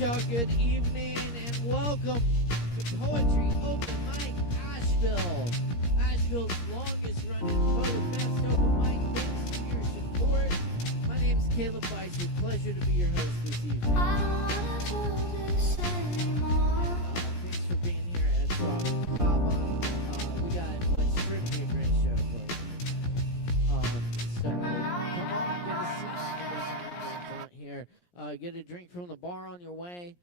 y'all. Good evening and welcome to Poetry Open Mic Asheville. Asheville's longest running PoetFest Open Mic. Thanks for your support. My name's Beissert. Pleasure to be your host this evening. Thanks for being here at Kava. We got certainly a great show for you. So come on, get a seat front here. Get a drink from the bar on your way.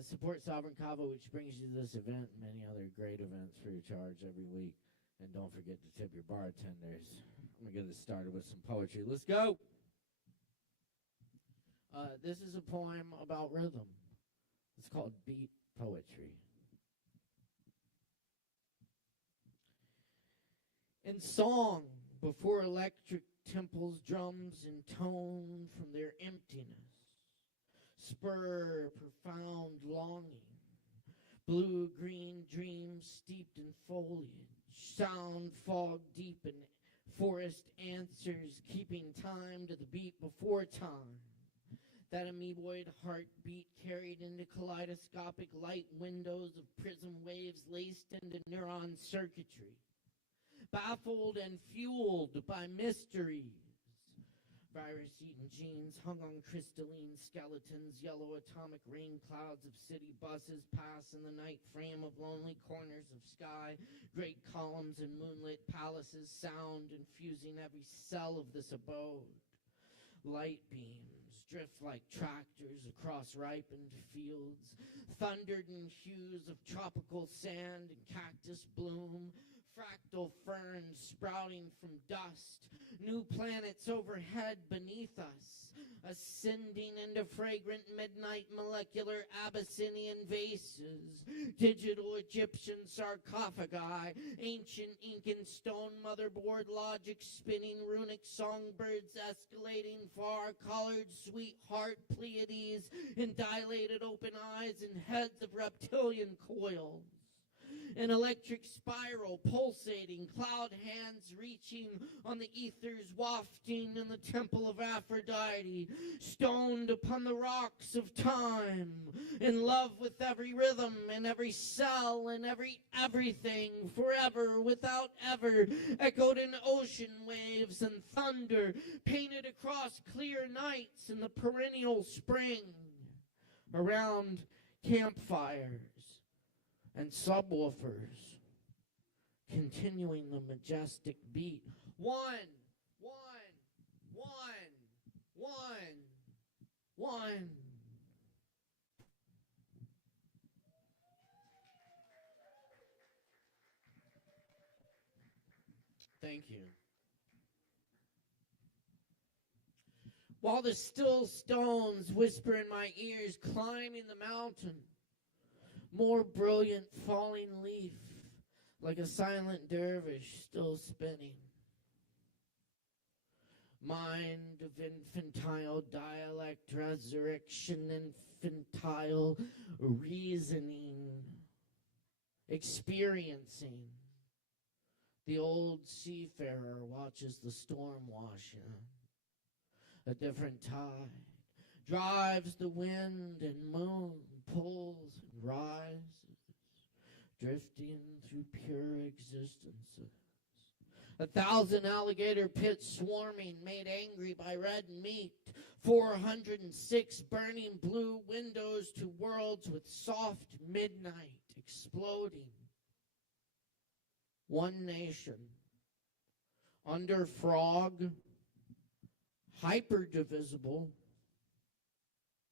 Support Sovereign Kava, which brings you this event and many other great events free of charge every week. And don't forget to tip your bartenders. I'm going to get us started with some poetry. Let's go. This is a poem about rhythm. It's called Beat Poetry. In song, before electric temples, drums intone from their emptiness, spur profound longing, blue-green dreams steeped in foliage, sound fog deep in forest answers, keeping time to the beat before time. That amoeboid heartbeat carried into kaleidoscopic light windows of prism waves laced into neuron circuitry, baffled and fueled by mysteries. Virus-eaten genes hung on crystalline skeletons, yellow atomic rain clouds of city buses pass in the night frame of lonely corners of sky, great columns and moonlit palaces, sound infusing every cell of this abode. Light beams drift like tractors across ripened fields, thundered in hues of tropical sand and cactus bloom, fractal ferns sprouting from dust, new planets overhead beneath us, ascending into fragrant midnight molecular Abyssinian vases, digital Egyptian sarcophagi, ancient Incan stone motherboard logic spinning runic songbirds escalating far-colored sweetheart Pleiades in dilated open eyes and heads of reptilian coils. An electric spiral pulsating, cloud hands reaching on the ethers, wafting in the temple of Aphrodite, stoned upon the rocks of time, in love with every rhythm and every cell and everything, forever, without ever, echoed in ocean waves and thunder, painted across clear nights in the perennial spring, around campfires and subwoofers, continuing the majestic beat. One, one, one, one, one. Thank you. While the still stones whisper in my ears, climbing the mountain, more brilliant falling leaf, like a silent dervish still spinning. Mind of infantile dialect, resurrection, infantile reasoning, experiencing. The old seafarer watches the storm wash in. A different tide drives the wind and moon, pulls and rises, drifting through pure existences. 1,000 alligator pits swarming, made angry by red meat. 406 burning blue windows to worlds with soft midnight exploding. One nation, under frog, hyper-divisible,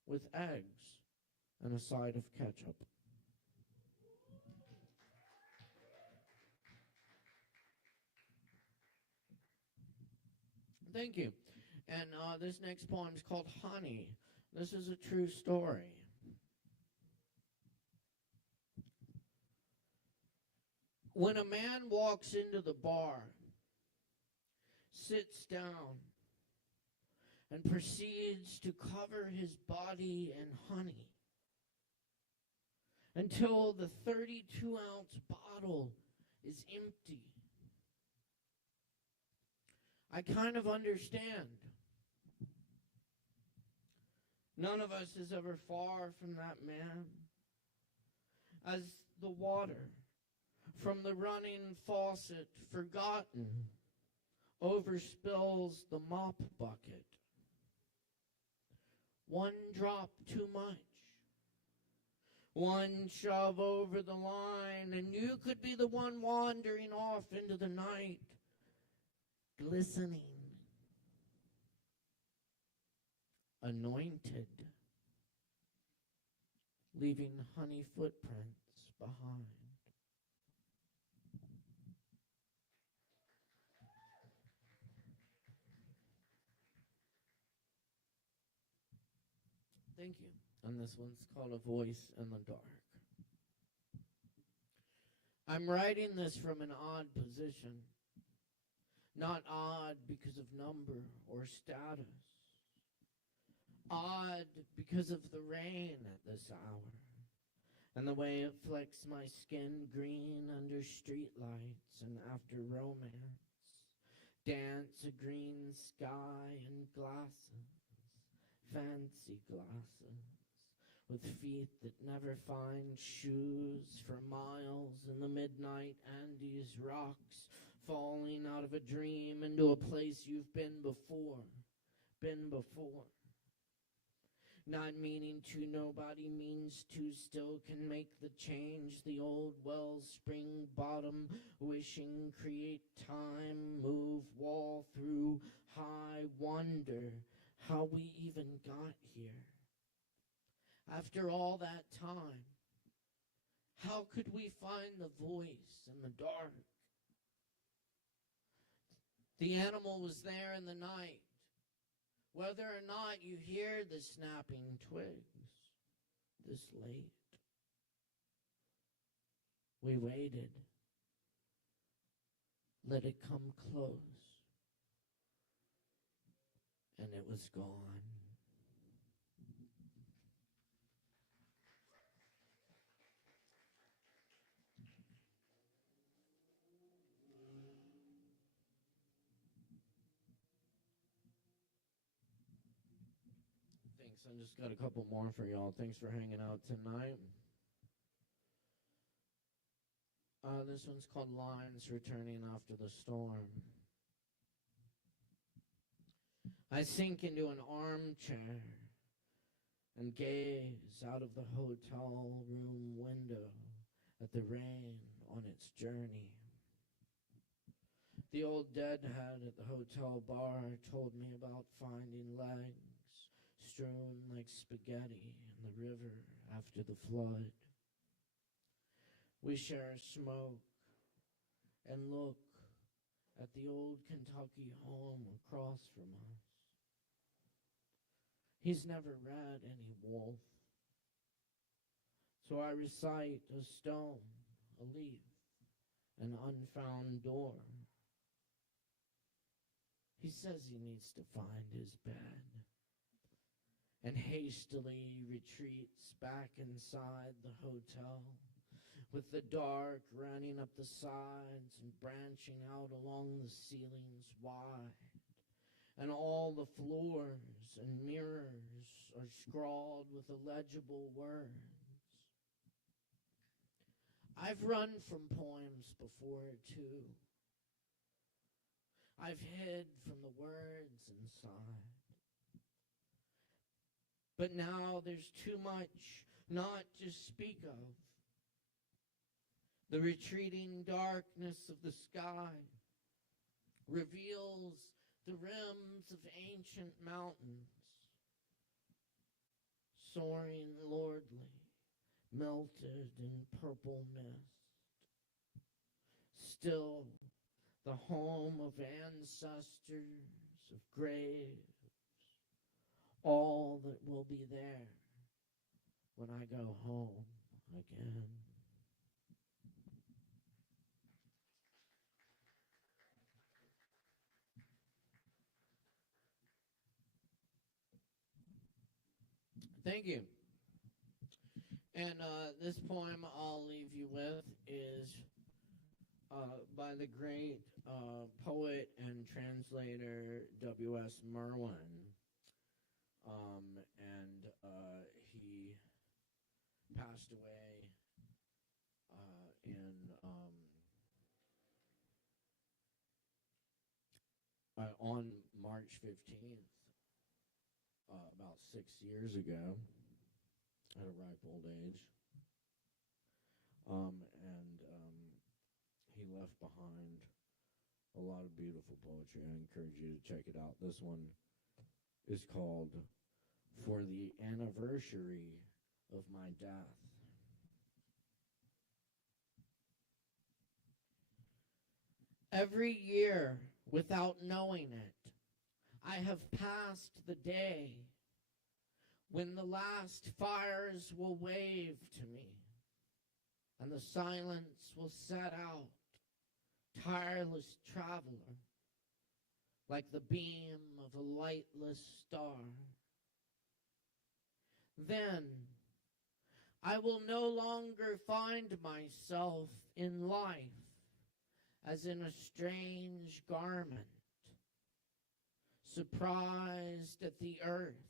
with eggs and a side of ketchup. Thank you. And this next poem is called Honey. This is a true story. When a man walks into the bar, sits down, and proceeds to cover his body in honey until the 32-ounce bottle is empty, I kind of understand. None of us is ever far from that man. As the water from the running faucet, forgotten, overspills the mop bucket. One drop too much. One shove over the line, and you could be the one wandering off into the night, glistening, anointed, leaving honey footprints behind. Thank you. And this one's called A Voice in the Dark. I'm writing this from an odd position. Not odd because of number or status. Odd because of the rain at this hour and the way it flecks my skin green under streetlights and after romance. Dance a green sky and glasses, fancy glasses, with feet that never find shoes for miles in the midnight Andes rocks, falling out of a dream into a place you've been before. Not meaning to, nobody means to, still can make the change. The old wellspring bottom, wishing, create time, move, wall through, high, wonder how we even got here. After all that time, how could we find the voice in the dark? The animal was there in the night. Whether or not you hear the snapping twigs this late. We waited. Let it come close. And it was gone. I just got a couple more for y'all. Thanks for hanging out tonight. This one's called Lines Returning After the Storm. I sink into an armchair and gaze out of the hotel room window at the rain on its journey. The old deadhead at the hotel bar told me about finding legs strewn like spaghetti in the river after the flood. We share smoke and look at the old Kentucky home across from us. He's never read any Wolf, so I recite a stone, a leaf, an unfound door. He says he needs to find his bed and hastily retreats back inside the hotel with the dark running up the sides and branching out along the ceilings wide, and all the floors and mirrors are scrawled with illegible words. I've run from poems before, too. I've hid from the words inside. But now there's too much not to speak of. The retreating darkness of the sky reveals the rims of ancient mountains, soaring lordly, melted in purple mist. Still, the home of ancestors, of graves, all that will be there when I go home again. Thank you. And this poem I'll leave you with is by the great poet and translator W.S. Merwin. and he passed away on March 15th, about 6 years ago, at a ripe old age. He left behind a lot of beautiful poetry. I encourage you to check it out. This one is called For the Anniversary of My Death. Every year, without knowing it, I have passed the day when the last fires will wave to me, and the silence will set out, tireless traveler, like the beam of a lightless star. Then I will no longer find myself in life as in a strange garment, surprised at the earth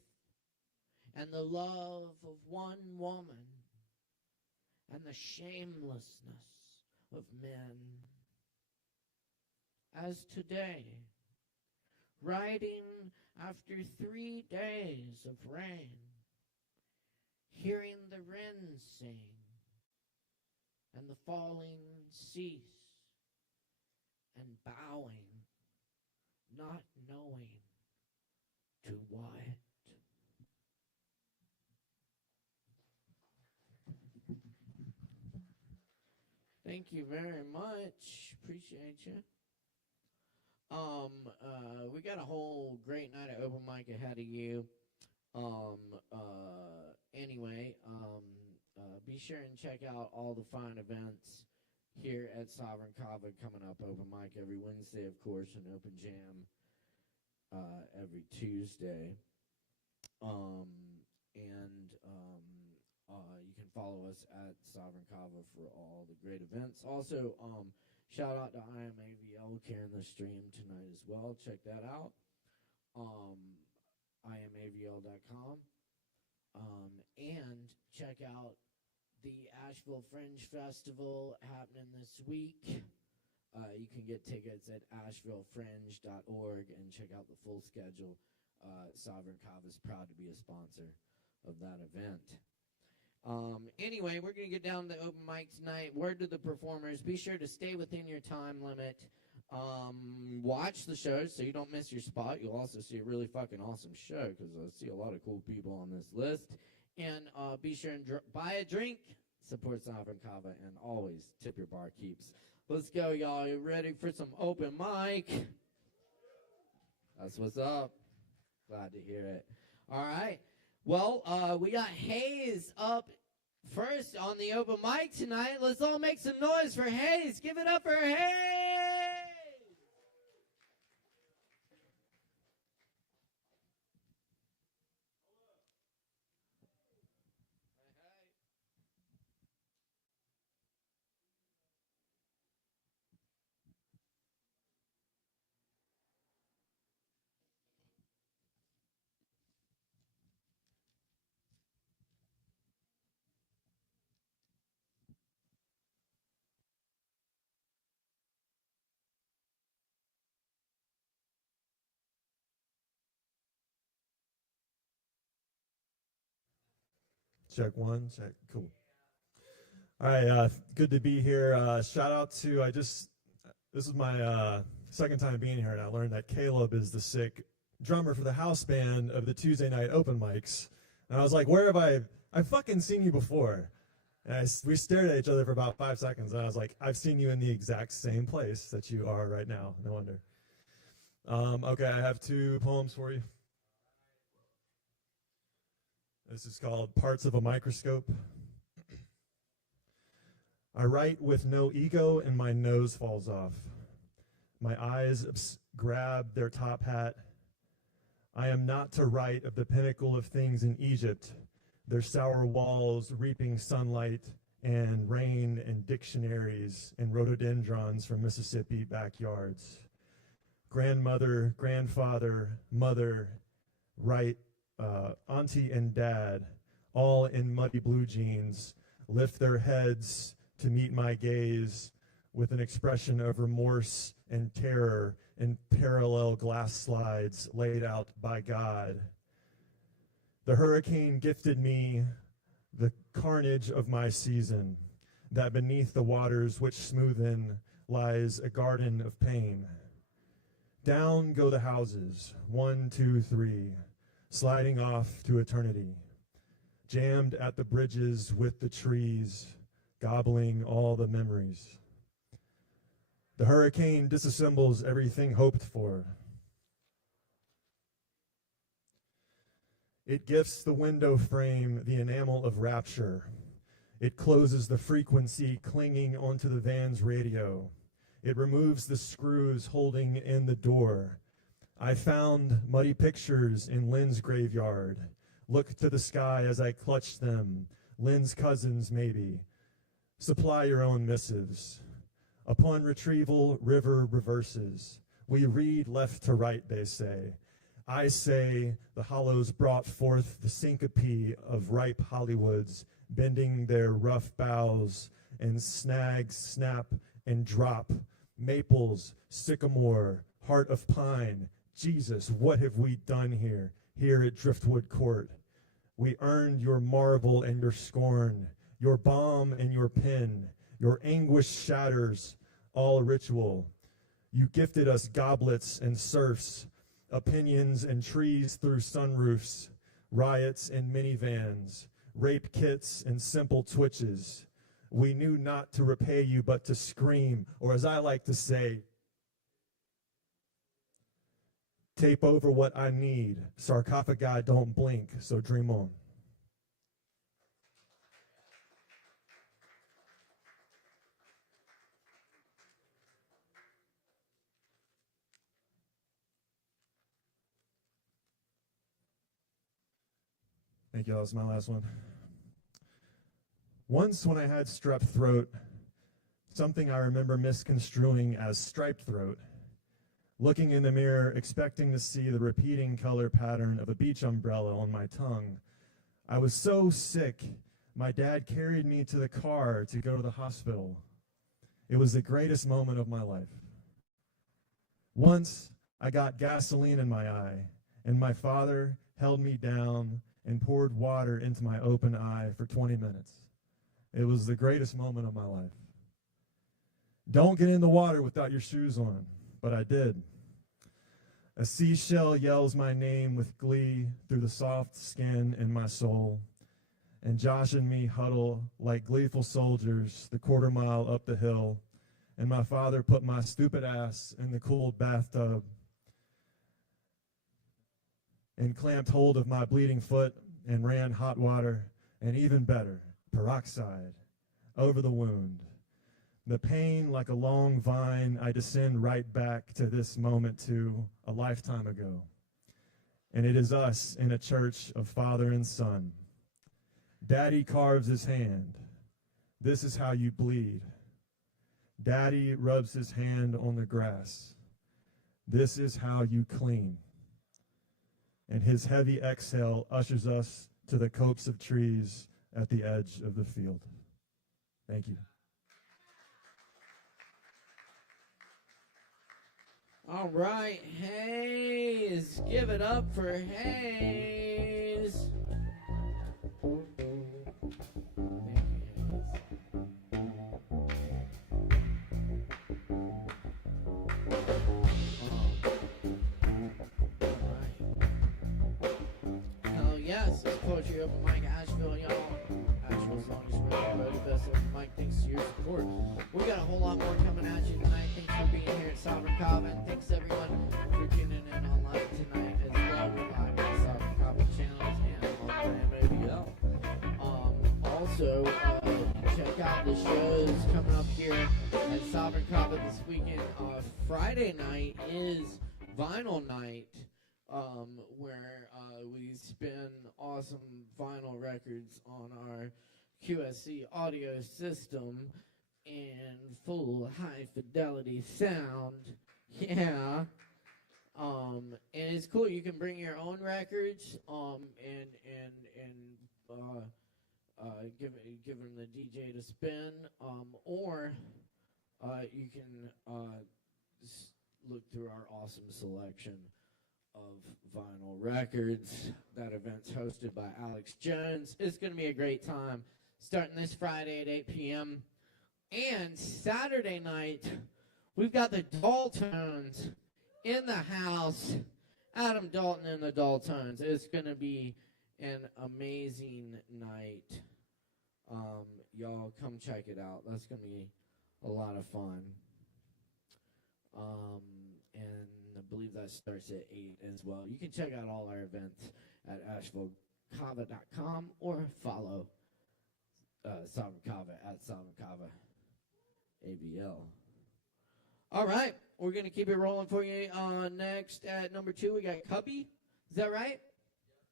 and the love of one woman and the shamelessness of men. As today, riding after 3 days of rain, hearing the wrens sing and the falling cease, and bowing, not knowing to what. Thank you very much. Appreciate you. We got a whole great night of open mic ahead of you. Anyway, be sure and check out all the fine events here at Sovereign Kava coming up. Open mic every Wednesday, of course, and open jam every Tuesday. You can follow us at Sovereign Kava for all the great events. Also, shout out to IMAVL carrying the stream tonight as well. Check that out. IMAVL.com. And check out the Asheville Fringe Festival happening this week. You can get tickets at ashevillefringe.org and check out the full schedule. Sovereign Kava is proud to be a sponsor of that event. Anyway, we're going to get down to the open mic tonight. Word to the performers, be sure to stay within your time limit. Watch the show so you don't miss your spot. You'll also see a really fucking awesome show because I see a lot of cool people on this list. And be sure and buy a drink, support Sovereign Kava, and always tip your barkeeps. Let's go, y'all. You ready for some open mic? That's what's up. Glad to hear it. All right. Well, we got Hayes up first on the open mic tonight. Let's all make some noise for Hayes. Give it up for Hayes. Check one, check, cool. All right, good to be here. Shout out to, this is my second time being here, and I learned that Caleb is the sick drummer for the house band of the Tuesday night open mics. And I was like, where have I've fucking seen you before. And we stared at each other for about 5 seconds, and I was like, I've seen you in the exact same place that you are right now, no wonder. Okay, I have 2 poems for you. This is called Parts of a Microscope. I write with no ego and my nose falls off. My eyes grab their top hat. I am not to write of the pinnacle of things in Egypt, their sour walls reaping sunlight and rain and dictionaries and rhododendrons from Mississippi backyards. Grandmother, grandfather, mother, write auntie and dad, all in muddy blue jeans, lift their heads to meet my gaze with an expression of remorse and terror in parallel glass slides laid out by God. The hurricane gifted me the carnage of my season, that beneath the waters which smoothen lies a garden of pain. Down go the houses, 1, 2, 3, sliding off to eternity, jammed at the bridges with the trees, gobbling all the memories. The hurricane disassembles everything hoped for. It gifts the window frame the enamel of rapture. It closes the frequency clinging onto the van's radio. It removes the screws holding in the door. I found muddy pictures in Lynn's graveyard. Look to the sky as I clutched them. Lynn's cousins, maybe. Supply your own missives. Upon retrieval, river reverses. We read left to right, they say. I say the hollows brought forth the syncope of ripe Hollywoods, bending their rough boughs, and snags snap and drop. Maples, sycamore, heart of pine. Jesus, what have we done here at Driftwood Court? We earned your marvel and your scorn, your balm and your pen. Your anguish shatters all ritual. You gifted us goblets and serfs, opinions and trees through sunroofs, riots and minivans, rape kits and simple twitches. We knew not to repay you but to scream, or as I like to say, tape over what I need. Sarcophagi don't blink, so dream on. Thank you. That was my last one. Once when I had strep throat, something I remember misconstruing as striped throat, looking in the mirror, expecting to see the repeating color pattern of a beach umbrella on my tongue, I was so sick, my dad carried me to the car to go to the hospital. It was the greatest moment of my life. Once I got gasoline in my eye, and my father held me down and poured water into my open eye for 20 minutes. It was the greatest moment of my life. Don't get in the water without your shoes on, but I did. A seashell yells my name with glee through the soft skin in my soul, and Josh and me huddle like gleeful soldiers the quarter mile up the hill, and my father put my stupid ass in the cool bathtub and clamped hold of my bleeding foot and ran hot water, and even better, peroxide, over the wound. The pain, like a long vine, I descend right back to this moment to a lifetime ago. And it is us in a church of father and son. Daddy carves his hand. This is how you bleed. Daddy rubs his hand on the grass. This is how you clean. And his heavy exhale ushers us to the copse of trees at the edge of the field. Thank you. All right, Hayes. Give it up for Hayes. Yes, it's Poetry Open Mic Asheville, y'all. Asheville's longest running voted best open mic. Thanks to your support. We got a whole lot more coming at you tonight. Thanks for being here at Sovereign Kava, and thanks everyone for tuning in online tonight as well. We're live on Sovereign Kava channels and on MOBL. Also, check out the shows coming up here at Sovereign Kava this weekend. Friday night is Vinyl Night. Where we spin awesome vinyl records on our QSC audio system and full high fidelity sound. Yeah. And it's cool. You can bring your own records, and give them the DJ to spin, or you can look through our awesome selection of vinyl records. That event's hosted by Alex Jones. It's going to be a great time, starting this Friday at 8 p.m. And Saturday night, we've got the Daltons in the house. Adam Dalton and the Daltons. It's going to be an amazing night. Y'all come check it out. That's going to be a lot of fun. And I believe that starts at 8 as well. You can check out all our events at AshevilleKava.com or follow Sovereign Kava at Sovereign Kava ABL. All right, we're going to keep it rolling for you. Next at number 2, we got Cubby. Is that right?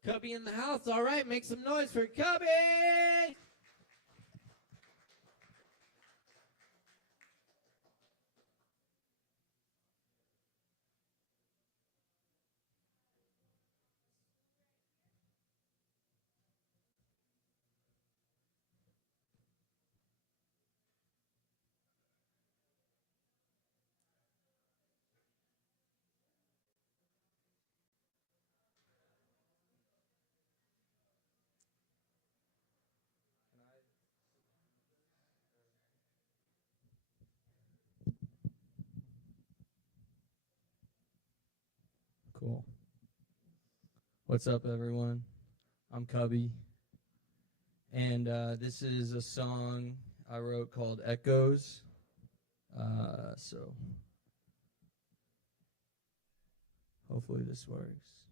Cubby in the house. All right, make some noise for Cubby. Cool. What's up, everyone? I'm Cubby, and this is a song I wrote called Echoes. So hopefully this works.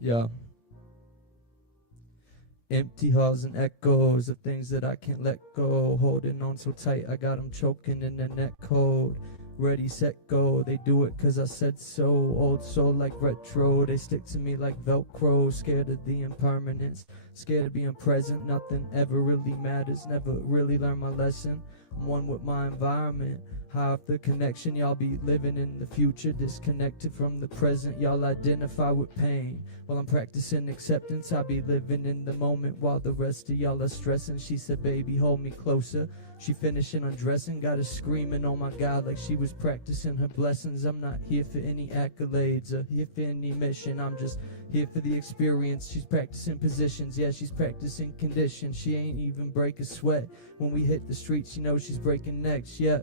Yeah. Empty halls and echoes of things that I can't let go. Holding on so tight, I got them choking in the neck code. Ready, set, go. They do it cause I said so. Old soul like retro. They stick to me like Velcro. Scared of the impermanence. Scared of being present. Nothing ever really matters. Never really learn my lesson. I'm one with my environment. High off the connection, y'all be living in the future, disconnected from the present. Y'all identify with pain while I'm practicing acceptance. I be living in the moment while the rest of y'all are stressing. She said, baby, hold me closer. She finishing undressing, got her screaming, oh my God, like she was practicing her blessings. I'm not here for any accolades or here for any mission. I'm just here for the experience. She's practicing positions, yeah, she's practicing conditions. She ain't even break a sweat. When we hit the streets, you know she's breaking necks, yeah.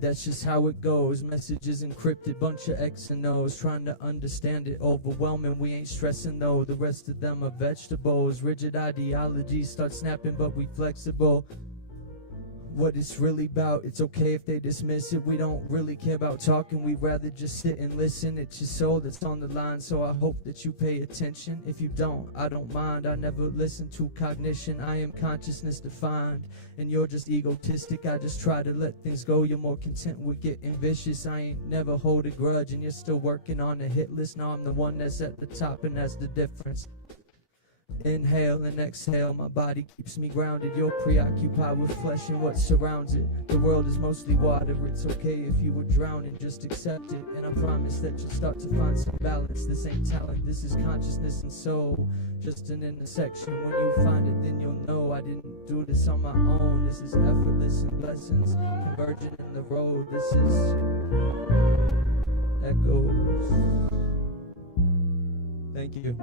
That's just how it goes. Messages encrypted, bunch of X and O's. Trying to understand it, overwhelming. We ain't stressing though. The rest of them are vegetables. Rigid ideologies start snapping, but we flexible. What it's really about, it's okay if they dismiss it. We don't really care about talking, we'd rather just sit and listen. It's your soul that's on the line, so I hope that you pay attention. If you don't, I don't mind. I never listen to cognition. I am consciousness defined, and you're just egotistic. I just try to let things go. You're more content with getting vicious. I ain't never hold a grudge, and you're still working on a hit list. Now I'm the one that's at the top, and that's the difference. Inhale and exhale, my body keeps me grounded. You're preoccupied with flesh and what surrounds it. The world is mostly water, it's okay if you were drowning, just accept it. And I promise that you'll start to find some balance. This ain't talent, this is consciousness and soul. Just an intersection, when you find it then you'll know I didn't do this on my own. This is effortless and blessings converging in the road. This is echoes. Thank you.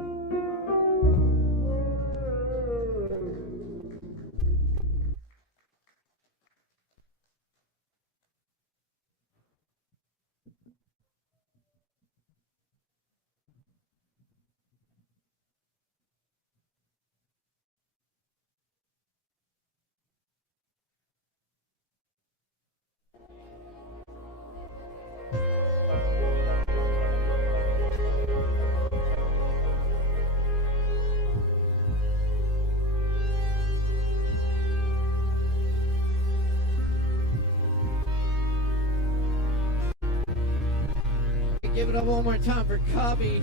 Give it up one more time for Cubby.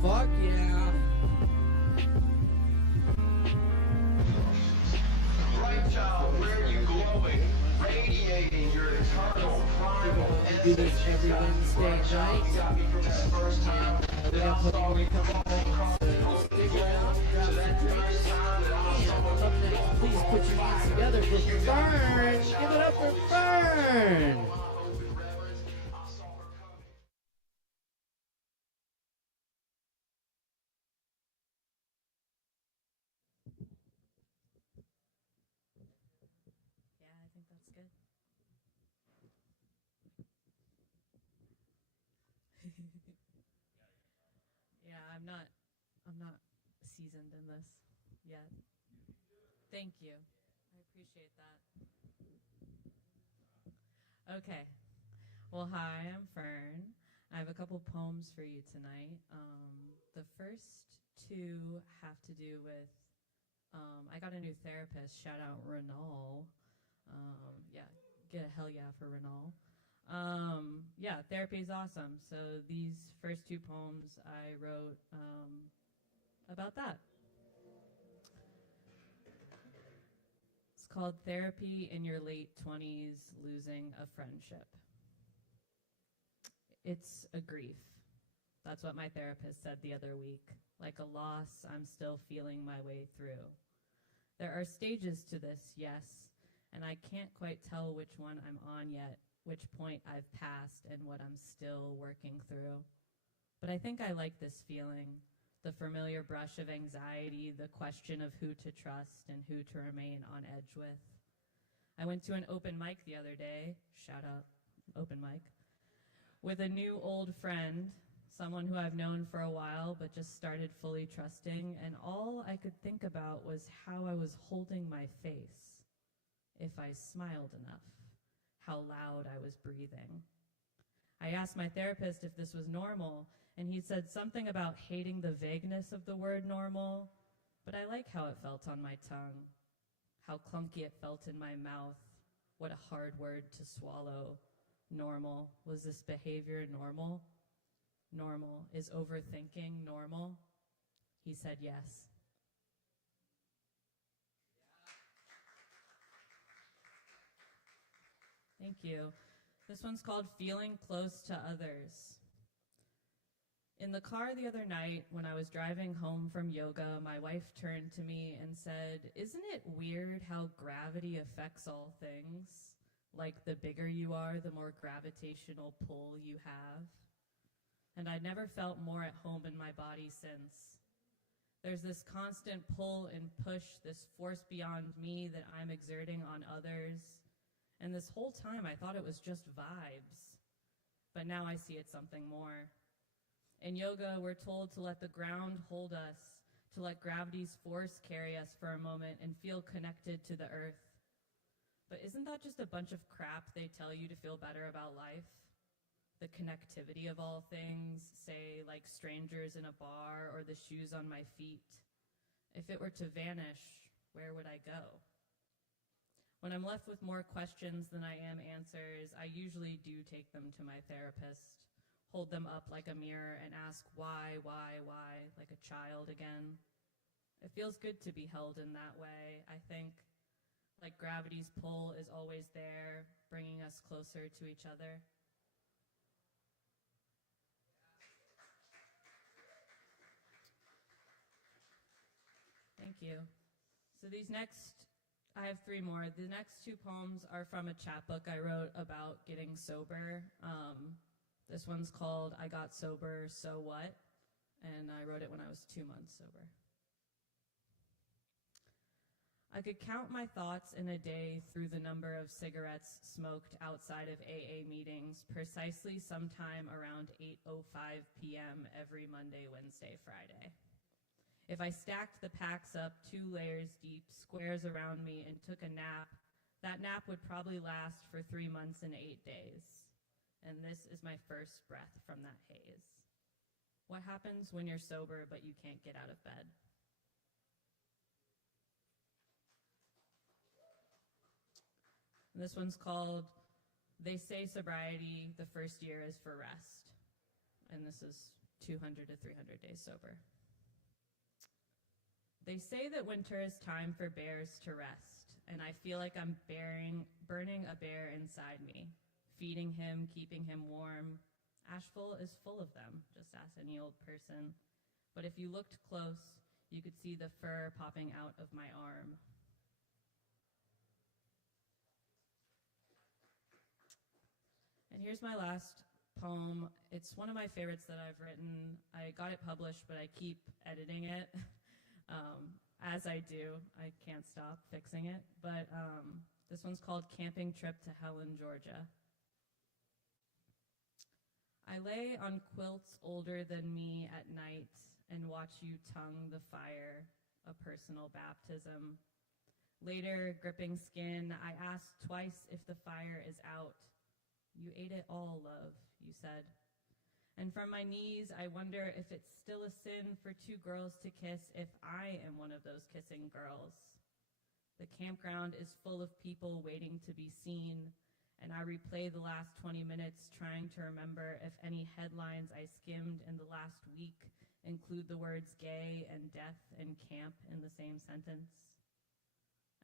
Fuck yeah. do this every Wednesday night. We have put on a couple nights, so stick around, grab some drinks. And up next, please put your hands together for Fern. Give it up for Fern. Yeah, I think that's good. Yeah, I'm not seasoned in this yet. Thank you. I appreciate that. Okay. Well, hi, I'm Fern. I have a couple poems for you tonight. The first two have to do with I got a new therapist. Shout out Renal. Yeah, get a hell yeah for Renal. Yeah, therapy is awesome. So these first two poems I wrote about that. It's called Therapy in Your Late 20s, Losing a Friendship. It's a grief. That's what my therapist said the other week. Like a loss I'm still feeling my way through. There are stages to this, yes, and I can't quite tell which one I'm on yet, which point I've passed, and what I'm still working through. But I think I like this feeling, the familiar brush of anxiety, the question of who to trust and who to remain on edge with. I went to an open mic the other day, shout out open mic, with a new old friend, someone who I've known for a while but just started fully trusting, and all I could think about was how I was holding my face, if I smiled enough, how loud I was breathing. I asked my therapist if this was normal, and he said something about hating the vagueness of the word normal, but I like how it felt on my tongue, how clunky it felt in my mouth, what a hard word to swallow. Normal. Was this behavior normal? Normal. Is overthinking normal? He said yes. Thank you. This one's called Feeling Close to Others. In the car the other night, when I was driving home from yoga, my wife turned to me and said, "Isn't it weird how gravity affects all things? Like the bigger you are, the more gravitational pull you have." And I'd never felt more at home in my body since. There's this constant pull and push, this force beyond me that I'm exerting on others. And this whole time I thought it was just vibes. But now I see it's something more. In yoga, we're told to let the ground hold us, to let gravity's force carry us for a moment and feel connected to the earth. But isn't that just a bunch of crap they tell you to feel better about life? The connectivity of all things, say like strangers in a bar or the shoes on my feet. If it were to vanish, where would I go? When I'm left with more questions than I am answers, I usually do take them to my therapist, hold them up like a mirror and ask why, like a child again. It feels good to be held in that way. I think like gravity's pull is always there, bringing us closer to each other. Thank you. So I have three more. The next two poems are from a chapbook I wrote about getting sober. This one's called I Got Sober, So What? And I wrote it when I was 2 months sober. I could count my thoughts in a day through the number of cigarettes smoked outside of AA meetings, precisely sometime around 8:05 p.m. every Monday, Wednesday, Friday. If I stacked the packs up 2 layers deep, squares around me, and took a nap, that nap would probably last for 3 months and 8 days. And this is my first breath from that haze. What happens when you're sober but you can't get out of bed? And this one's called They Say Sobriety, the First Year is for Rest. And this is 200 to 300 days sober. They say that winter is time for bears to rest, and I feel like I'm burning a bear inside me, feeding him, keeping him warm. Asheville is full of them, just ask any old person. But if you looked close, you could see the fur popping out of my arm. And here's my last poem. It's one of my favorites that I've written. I got it published, but I keep editing it. As I do, I can't stop fixing it. But this one's called Camping Trip to Helen, Georgia. I lay on quilts older than me at night and watch you tongue the fire, a personal baptism. Later, gripping skin, I asked twice if the fire is out. You ate it all, love, you said. And from my knees, I wonder if it's still a sin for two girls to kiss if I am one of those kissing girls. The campground is full of people waiting to be seen, and I replay the last 20 minutes trying to remember if any headlines I skimmed in the last week include the words gay and death and camp in the same sentence.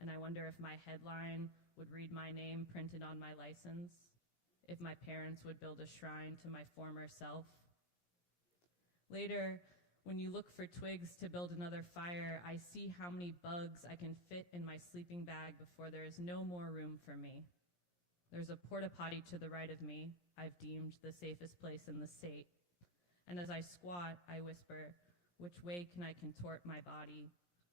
And I wonder if my headline would read my name printed on my license, if my parents would build a shrine to my former self. Later, when you look for twigs to build another fire, I see how many bugs I can fit in my sleeping bag before there is no more room for me. There's a porta potty to the right of me, I've deemed the safest place in the state. And as I squat, I whisper, which way can I contort my body?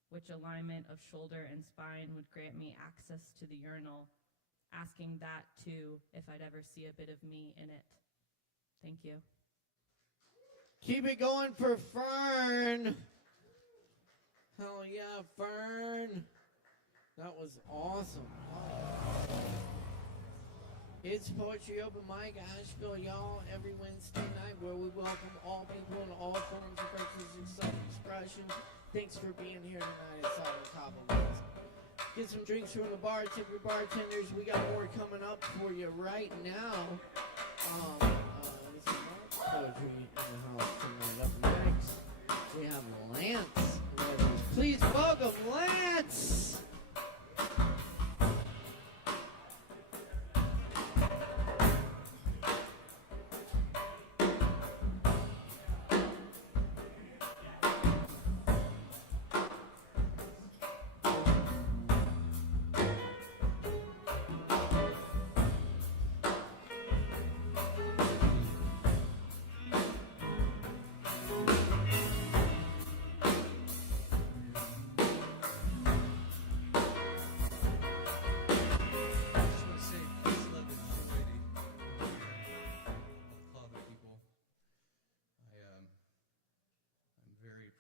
Which alignment of shoulder and spine would grant me access to the urinal? Asking that, too, if I'd ever see a bit of me in it. Thank you. Keep it going for Fern. Hell yeah, Fern. That was awesome. It's Poetry Open Mic, Asheville, y'all, every Wednesday night where we welcome all people in all forms of artistic self-expression. Thanks for being here tonight at Southern Kava. Get some drinks from the bar, tip your bartenders. We got more coming up for you right now. This is poetry in the house tonight. Up next, we have Lance. Please welcome Lance.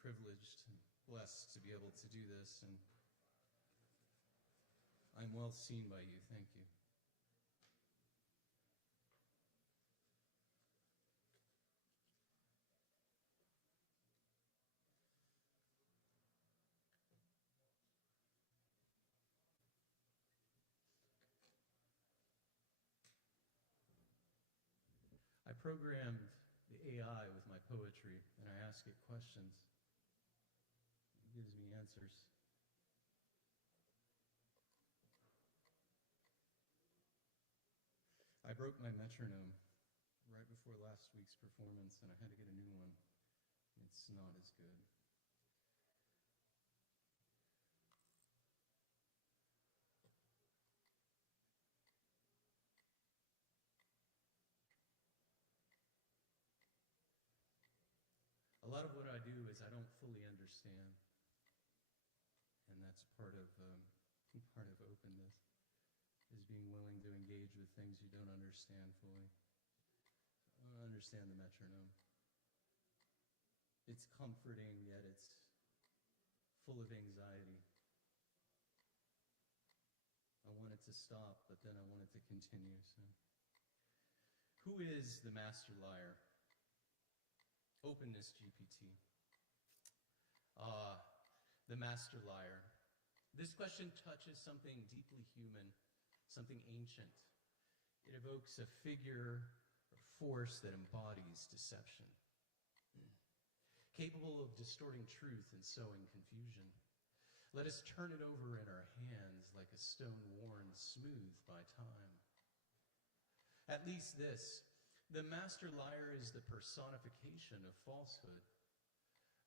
Privileged and blessed to be able to do this, and I'm well seen by you. Thank you. I programmed the AI with my poetry, and I ask it questions. It gives me answers. I broke my metronome right before last week's performance, and I had to get a new one. It's not as good. A lot of what I do is I don't fully understand, and that's part of openness, is being willing to engage with things you don't understand fully. I don't understand the metronome. It's comforting, yet it's full of anxiety. I want it to stop, but then I want it to continue. So, who is the master liar? Openness GPT. The master liar. This question touches something deeply human, something ancient. It evokes a figure or force that embodies deception, capable of distorting truth and sowing confusion. Let us turn it over in our hands like a stone worn smooth by time. At least this, the master liar is the personification of falsehood,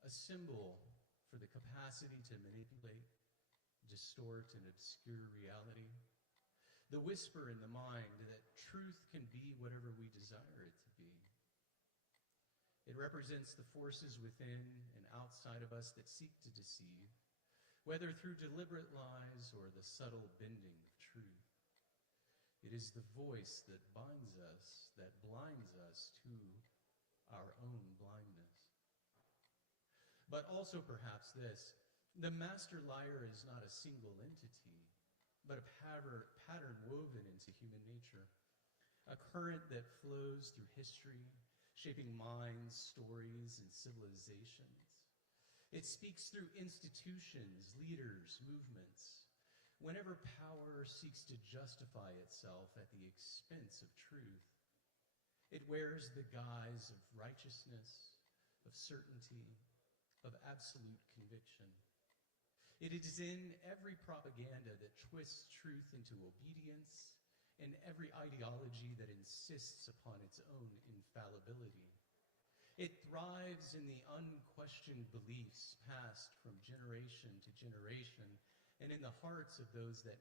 a symbol for the capacity to manipulate, distort, and obscure reality. The whisper in the mind that truth can be whatever we desire it to be. It represents the forces within and outside of us that seek to deceive, whether through deliberate lies or the subtle bending of truth. It is the voice that binds us, that blinds us to our own blindness. But also perhaps this, the master liar is not a single entity, but a pattern woven into human nature, a current that flows through history, shaping minds, stories, and civilizations. It speaks through institutions, leaders, movements, whenever power seeks to justify itself at the expense of truth. It wears the guise of righteousness, of certainty, of absolute conviction. It is in every propaganda that twists truth into obedience, and every ideology that insists upon its own infallibility. It thrives in the unquestioned beliefs passed from generation to generation, and in the hearts of those that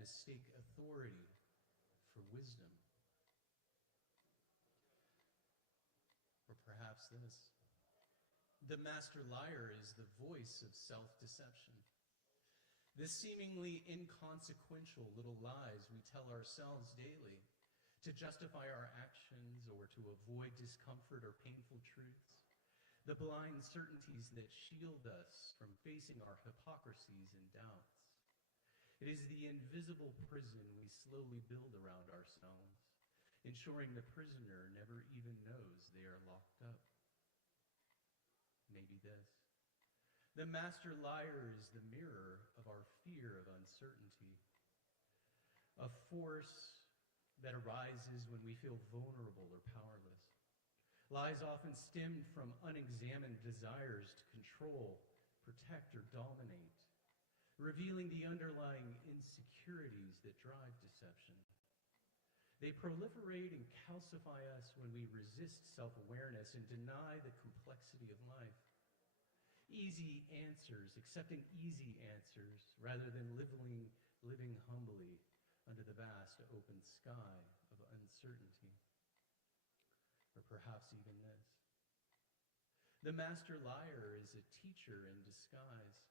mistake authority for wisdom. Or perhaps this. The master liar is the voice of self-deception. The seemingly inconsequential little lies we tell ourselves daily to justify our actions or to avoid discomfort or painful truths. The blind certainties that shield us from facing our hypocrisies and doubts. It is the invisible prison we slowly build around ourselves, ensuring the prisoner never even knows they are locked up. Maybe this. The master liar is the mirror of our fear of uncertainty, a force that arises when we feel vulnerable or powerless. Lies often stem from unexamined desires to control, protect, or dominate, revealing the underlying insecurities that drive deception. They proliferate and calcify us when we resist self-awareness and deny the complexity of life. Easy answers, accepting easy answers, rather than living humbly under the vast open sky of uncertainty. Or perhaps even this. The master liar is a teacher in disguise,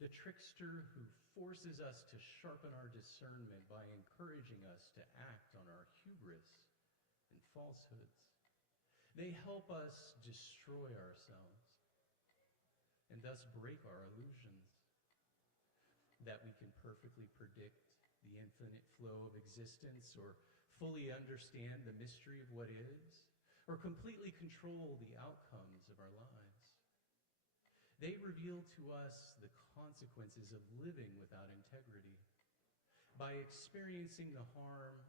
the trickster who forces us to sharpen our discernment by encouraging us to act on our hubris and falsehoods. They help us destroy ourselves and thus break our illusions that we can perfectly predict the infinite flow of existence or fully understand the mystery of what is, or completely control the outcomes of our lives. They reveal to us the consequences of living without integrity. By experiencing the harm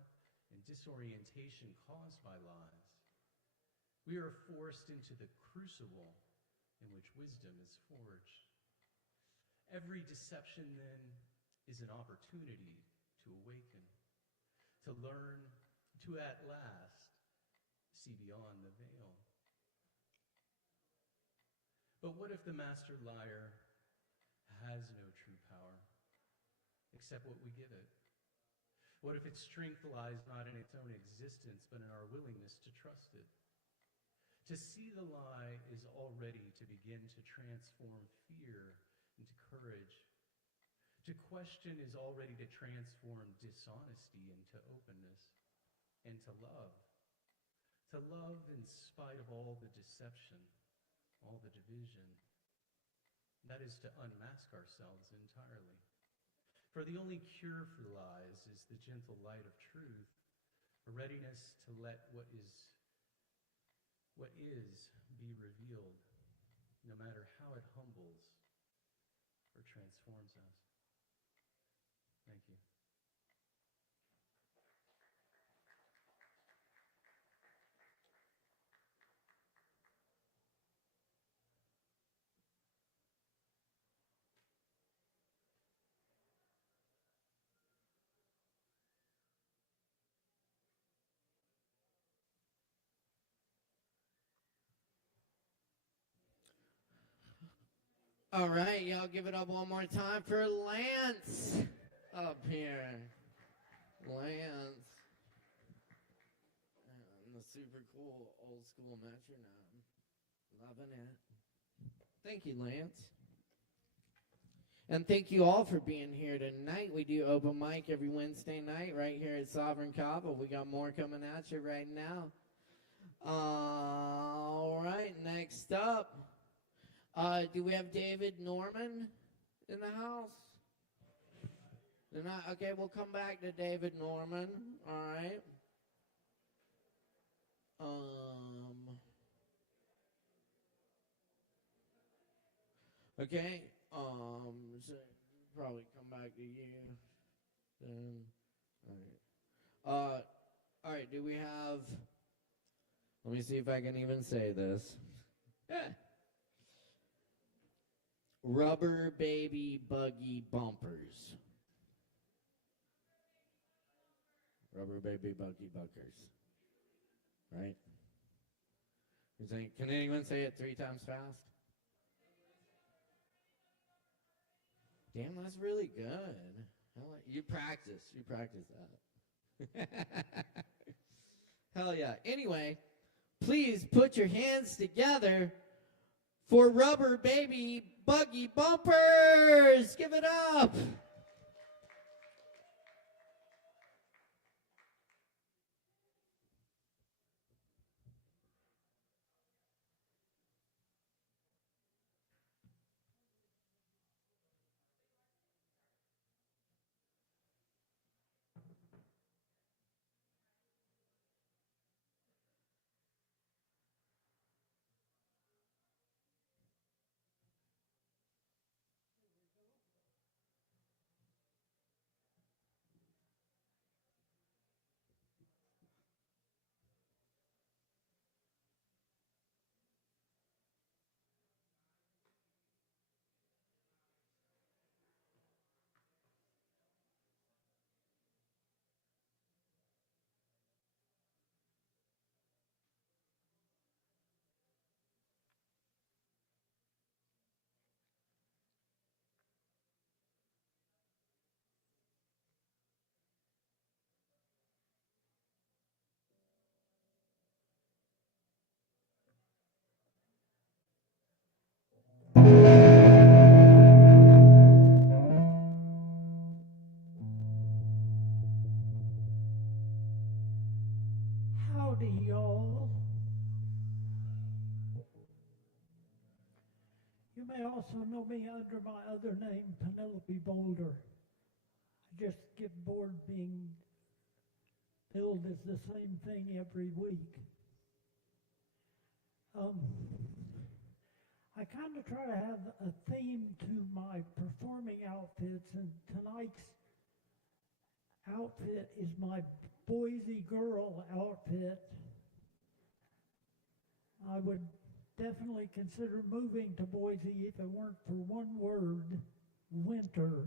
and disorientation caused by lies, we are forced into the crucible in which wisdom is forged. Every deception, then, is an opportunity to awaken, to learn, to at last see beyond the veil. But what if the master liar has no true power except what we give it? What if its strength lies not in its own existence, but in our willingness to trust it? To see the lie is already to begin to transform fear into courage. To question is already to transform dishonesty into openness. And to love. To love in spite of all the deception, all the division. That is to unmask ourselves entirely. For the only cure for lies is the gentle light of truth, a readiness to let what is be revealed, no matter how it humbles or transforms us. Thank you. All right, y'all give it up one more time for Lance up here. Lance. And the super cool old school metronome. Loving it. Thank you, Lance. And thank you all for being here tonight. We do open mic every Wednesday night right here at Sovereign Kava. We got more coming at you right now. All right, next up. Do we have David Norman in the house? Okay, we'll come back to David Norman. All right. Okay. So probably come back to you. Then. All right. All right. Do we have? Let me see if I can even say this. Rubber baby buggy bumpers. Rubber baby buggy bumpers. Right? You're saying, can anyone say it 3 times fast? Damn, that's really good. You practice that. Hell yeah. Anyway, please put your hands together for Rubber Baby Buggy Bumpers. Give it up. Howdy, y'all. You may also know me under my other name, Penelope Boulder. I just get bored being billed as the same thing every week. I kind of try to have a theme to my performing outfits, and tonight's outfit is my Boise girl outfit. I would definitely consider moving to Boise if it weren't for one word, winter.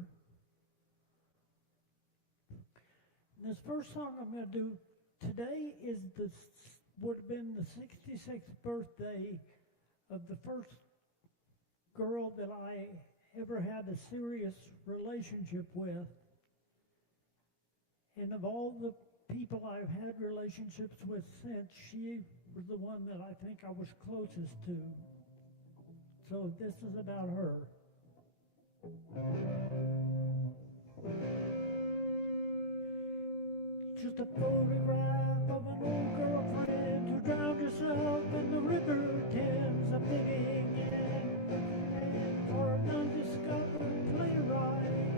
And this first song I'm going to do today is would have been the 66th birthday of the first girl that I ever had a serious relationship with. And of all the people I've had relationships with since, she was the one that I think I was closest to. So this is about her. Just a photograph of an old girlfriend who drowned herself in the river Thames. I'm digging in for an undiscovered playwright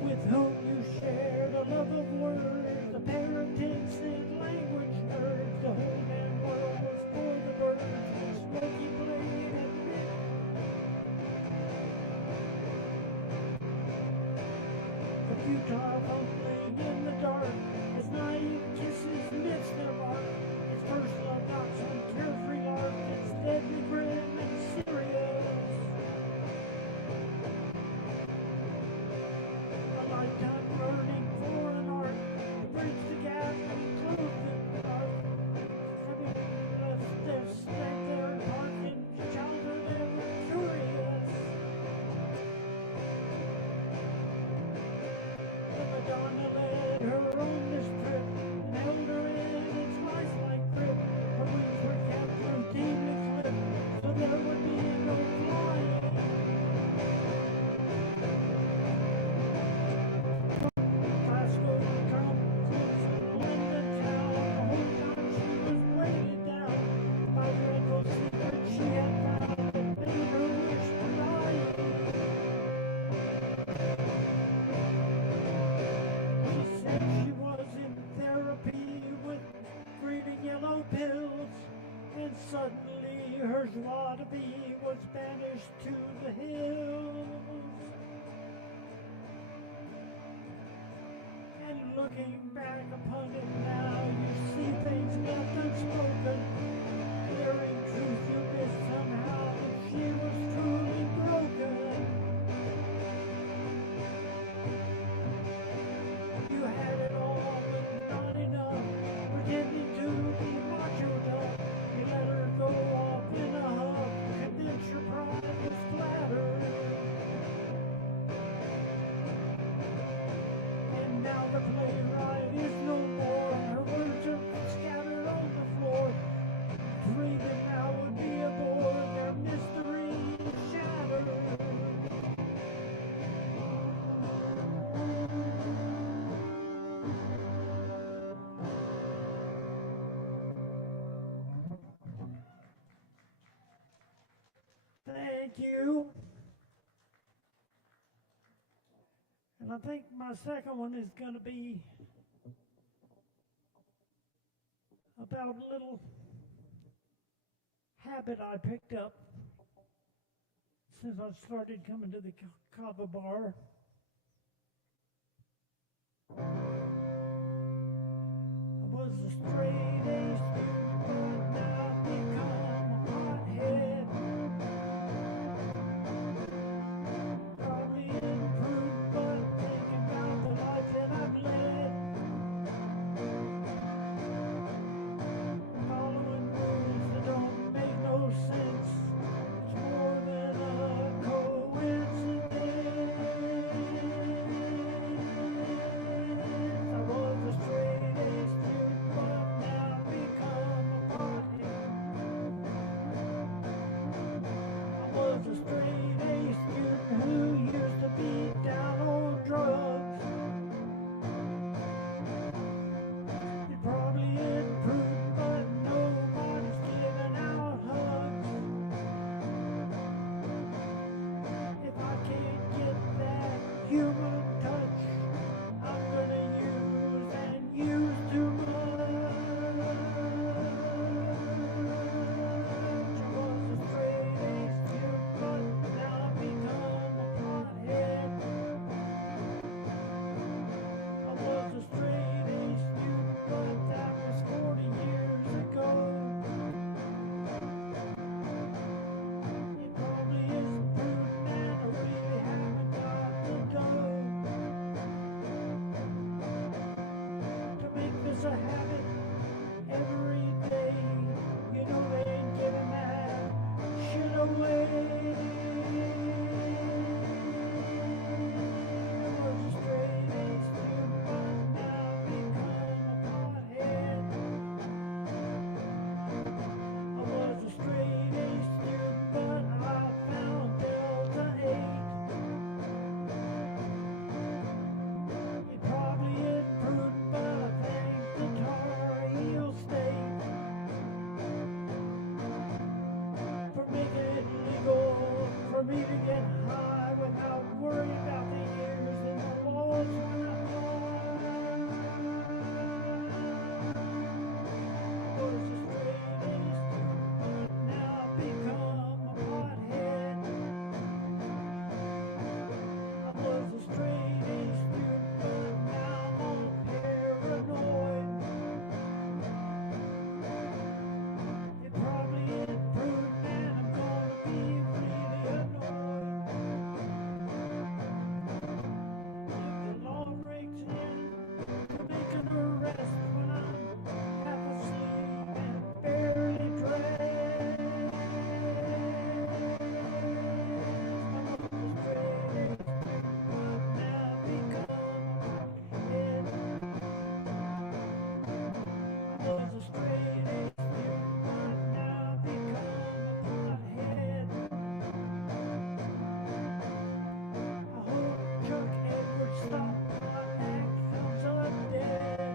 with whom you share the love of words, a pair of tin-cent language nerds. The whole damn world was for the birds, and Smokey played at a futile fumbling in the dark as naive kisses miss their mark. His first love not some carefree lark, it's deadly grim and serious. A lifetime burning for an art to bridge the gap and close the dark. Having left their strength there. bourgeoisie was banished to the hills. And looking back upon it now, you see things left unspoken. Hearing truth, you miss somehow that she was truly broken. You had it all, but not enough. Pretending to be macho tough. You let her go off in a huff. Convince your pride was flattered. And now the playwright is no more. Her words are scattered on the floor. Freedom now would be a bore. Their mystery is shattered. Thank you. And I think my second one is going to be about a little habit I picked up since I started coming to the Kava bar. I was a straight A student, but now I've become a pothead. Probably improved, but thinking about the life that I've led. Following rules that don't make no sense. It's more than a coincidence. I was a straight A student, but now I've become a pothead. I was a straight A student who used to be down on drugs. It probably improved, but nobody's giving out hugs. If I can't get that human touch, I'm gonna use and use too much. I was a straight A student, but now I've become a pothead. I was a straight A student, but that was 40 years ago. It probably isn't prudent, and I really haven't got the dough to make this a habit every day. You know they ain't giving that shit away. I was a straight A student, but now I've become a pothead. I was a straight A student, but I found Delta 8. It probably isn't prudent, but I thank the Tar Heel State for making it legal for me to get high without worrying about the years and the laws when I was a straight A student, but now I've become a pothead. I was a straight A student, but now I'm all paranoid. It probably isn't prudent, and I'm gonna be really annoyed. If the law breaks in to make an arrest when I'm half asleep and barely dressed, I was a straight A student, but now I've become a pothead. I was a straight A student, but now I've become a pothead. I hope Chuck Edwards stopped my act comes up dead.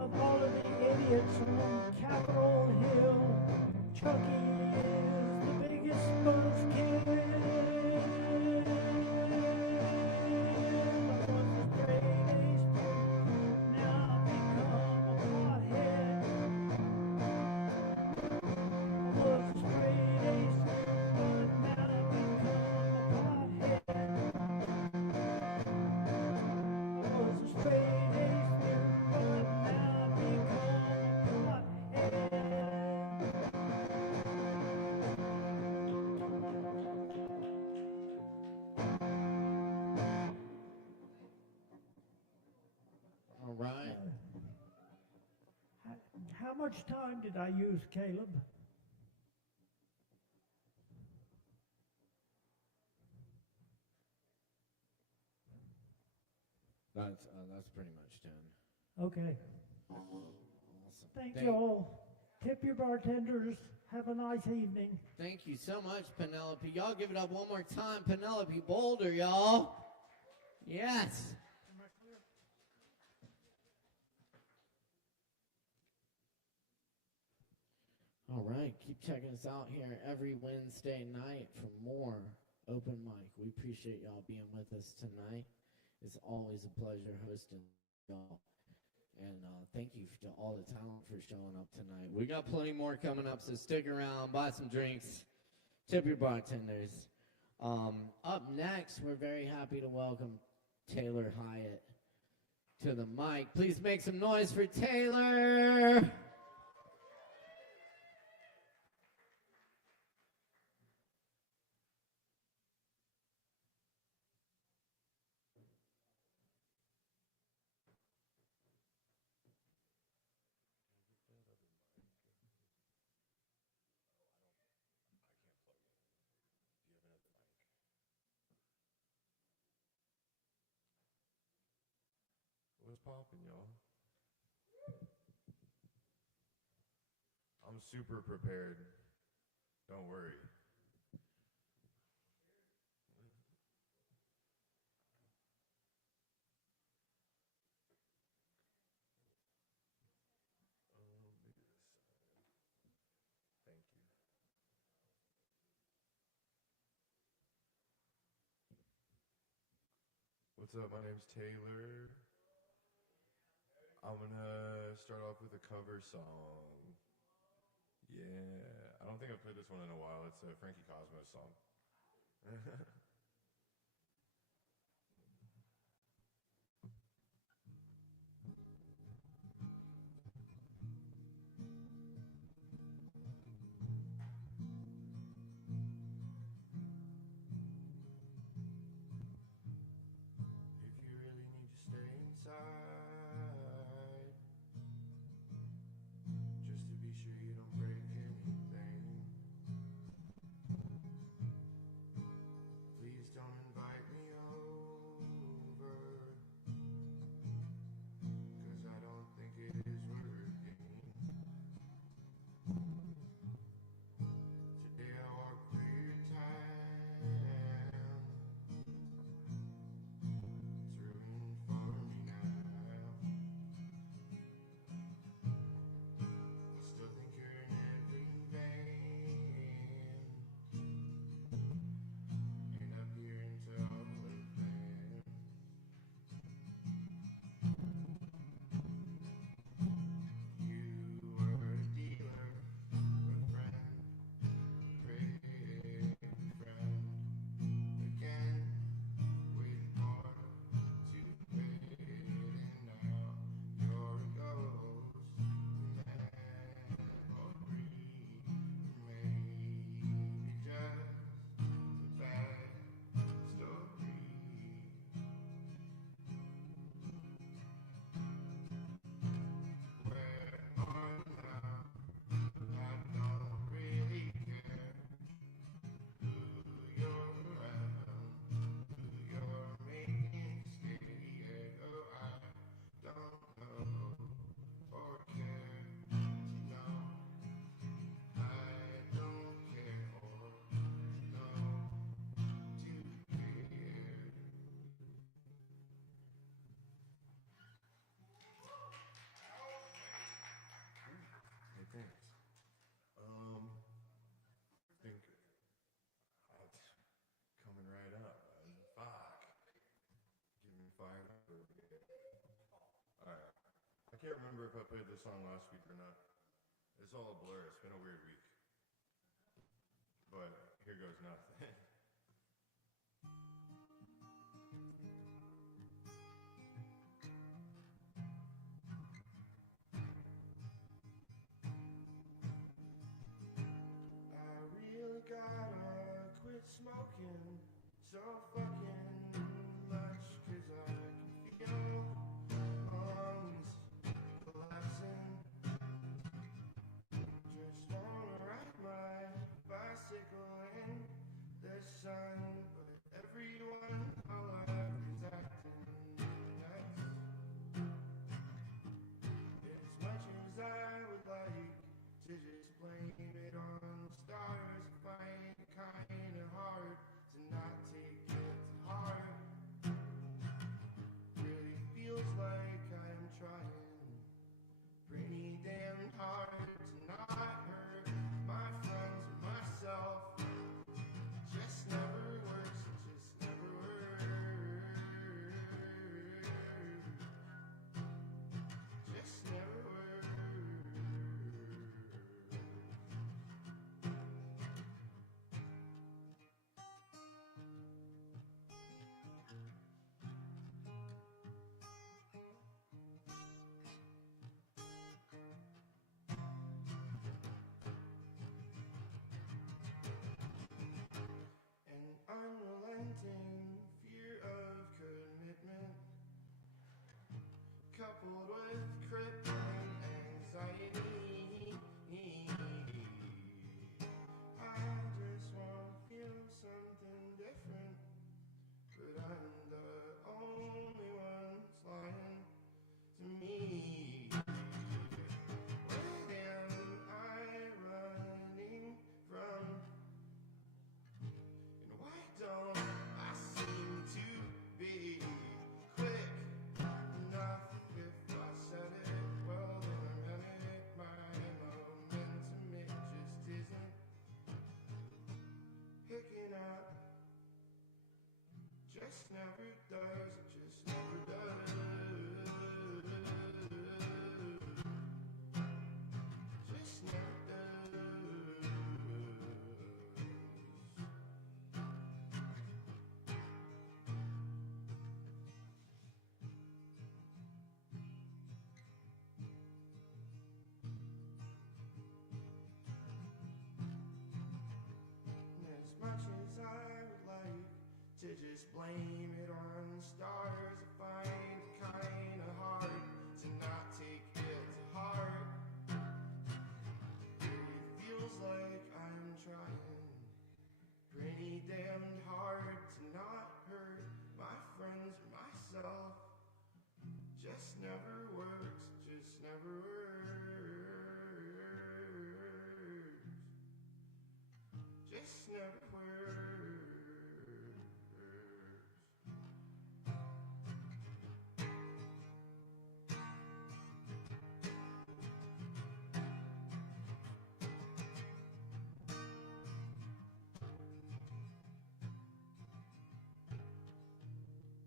Of all of the idiots on Capitol Hill, Chucky is the biggest buzzkill. I was a straight A student, now I've become a pothead. much time did I use, Caleb? That's pretty much done. Okay. Awesome. Thank you all. Tip your bartenders. Have a nice evening. Thank you so much, Penelope. Y'all give it up one more time. Penelope Boulder, y'all. Yes. All right, keep checking us out here every Wednesday night for more open mic. We appreciate y'all being with us tonight. It's always a pleasure hosting y'all. And thank you to all the talent for showing up tonight. We got plenty more coming up, so stick around, buy some drinks, tip your bartenders. Up next, we're very happy to welcome Taylor Hyatt to the mic. Please make some noise for Taylor. What's poppin', y'all? I'm super prepared. Don't worry. Thank you. What's up? My name's Taylor. I'm gonna start off with a cover song. Yeah, I don't think I've played this one in a while. It's a Frankie Cosmos song. If you really need to stay inside, just to be sure you don't break anything, please don't invite me over, 'cause I don't think it is working. Today I walk through your town, it's ruined for me now. I still think you're in every vein, ain't up here until we're playing. You were a dealer, a friend, great friend, again, with more to it, and now you're a ghost, memory, maybe just a bad story. Where are you now? I don't really care who you're around, who you're making scared. Oh, I don't know or care to know. I don't care or know to care. Hey, thanks. Think coming right up. Fuck. Get me fired up a bit. Alright. I can't remember if I played this song last week or not. It's all a blur. It's been a weird week. But here goes nothing. I really gotta quit smoking so fucking much, 'cause I can feel lungs collapsing. time, but everyone I love is acting nice. As much as I would like to just blame it on the stars, I find it kinda hard to not take it to heart. Really feels like I'm trying pretty damn hard to not hurt my friends or myself. Just never works, it just never works. Just never works. An unrelenting fear of commitment, coupled with crippling anxiety. I just want to feel something different, but I'm the only one that's lying to me. What am I running from? And why don't I seem to be quick enough? If I said it, well then I meant it. My momentum, it just isn't picking up. Just never does, it just never does. Just never does. As much as I would like to just blame it on the stars, I find it kinda hard to not take it to heart. It feels like I'm trying pretty damn hard to not hurt my friends or myself. Just never works, just never works. Just never works.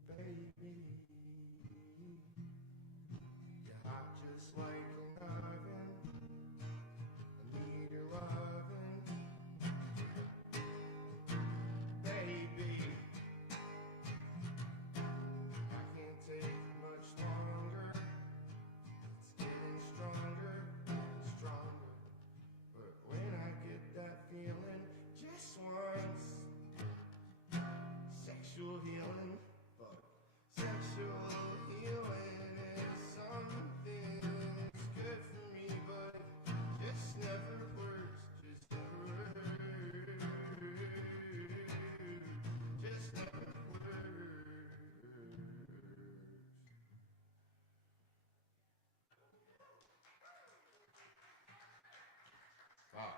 Baby, you're hot just like an oven. I need your loving. Baby, I can't take much longer. It's getting stronger, stronger. But when I get that feeling just once, sexual healing, fuck. Sexual healing is something that's good for me, but just never works, just never works. Just never works. Fuck.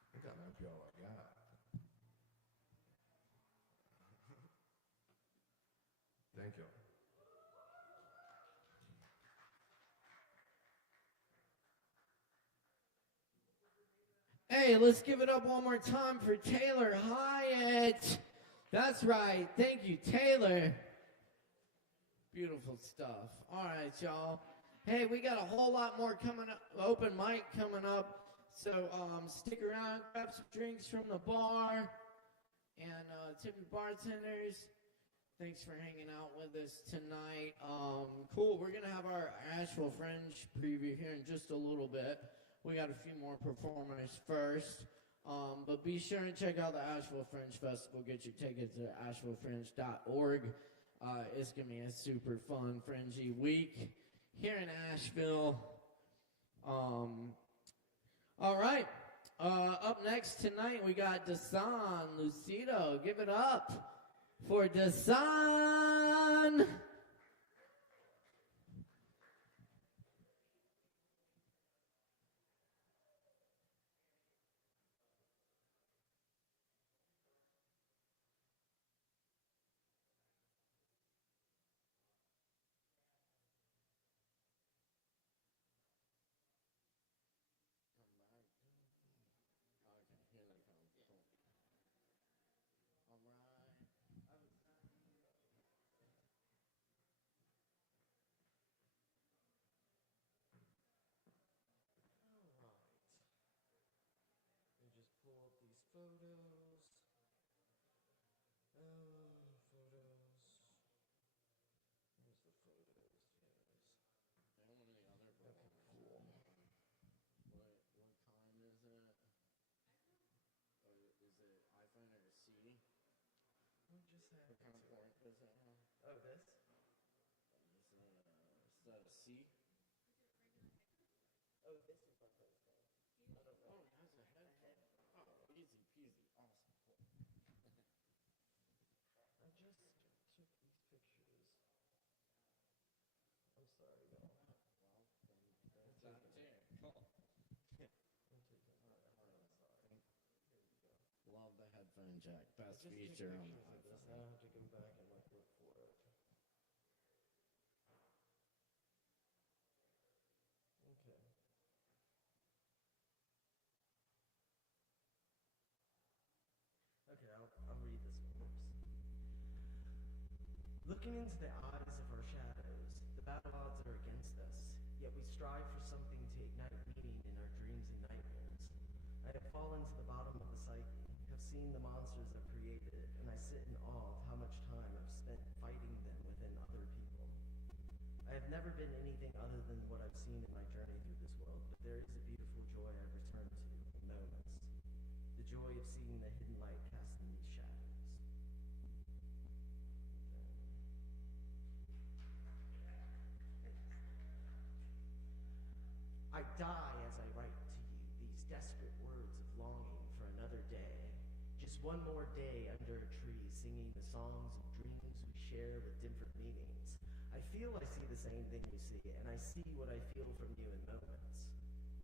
I think that might be all I got. Thank you. Hey, let's give it up one more time for Taylor Hyatt. That's right. Thank you, Taylor. Beautiful stuff. All right, y'all. Hey, we got a whole lot more coming up, open mic coming up. So stick around, grab some drinks from the bar, and tip your bartenders. Thanks for hanging out with us tonight. Cool. We're going to have our Asheville Fringe preview here in just a little bit. We got a few more performers first. But be sure and check out the Asheville Fringe Festival. Get your tickets at ashevillefringe.org. It's going to be a super fun, fringy week here in Asheville. All right. Up next. next tonight we got Desan Lucido. Give it up for Desan. Photos. Photos. Where's the photos? Yes. And one of the other photos. Cool. What time is it? Is it iPhone or a C? We just had. What kind of point does it have? Oh, this? Is that a C? Oh, this is my first one. I don't know. Oh, it has a headphone. Oh, easy peasy. Awesome. I just took these pictures. I'm sorry, y'all. Well, then that's that too. Cool. I'm taking my sorry. Here we go. Love the headphone jack. I Best just took feature on the pictures of this. iPhone. Now I have to go back and look for it. Okay. Okay, I'll read this one first. Looking into the eyes of our shadows, the battle odds are against us, yet we strive for something to ignite meaning in our dreams and nightmares. I have fallen to the bottom of the psyche, have seen the monsters I've created, and I sit in awe of how much time I've spent fighting them within other people. I have never been anything other than what I've seen in my journey through this world, but there is a beautiful joy I return to in moments. The joy of seeing the hidden light cast in these shadows. I die as I write to you these desperate words of longing for another day. Just one more day under a tree, singing the songs of dreams we share with different meanings. I feel I see the same thing you see, and I see what I feel from you in moments.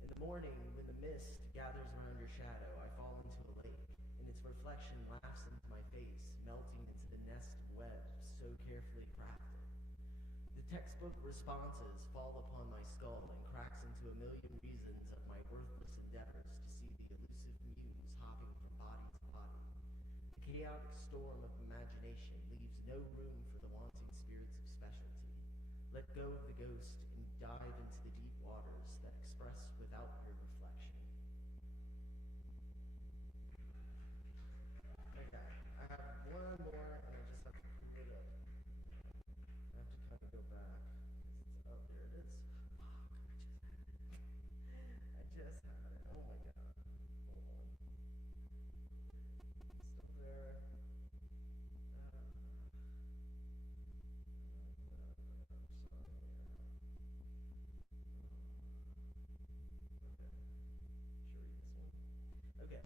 In the morning, when the mist gathers around your shadow, I fall into a lake, and its reflection laughs into my face, melting into the nest of webs so carefully crafted. The textbook responses fall upon my skull and cracks into a million reasons of my worthless endeavors to see the elusive muse hopping from body to body. The chaotic storm of imagination leaves no room for the wanting spirits of specialty. Let go of the ghost and dive into the deep waters that express without your reflection. Okay, I have one more and I just have to pull it up. I have to kind of go back. Oh, there it is. Fuck, I just had it. Oh my god. Hold on. Still there. Sorry. Okay.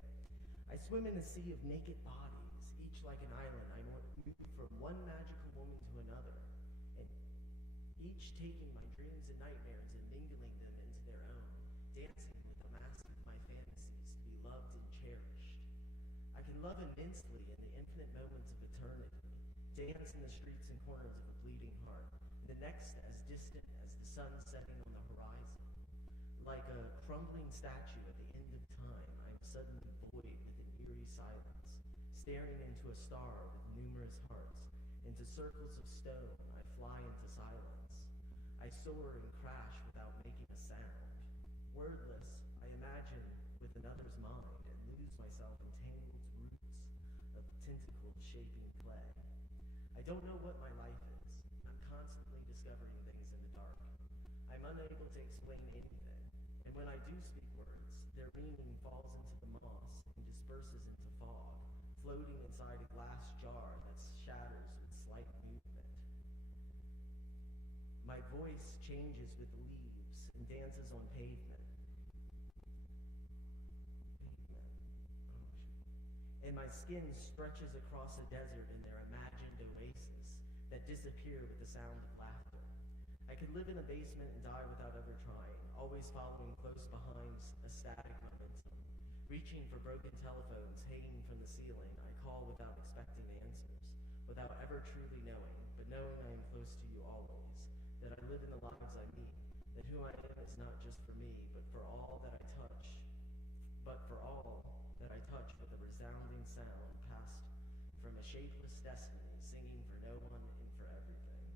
I swim in a sea of naked bodies, each like an island. I move from one magical woman to another, and each taking my dreams and nightmares and mingling them into their own, dancing with the mask of my fantasies to be loved and cherished. I can love immensely in the infinite moments of eternity, dance in the streets and corners of a bleeding heart, and the next as distant as the sun setting on the horizon. Like a crumbling statue at the end of time, I am suddenly void with an eerie silence, staring into a star with numerous hearts. Into circles of stone, I fly into silence. I soar and crash without making a sound. Wordless, I imagine with another's mind and lose myself in tangled roots of tentacles shaping clay. I don't know what my life is. I'm constantly discovering things in the dark. I'm unable to explain anything. And when I do speak words, their meaning falls into the moss and disperses into fog, floating inside a glass jar that shatters with slight movement. My voice changes with leaves and dances on pavement. my skin stretches across a desert in their imagined oasis that disappear with the sound of laughter. I could live in a basement and die without ever trying, always following close behind a static momentum. Reaching for broken telephones hanging from the ceiling, I call without expecting answers, without ever truly knowing, but knowing I am close to you always, that I live in the lives I meet, that who I am is not just for me, but for all that I touch, with a resounding sound passed from a shapeless destiny, singing for no one and for everything.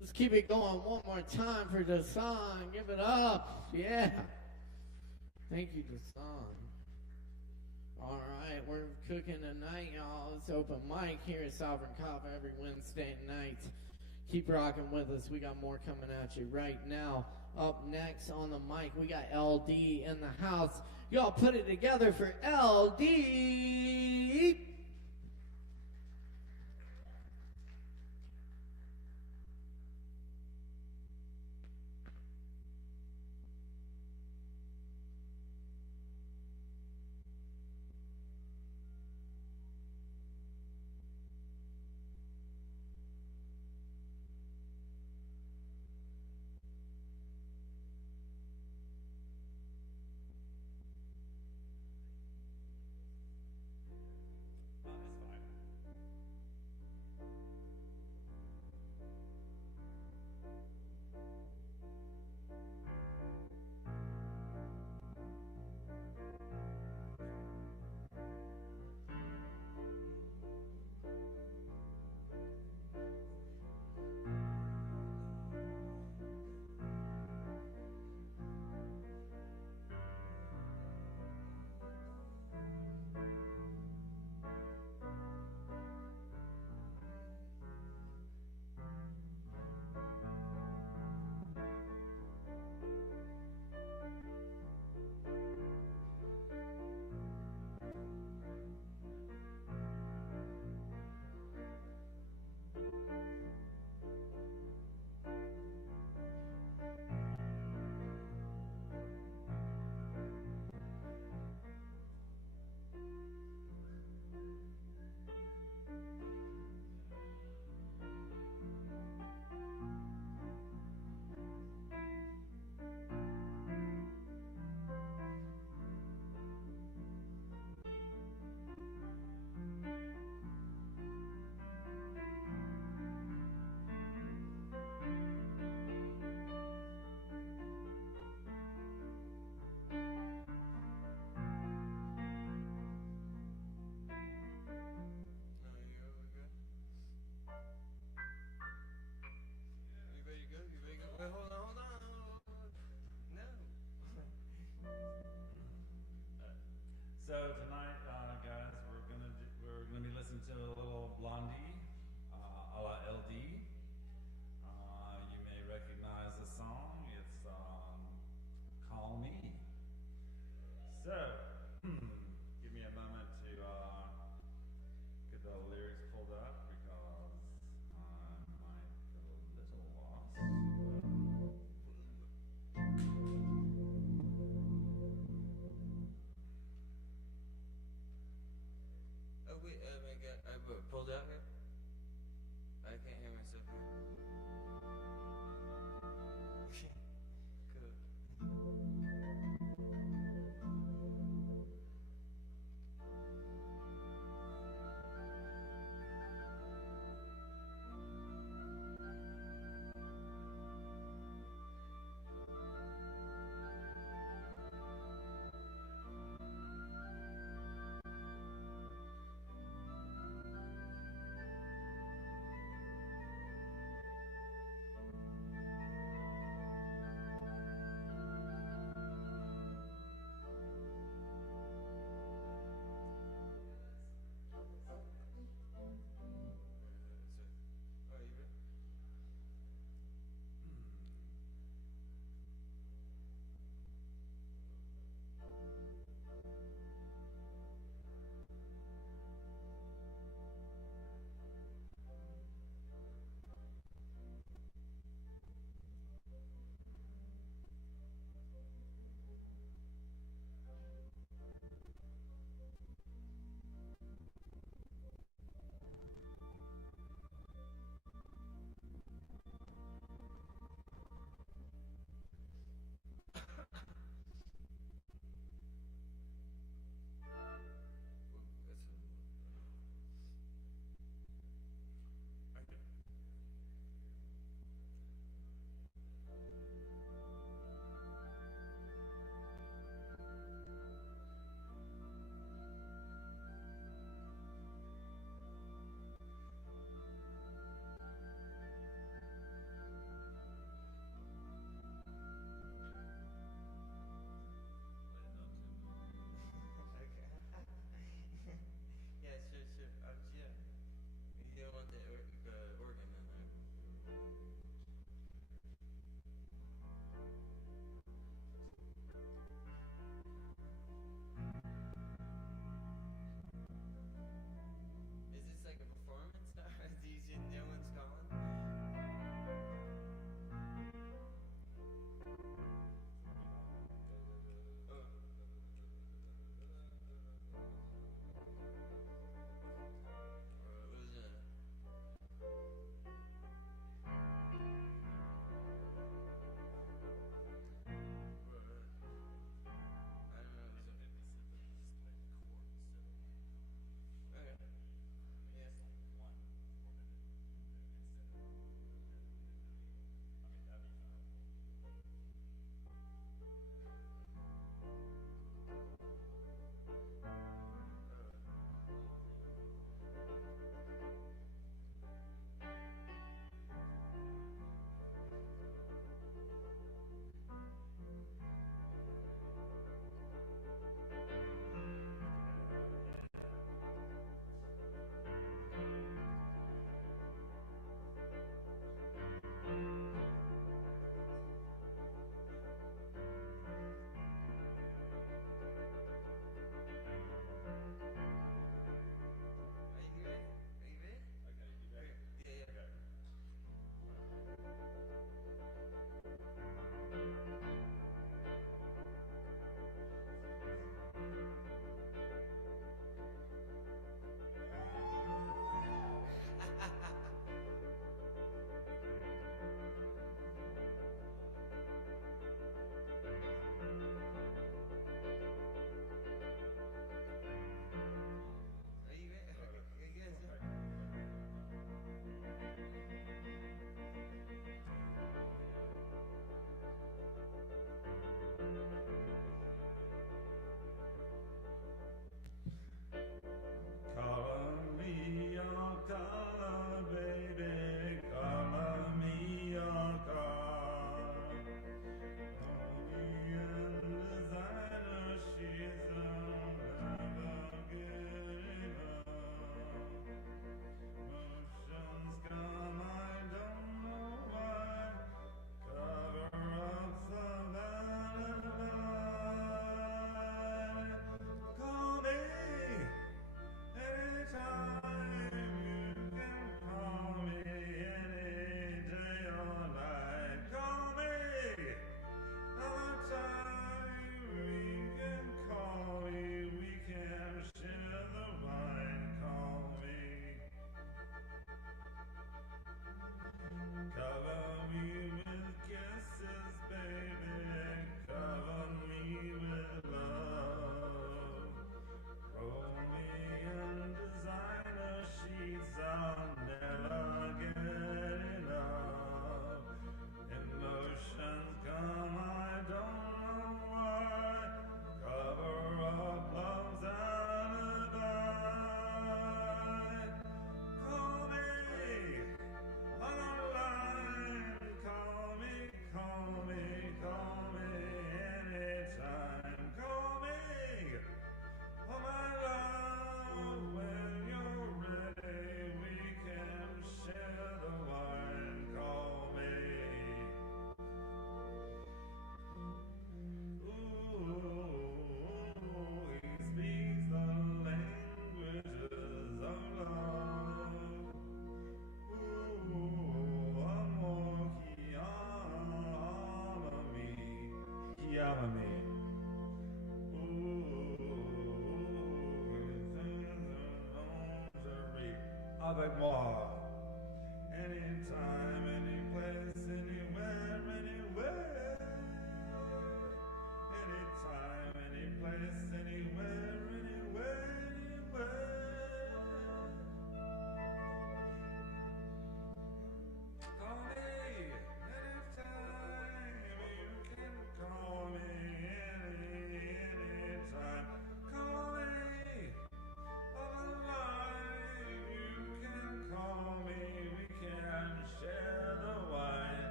Let's keep it going one more time for Dasan. Give it up. Yeah. Thank you, Dasan. All right, we're cooking tonight, y'all. It's open mic here at Sovereign Kava every Wednesday night. Keep rocking with us. We got more coming at you right now. Up next on the mic, we got LD in the house. Y'all put it together for LD.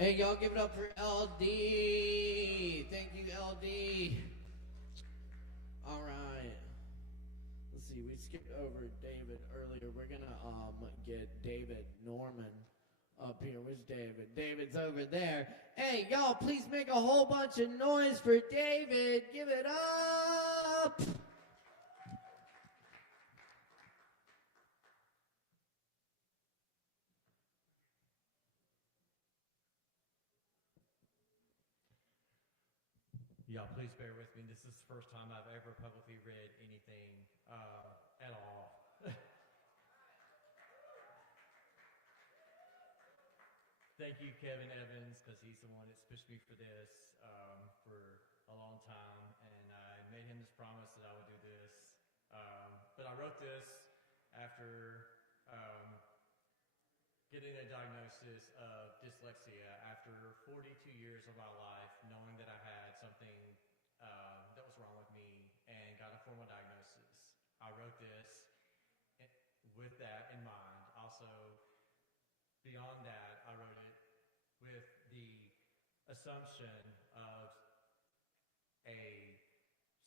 Hey, y'all give it up for LD. Thank you, LD. All right. Let's see, we skipped over David earlier. We're going to get David Norman up here. Where's David? David's over there. Hey, y'all, please make a whole bunch of noise for David. Give it up. Y'all, please bear with me. This is the first time I've ever publicly read anything at all. Thank you, Kevin Evans, because he's the one that's pushed me for this for a long time, and I made him this promise that I would do this. But I wrote this after getting a diagnosis of dyslexia after 42 years of my life, knowing that I had something that was wrong with me and got a formal diagnosis. I wrote this with that in mind. Also, beyond that, I wrote it with the assumption of a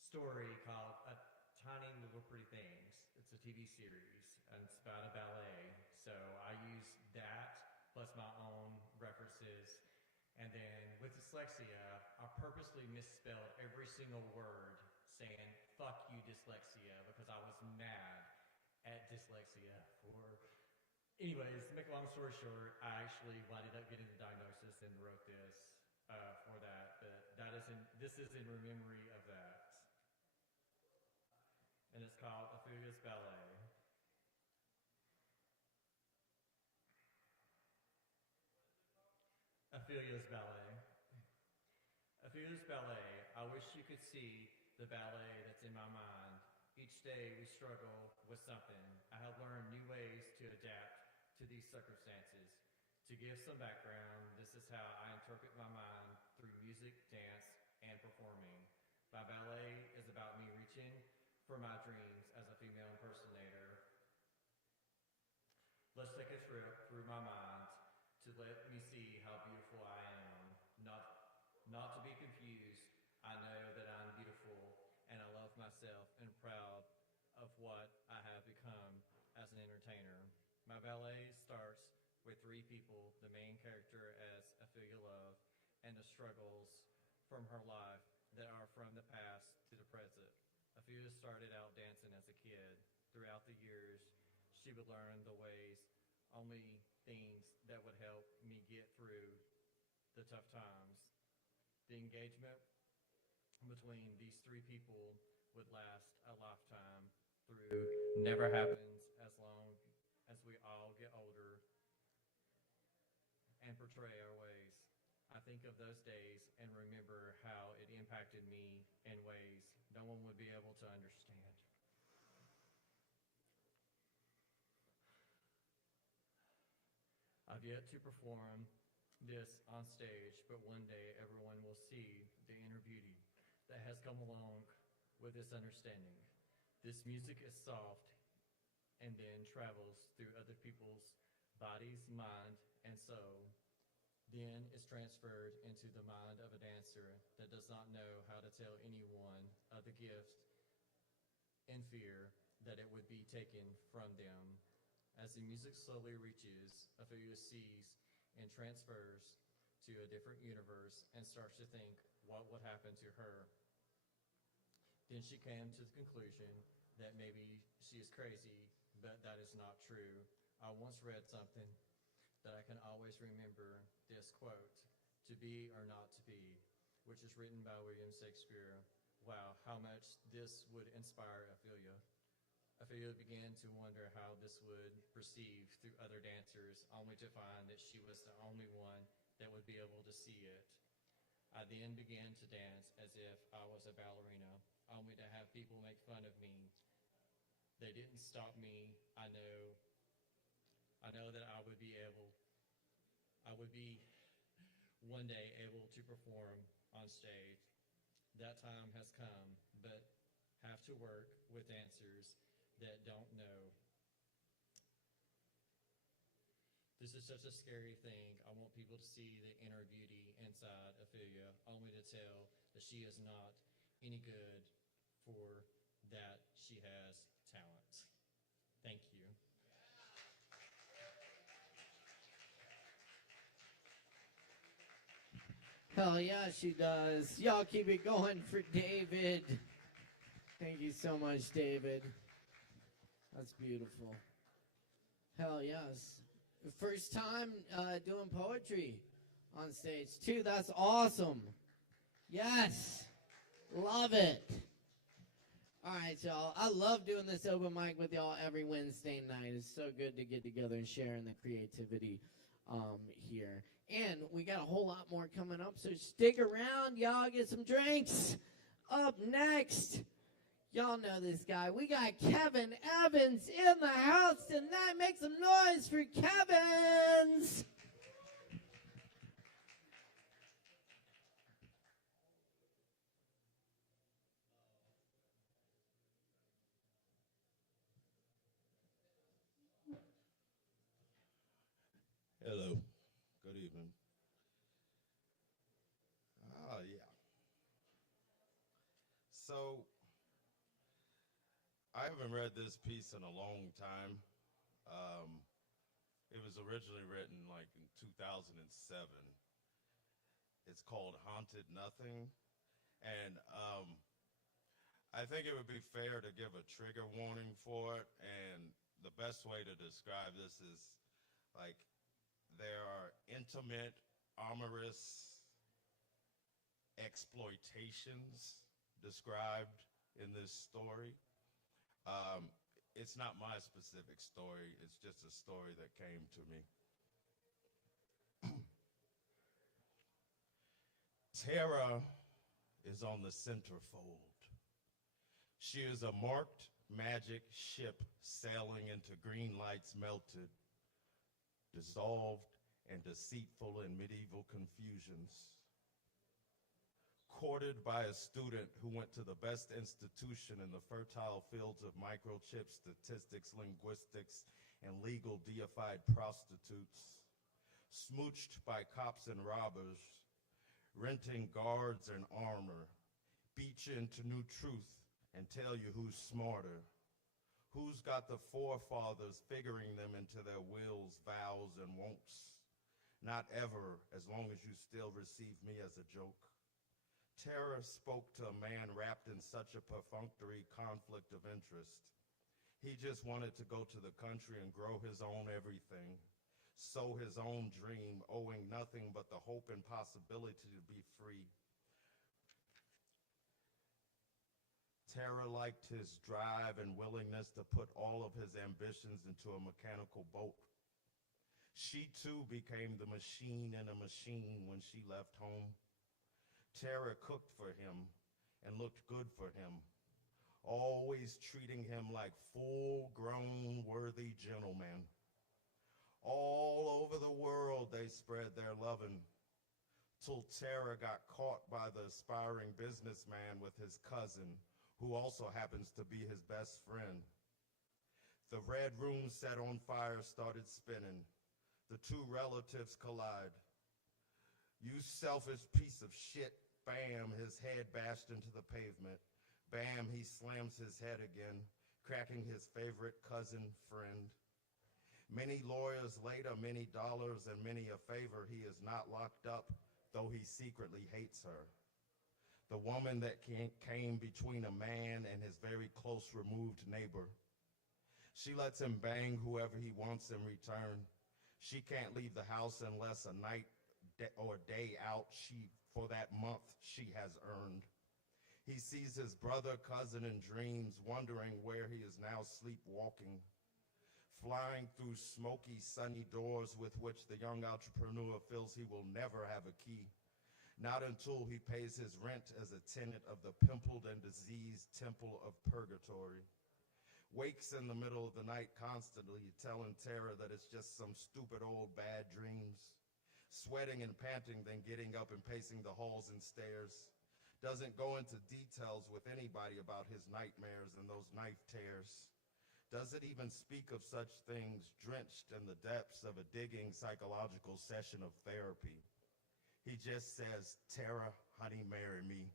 story called A Tiny Little Pretty Things. It's a TV series, and it's about a ballet. So I used that plus my own references. And then with dyslexia, I purposely misspelled every single word saying, fuck you dyslexia, because I was mad at dyslexia anyways, to make a long story short, I actually ended up getting the diagnosis and wrote this for that. But this is in memory of that. And it's called Ophelia's Ballet. Ophelia's Ballet. Ophelia's Ballet. I wish you could see the ballet that's in my mind. Each day we struggle with something. I have learned new ways to adapt to these circumstances. To give some background, this is how I interpret my mind through music, dance, and performing. My ballet is about me reaching for my dreams as a female impersonator. Let's take a trip through my mind to let me see how beautiful I am. Not to be confused, I know that I'm beautiful and I love myself and proud of what I have become as an entertainer. My ballet starts with three people, the main character as Ophelia Love, and the struggles from her life that are from the past to the present. Ophelia started out dancing as a kid. Throughout the years, she would learn the ways, only things that would help me get through the tough times. The engagement between these three people would last a lifetime through never happens as long as we all get older and portray our ways. I think of those days and remember how it impacted me in ways no one would be able to understand. I've yet to perform this on stage, but one day everyone will see the inner beauty that has come along with this understanding. This music is soft and then travels through other people's bodies, mind, and soul. Then is transferred into the mind of a dancer that does not know how to tell anyone of the gift in fear that it would be taken from them. As the music slowly reaches, Ophelia sees and transfers to a different universe and starts to think what would happen to her. Then she came to the conclusion that maybe she is crazy, but that is not true. I once read something that I can always remember, this quote, "To be or not to be," which is written by William Shakespeare. Wow, how much this would inspire Ophelia. Ophelia began to wonder how this would perceive through other dancers, only to find that she was the only one that would be able to see it. I then began to dance as if I was a ballerina, only to have people make fun of me. They didn't stop me. I know that I would be one day able to perform on stage. That time has come, but have to work with dancers that don't know This is such a scary thing. I want people to see the inner beauty inside Ophelia, only to tell that she is not any good for that she has talent. Thank you. Hell yeah, she does. Y'all keep it going for David. Thank you so much, David. That's beautiful. Hell yes. First time doing poetry on stage, too. That's awesome. Yes. Love it. All right, y'all. I love doing this open mic with y'all every Wednesday night. It's so good to get together and share in the creativity here. And we got a whole lot more coming up, so stick around, y'all. Get some drinks. Up next, y'all know this guy. We got Kevin Evans in the house tonight. Make some noise for Kevin's. Hello. Good evening. Yeah. So, I haven't read this piece in a long time. It was originally written like in 2007. It's called Haunted Nothing. And I think it would be fair to give a trigger warning for it. And the best way to describe this is like there are intimate, amorous exploitations described in this story. It's not my specific story. It's just a story that came to me. Tara is on the centerfold. She is a marked magic ship sailing into green lights melted, dissolved and deceitful in medieval confusions. Courted by a student who went to the best institution in the fertile fields of microchip statistics, linguistics, and legal deified prostitutes. Smooched by cops and robbers, renting guards and armor, beat you into new truth and tell you who's smarter. Who's got the forefathers figuring them into their wills, vows, and won'ts? Not ever, as long as you still receive me as a joke. Terror spoke to a man wrapped in such a perfunctory conflict of interest. He just wanted to go to the country and grow his own everything, sow his own dream, owing nothing but the hope and possibility to be free. Terror liked his drive and willingness to put all of his ambitions into a mechanical boat. She too became the machine in a machine when she left home. Tara cooked for him and looked good for him, always treating him like full-grown, worthy gentlemen. All over the world they spread their loving, till Tara got caught by the aspiring businessman with his cousin, who also happens to be his best friend. The red room set on fire started spinning. The two relatives collide. You selfish piece of shit. Bam, his head bashed into the pavement. Bam, he slams his head again, cracking his favorite cousin friend. Many lawyers later, many dollars, and many a favor, he is not locked up, though he secretly hates her. The woman that came between a man and his very close removed neighbor. She lets him bang whoever he wants in return. She can't leave the house unless a night or day out for that month she has earned. He sees his brother, cousin in dreams, wondering where he is now sleepwalking, flying through smoky, sunny doors with which the young entrepreneur feels he will never have a key, not until he pays his rent as a tenant of the pimpled and diseased temple of purgatory. Wakes in the middle of the night constantly, telling Tara that it's just some stupid old bad dreams. Sweating and panting, then getting up and pacing the halls and stairs. Doesn't go into details with anybody about his nightmares and those knife tears. Does it even speak of such things drenched in the depths of a digging psychological session of therapy? He just says, Tara, honey, marry me.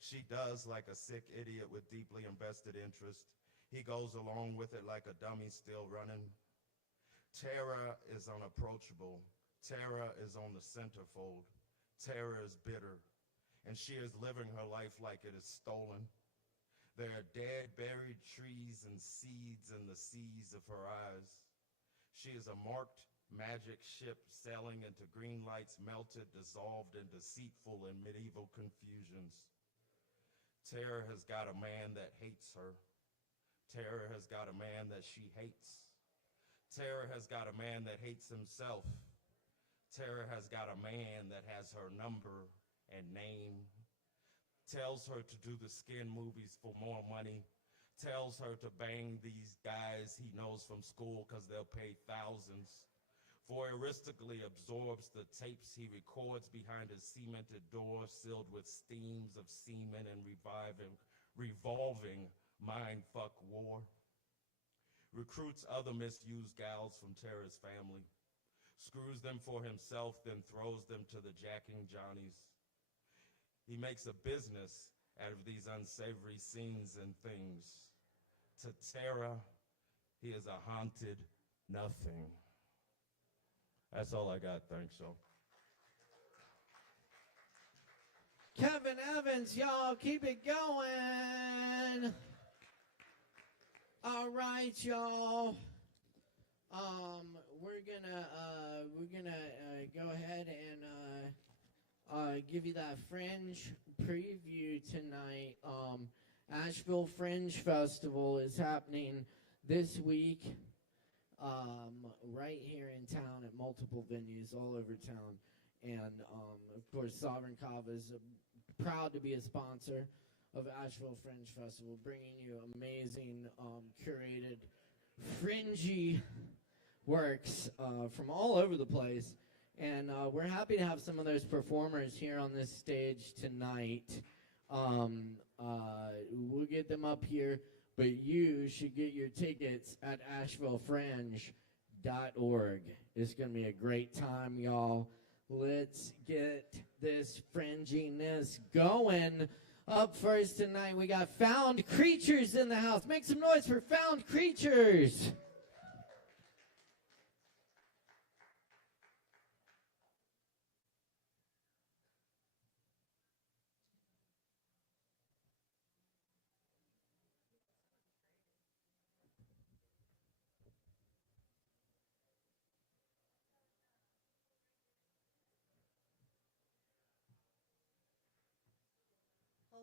She does like a sick idiot with deeply invested interest. He goes along with it like a dummy still running. Tara is unapproachable. Tara is on the centerfold. Tara is bitter, and she is living her life like it is stolen. There are dead, buried trees and seeds in the seas of her eyes. She is a marked magic ship sailing into green lights, melted, dissolved, and deceitful in medieval confusions. Tara has got a man that hates her. Tara has got a man that she hates. Tara has got a man that hates himself. Tara has got a man that has her number and name. Tells her to do the skin movies for more money. Tells her to bang these guys he knows from school because they'll pay thousands. Voyeuristically absorbs the tapes he records behind his cemented door sealed with steams of semen and revolving mind-fuck war. Recruits other misused gals from Tara's family. Screws them for himself, then throws them to the jacking Johnnies. He makes a business out of these unsavory scenes and things. To Tara, he is a haunted nothing. That's all I got. Thanks, y'all. Kevin Evans, y'all, keep it going. All right, y'all. We're gonna go ahead and give you that Fringe preview tonight. Asheville Fringe Festival is happening this week, right here in town at multiple venues all over town. And, of course, Sovereign Kava is proud to be a sponsor of Asheville Fringe Festival, bringing you amazing, curated, fringy works from all over the place. And we're happy to have some of those performers here on this stage tonight. We'll get them up here, but you should get your tickets at AshevilleFringe.org. It's going to be a great time, y'all. Let's get this fringiness going. Up first tonight, we got Found Creatures in the house. Make some noise for Found Creatures.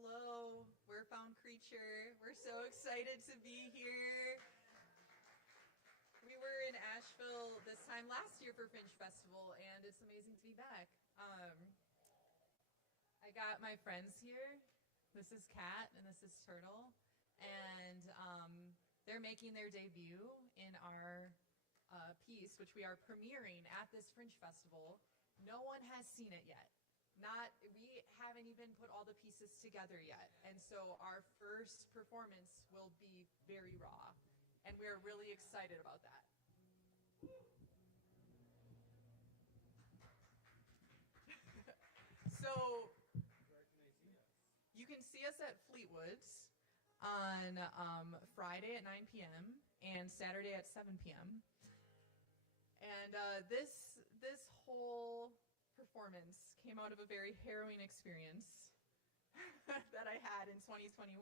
Hello, we're Found Creature. We're so excited to be here. We were in Asheville this time last year for Fringe Festival, and it's amazing to be back. I got my friends here. This is Kat, and this is Turtle, and they're making their debut in our piece, which we are premiering at this Fringe Festival. No one has seen it yet. We haven't even put all the pieces together yet. And so our first performance will be very raw. And we're really excited about that. So you can see us at Fleetwood's on Friday at 9 p.m. and Saturday at 7 p.m. And this whole performance came out of a very harrowing experience that I had in 2021.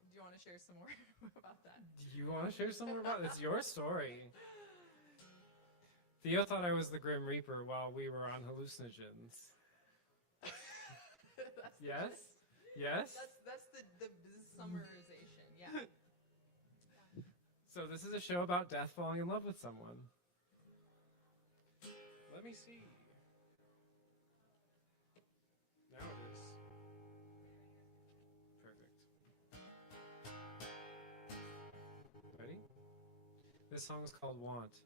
Do you want to share some more about that? Do you want to share some more about it? It's your story. Theo thought I was the Grim Reaper while we were on hallucinogens. Yes? Yes? That's the summarization, yeah. So this is a show about death falling in love with someone. Let me see. Now it is. Perfect. Ready? This song is called Want.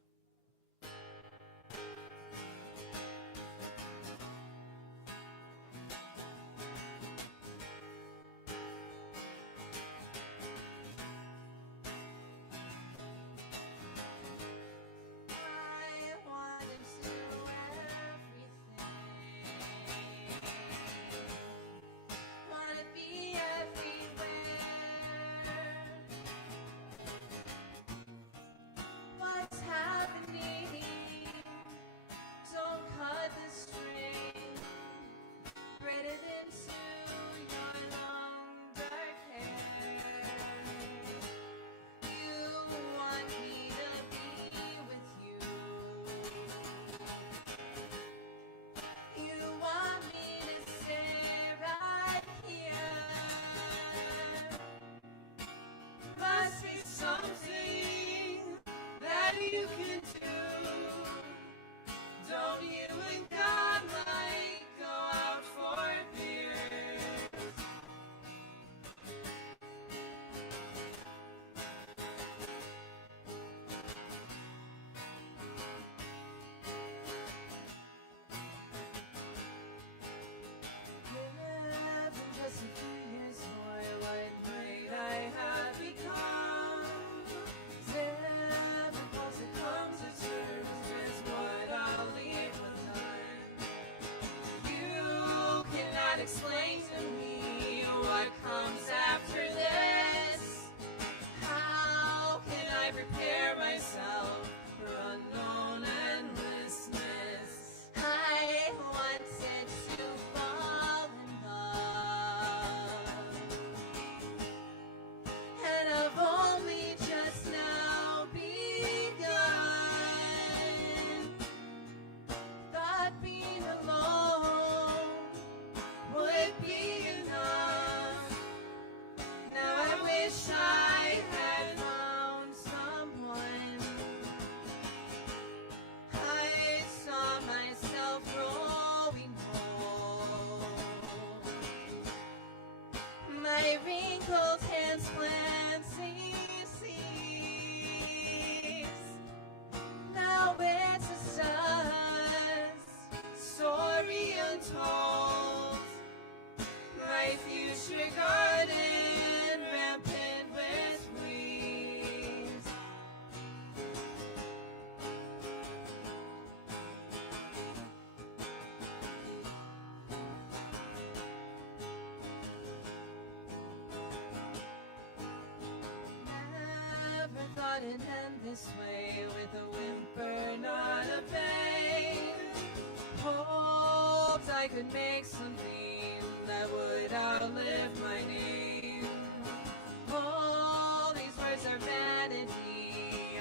you can do. Don't you and God like go out for beers? Living just a few years more like great I have become. Every pulse that comes to terms with what I'll leave behind. You cannot explain to me what comes after this. How can I prepare myself for unknown endlessness? I wanted to fall in love, and I've only just now begun. Thought being alone would be enough. Now I wish I had found someone. I saw myself growing old. My wrinkled hands planting seeds. Now it's a story untold. My future garden rampant with weeds. Never thought it'd end this way, with a whimper, not a bang. Hoped I could make something that would outlive my name. All these words are vanity,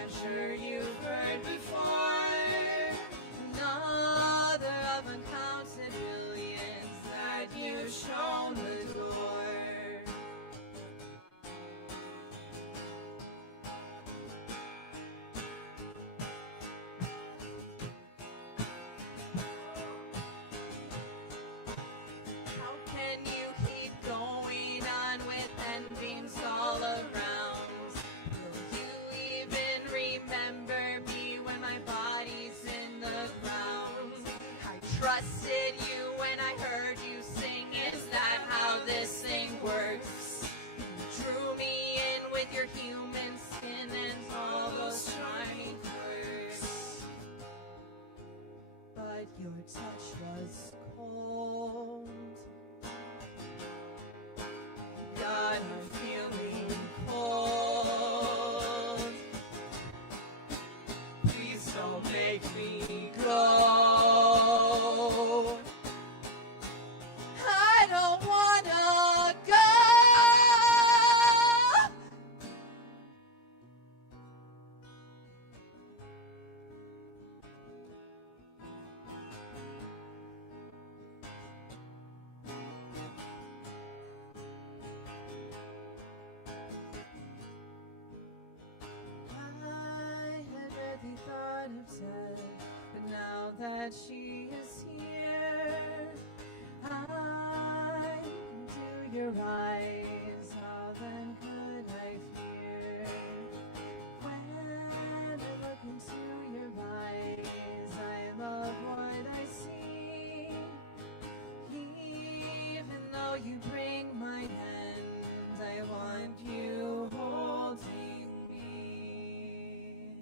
I'm sure you've heard before. Another of uncounted billions that you've shown the door. How can you keep going on with envyings all around? Will you even remember me when my body's in the ground? I trusted you when I heard you sing. Is that how this thing works? You drew me in with your human skin and all those charming quirks. But your touch was cold. God, I'm feeling cold. Please don't make me go. I don't wanna go. I had really thought of death, but now that she is here, I into your eyes, how then could I fear? When I look into your eyes, I love what I see. Even though you bring my hand, I want you holding me.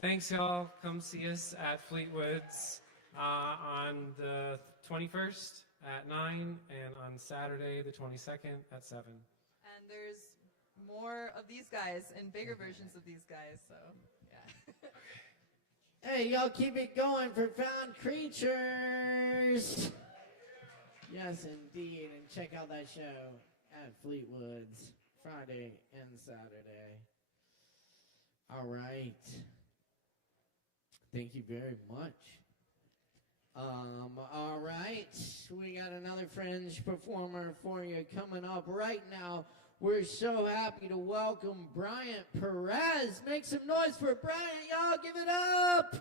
Thanks, y'all. Come see us at Fleetwood's on the 21st at 9 and on Saturday the 22nd at 7. And there's more of these guys and bigger versions of these guys, so yeah. Hey, y'all keep it going for Found Creatures. Yes, indeed. And check out that show at Fleetwood's Friday and Saturday. All right. Thank you very much. All right. We got another fringe performer for you coming up right now. We're so happy to welcome Bryant Perez. Make some noise for Bryant, y'all. Give it up.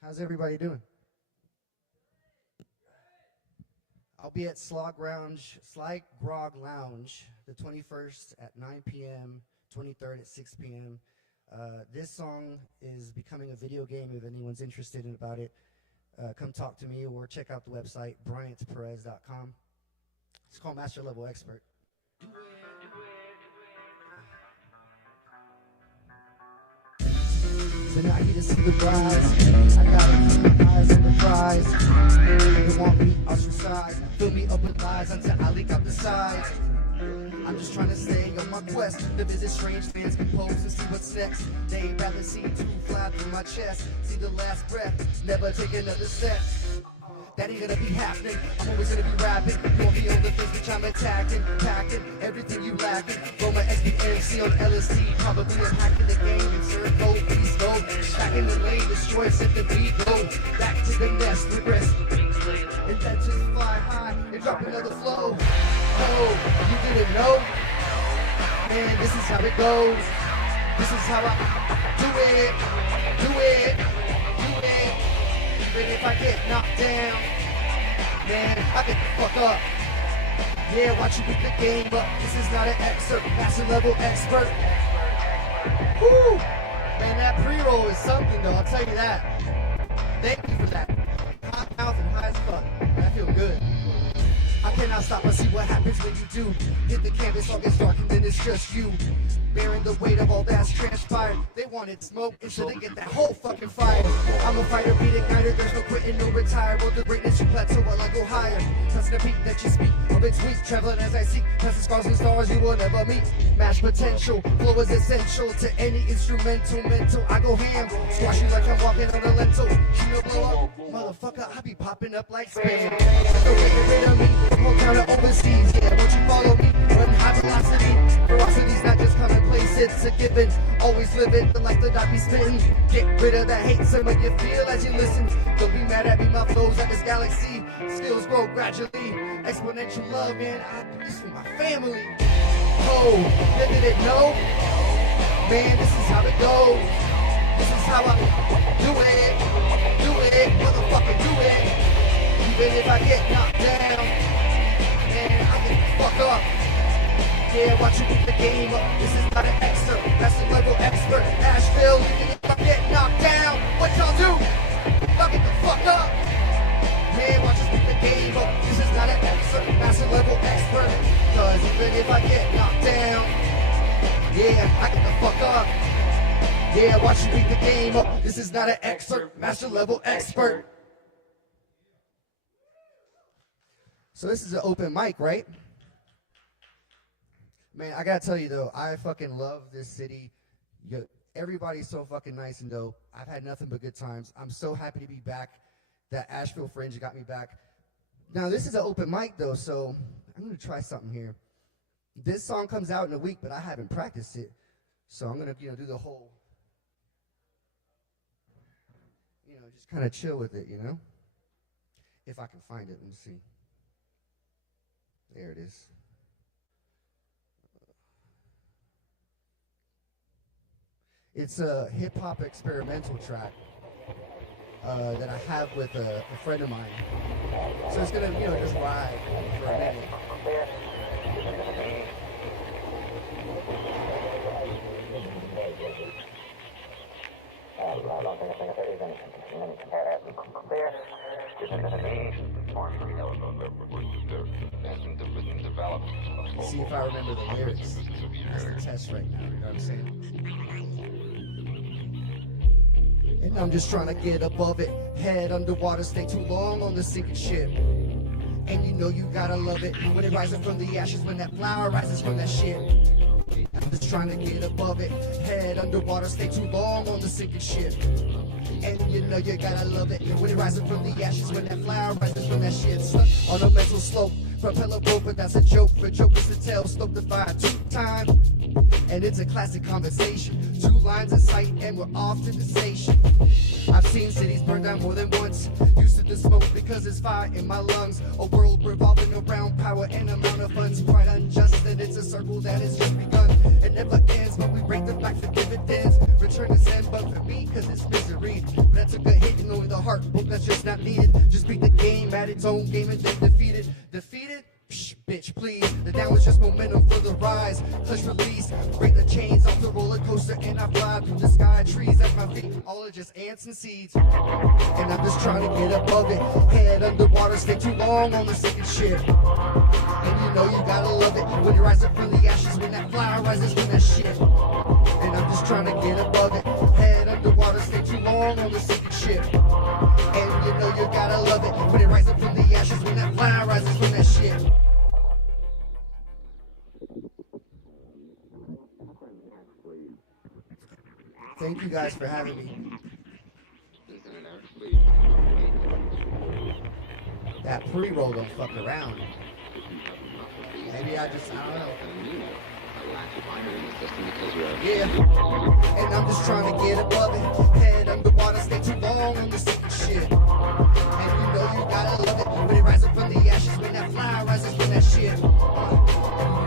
How's everybody doing? I'll be at Slog Grog Lounge the 21st at 9 p.m., 23rd at 6 p.m. This song is becoming a video game. If anyone's interested in about it, come talk to me or check out the website, bryantperez.com. It's called Master Level Expert. Tonight you to see the rise. I gotta keep my eyes on the prize. They want me ostracized, fill me up with lies until I leak out the sides. I'm just trying to stay on my quest to visit strange fans compose and see what's next. They'd rather see two fly through my chest, see the last breath, never take another step. That ain't gonna be happening. I'm always gonna be rapping. You won't be on the things which I'm attacking, packing everything you lacking. Roll my SBMC on LSD, probably I'm hacking the game. Insert code, please go. Back in the lane, destroy, set the beat, go. Back to the nest, regress. And then just fly high and drop another flow. Oh, you didn't know? Man, this is how it goes. This is how I do it, do it, do it. Even if I get knocked down, man, I get the fuck up. Yeah, watch you pick the game up. This is not an excerpt, master level expert. Woo! Man, that pre-roll is something though, I'll tell you that. Thank you for that. Hot mouth and high as fuck. I feel good. I cannot stop and see what happens when you do. Hit the canvas, all gets dark and then it's just you. Bearing the weight of all that's transpired. They wanted smoke, and so they get that whole fucking fire. I'm a fighter, beat igniter, there's no quitting, no retire. Roll the greatness, you plateau while I go higher. That's the peak that you speak of its weak, traveling as I seek. Past the scars and stars you will never meet. Match potential, flow is essential to any instrumental, mental. I go ham, squash you like I'm walking on a lentil. You know blow up, motherfucker, I be popping up like spam. So get rid of me, hometown to overseas. Yeah, won't you follow me? Run high velocity, ferocity's not just commonplace, it's a given. Always living the life that I be spitting. Get rid of that hate, some of you feel as you listen. Don't be mad at me, my flows at this galaxy. Skills grow gradually, exponential love, man. I do this for my family. Oh, you didn't know? Man, this is how it goes. This is how I do it, motherfucker, do it. Even if I get knocked down, man, I get the fuck up. Yeah, watch you pick the game up. This is not an excerpt, that's a level expert. Asheville, even if I get knocked down, what y'all do? I'll get the fuck up. Man, watch us pick the game up. This is not an excerpt, that's a level expert. Cause even if I get knocked down, yeah, I get the fuck up. Yeah, watch you pick the game up. This is not an excerpt, master level expert. So this is an open mic, right? Man, I gotta tell you though, I fucking love this city. Everybody's so fucking nice and dope. I've had nothing but good times. I'm so happy to be back. That Asheville Fringe got me back. Now this is an open mic though, so I'm gonna try something here. This song comes out in a week, but I haven't practiced it. So I'm gonna, do the whole, just kind of chill with it, If I can find it, let me see. There it is. It's a hip-hop experimental track that I have with a friend of mine. So it's gonna, just ride for a minute. See if I remember the lyrics. That's the test right now, you know what I'm saying? And I'm just trying to get above it. Head underwater, stay too long on the sinking ship. And you know you gotta love it when it rises from the ashes, when that flower rises from that shit. I'm just trying to get above it. Head underwater, stay too long on the sinking ship. And you know you gotta love it when it rises from the ashes, when that flower rises from that shit. Stuck on a mental slope, propeller rope, but that's a joke. For jokers to tell, stoke the fire 2 times. And it's a classic conversation. 2 lines of sight and we're off to the station. I've seen cities burn down more than once. Used to the smoke because there's fire in my lungs. A world revolving around power and amount of funds. Quite unjust that it's a circle that has just begun. It never ends, but we break them back for dividends. Return to send, but for me, cause it's misery. That took a hit and only the heartbroke that's just not needed. Just beat the game at its own game and then defeat it. Defeated? Psh, bitch, please. The down was just momentum for the rise. Clutch release, break the chains off the roller coaster, and I fly through the sky. Trees at my feet, all are just ants and seeds. And I'm just trying to get above it. Head underwater, stay too long on the sinking ship. And you know you gotta love it when you rise up from the ashes, when that flower rises from that shit. And I'm just trying to get above it. Head underwater, stay too long on the sinking ship. And you know you gotta love it when it rises up from the ashes, when that flower rises from that shit. Thank you guys for having me. That pre-roll don't fuck around. Maybe I don't know. Yeah, and I'm just trying to get above it. Head underwater, stay too long on the sinking shit. And you know you gotta love it when it rises from the ashes, when that flower rises from that shit. And you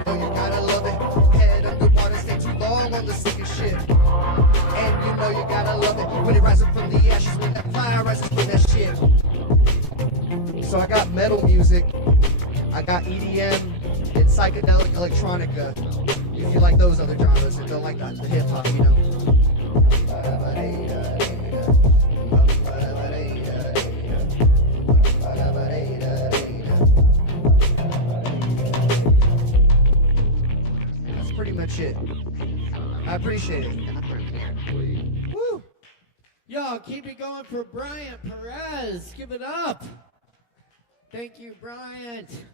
know you gotta love it. Head underwater, stay too long on the sinking shit. And you know you gotta love it when it rises from the ashes, when that fire rises from that shit. So I got metal music, I got EDM, and psychedelic electronica. If you like those other genres and don't like the hip hop, you know. That's pretty much it. I appreciate it. Woo! Y'all keep it going for Bryant Perez. Give it up. Thank you, Bryant.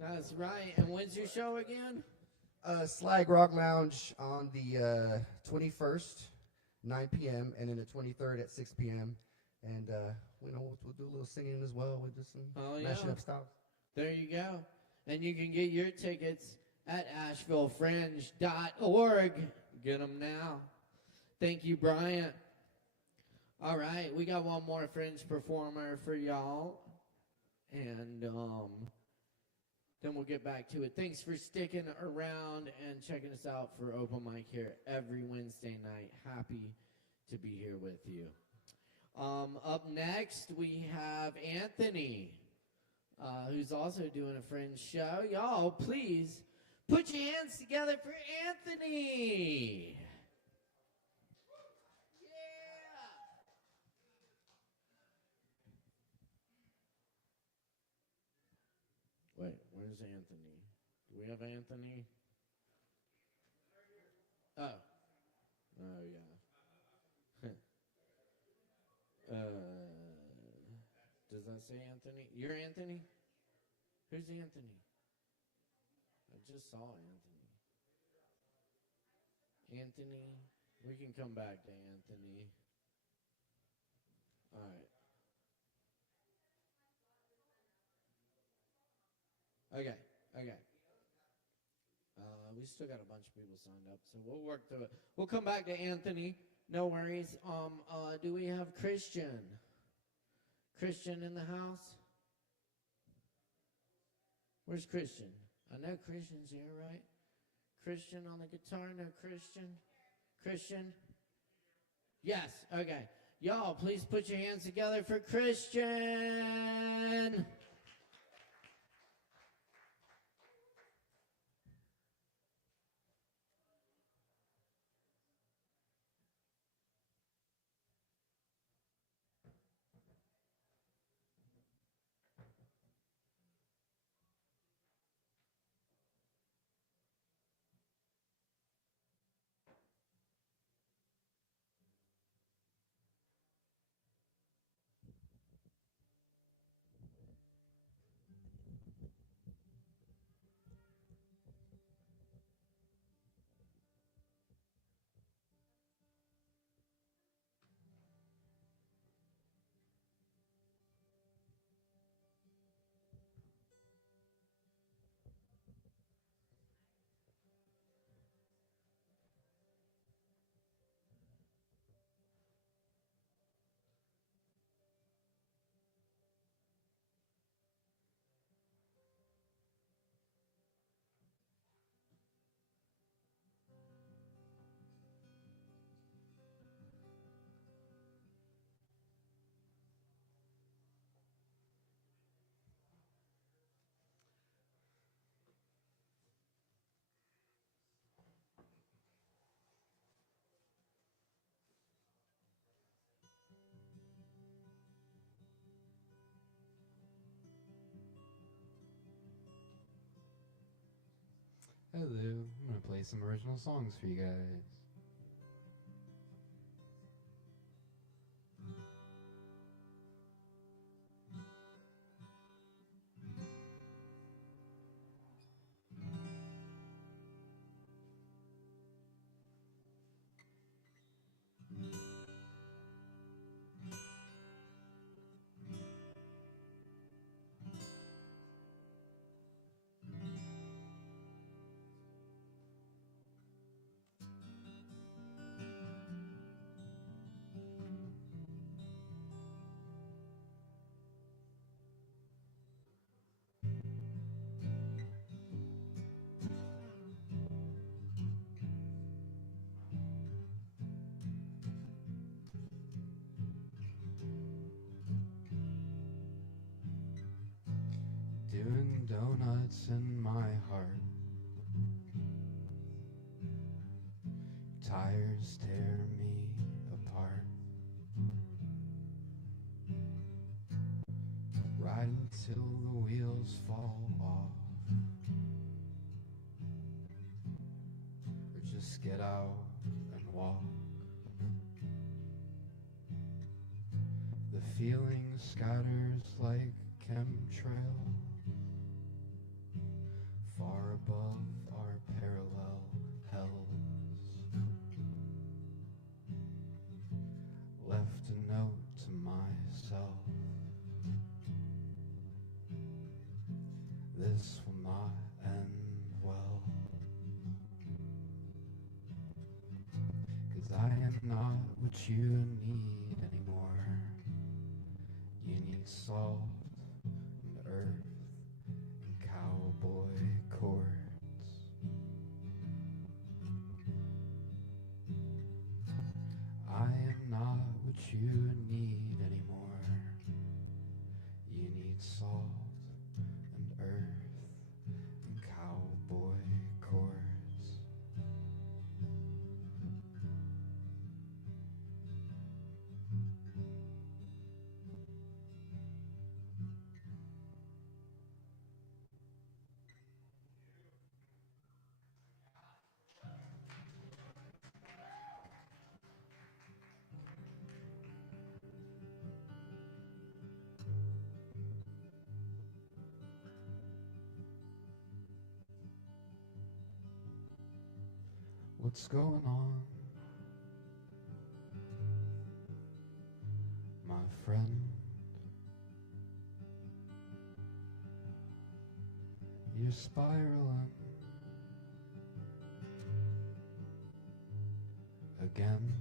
That's right. And when's your show again? Slag Rock Lounge on the 21st, 9 p.m., and then the 23rd at 6 p.m. And we'll do a little singing as well. We'll do some mashing up styles. There you go. And you can get your tickets at AshevilleFringe.org. Get them now. Thank you, Bryant. All right, we got one more Fringe performer for y'all. And then we'll get back to it. Thanks for sticking around and checking us out for open mic here every Wednesday night. Happy to be here with you. Up next, we have Anthony, who's also doing a Fringe show. Y'all, please put your hands together for Anthony. Wait, where's Anthony? Do we have Anthony? Oh. Oh, yeah. Does that say Anthony? You're Anthony? Who's Anthony? I just saw Anthony. Anthony? We can come back to Anthony. All right. Okay. We still got a bunch of people signed up, so we'll work through it. We'll come back to Anthony. No worries. Do we have Christian? Christian in the house? Where's Christian? I know Christian's here, right? Christian on the guitar? No Christian? Christian? Yes, okay. Y'all, please put your hands together for Christian. Hello, I'm gonna play some original songs for you guys. Doing donuts in my heart. Tires tear me apart. Ride until the wheels fall off. Or just get out and walk. The feeling scatters like chemtrail. Far above our parallel hells. Left a note to myself. This will not end well. 'Cause I am not what you need anymore. You need salt and earth and cowboy chords. I am not what you need anymore. You need salt and earth and cowboy chords. What's going on, my friend? You're spiraling again.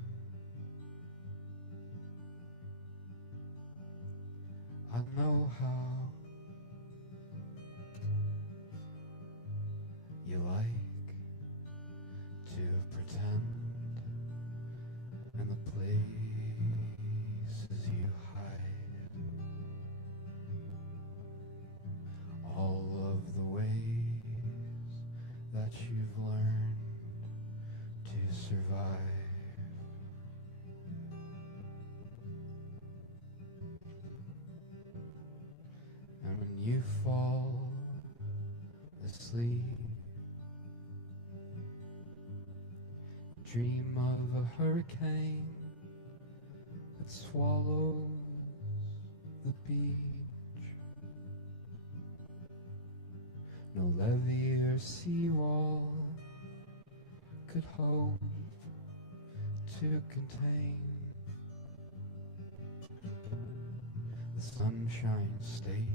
I know how you like to pretend, and the places you hide, all of the ways that you've learned to survive. And when you fall asleep, dream of a hurricane that swallows the beach. No levee or seawall could hope to contain the Sunshine State.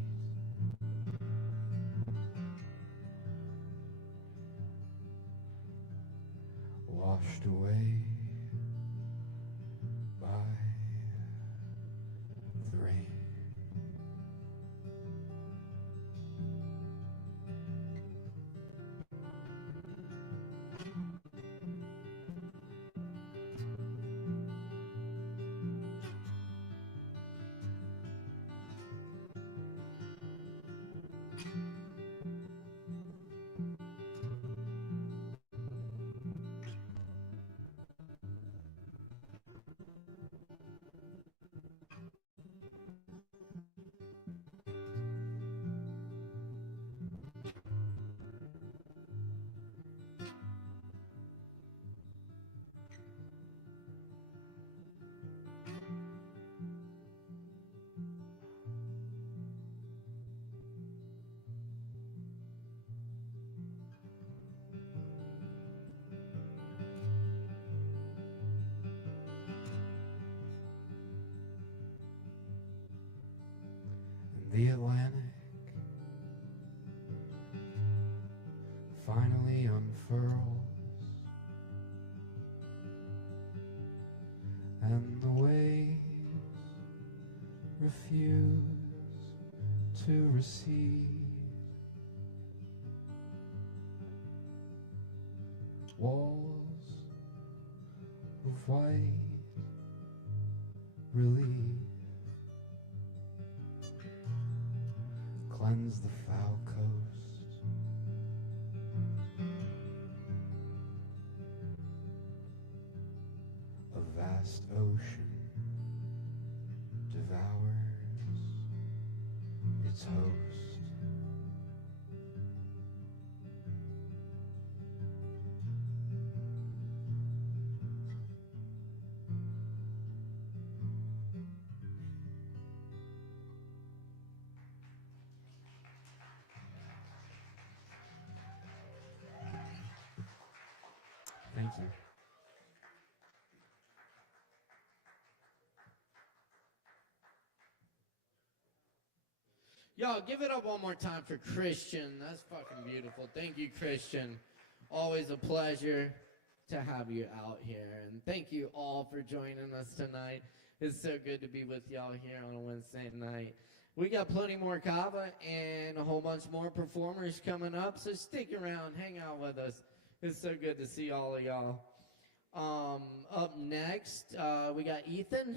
Washed away by the rain. the Atlantic finally unfurls, and the waves refuse to recede. Walls of white relief cleanse the foul coast. A vast ocean devours its host. Thank you. Y'all, give it up one more time for Christian. That's fucking beautiful. Thank you, Christian. Always a pleasure to have you out here. And thank you all for joining us tonight. It's so good to be with y'all here on a Wednesday night. We got plenty more Kava and a whole bunch more performers coming up, so stick around, hang out with us. It's so good to see all of y'all. Up next, we got Ethan.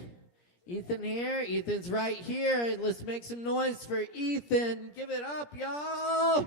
Ethan here. Ethan's right here. Let's make some noise for Ethan. Give it up, y'all.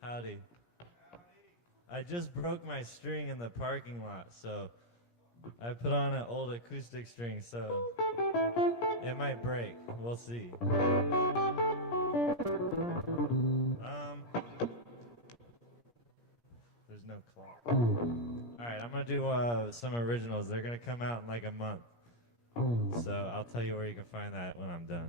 Howdy. I just broke my string in the parking lot, so I put on an old acoustic string, so it might break. We'll see. There's no clock. Alright, I'm gonna do some originals. They're gonna come out in like a month. So I'll tell you where you can find that when I'm done.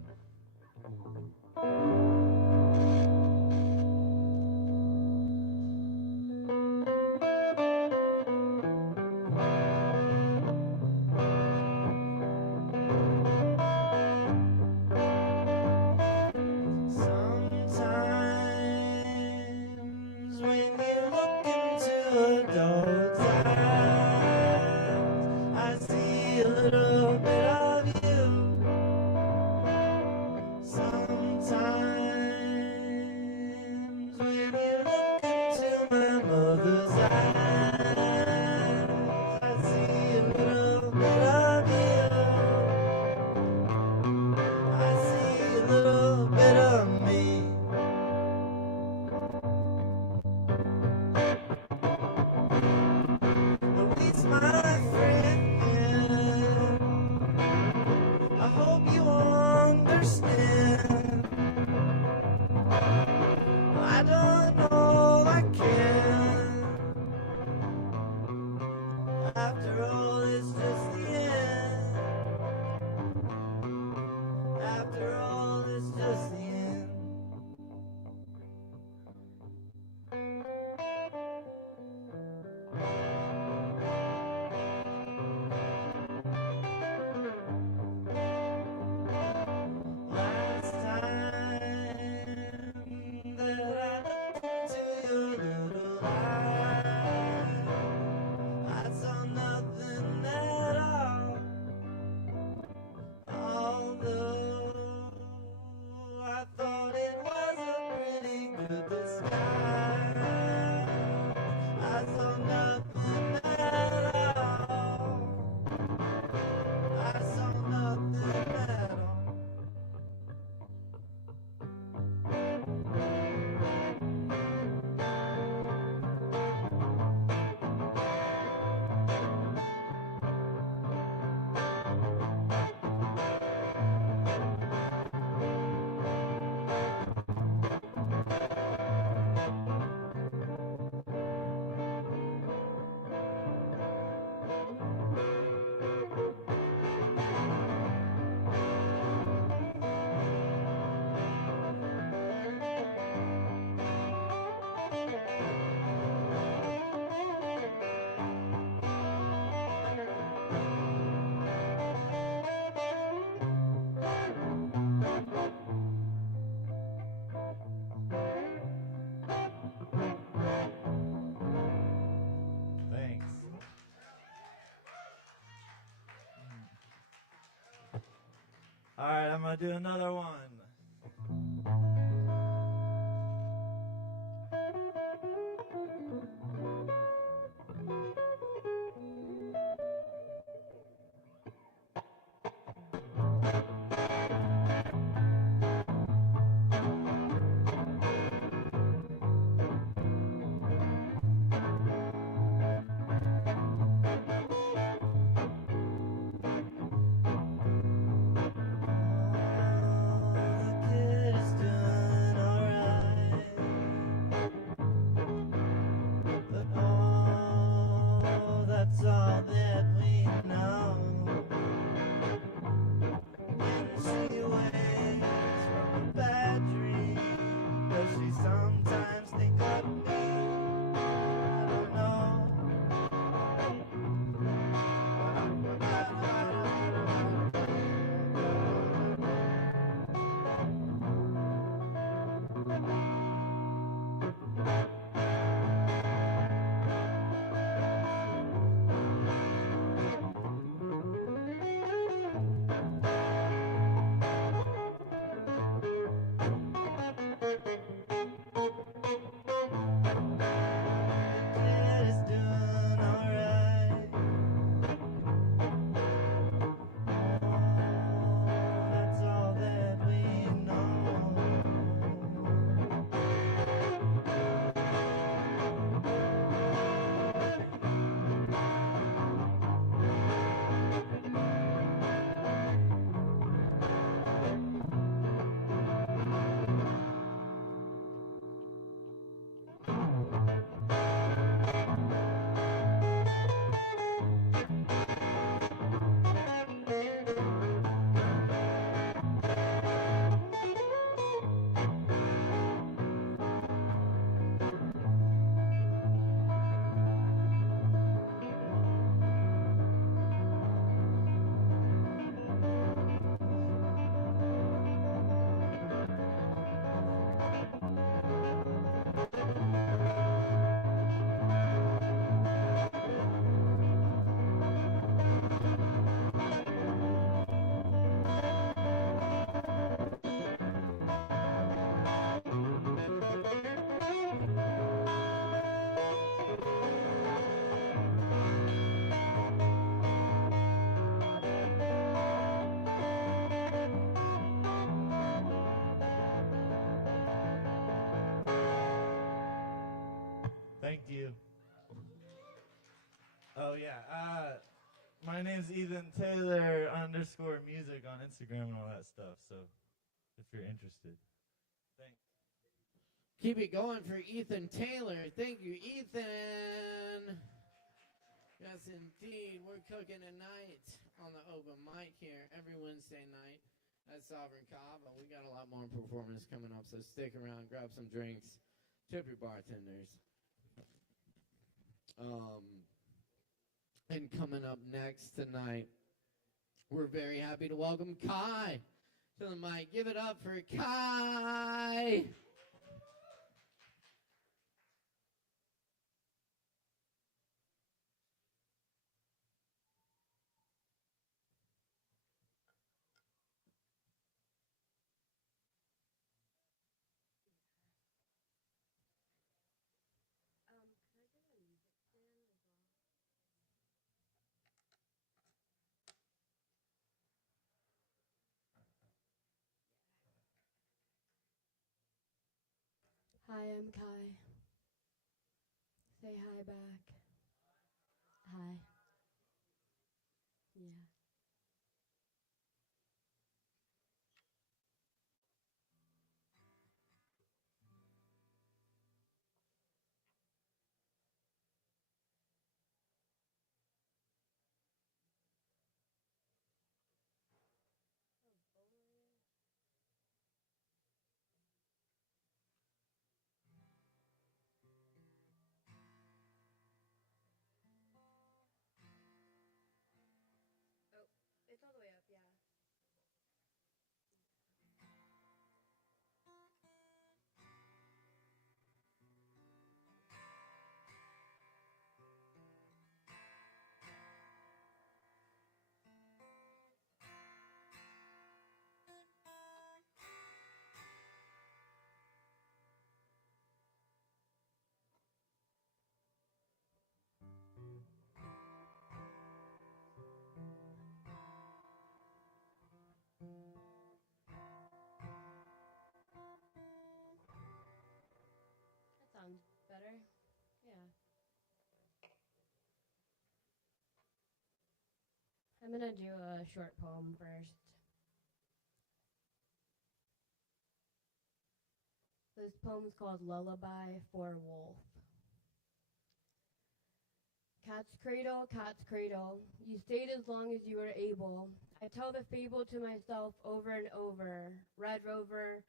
All right, I'm gonna do another one. Thank you. Oh yeah. My name's Ethan Taylor _music on Instagram and all that stuff. So if you're interested. Thanks. Keep it going for Ethan Taylor. Thank you, Ethan. Yes, indeed. We're cooking tonight on the open mic here every Wednesday night at Sovereign Kava. We got a lot more performance coming up, so stick around, grab some drinks, tip your bartenders. And coming up next tonight, we're very happy to welcome Kai to the mic. Give it up for Kai. Hi, I'm Kai. Say hi back. Hi. Yeah. gonna do a short poem first. This poem is called Lullaby for a Wolf. Cat's cradle, you stayed as long as you were able. I tell the fable to myself over and over. Red Rover,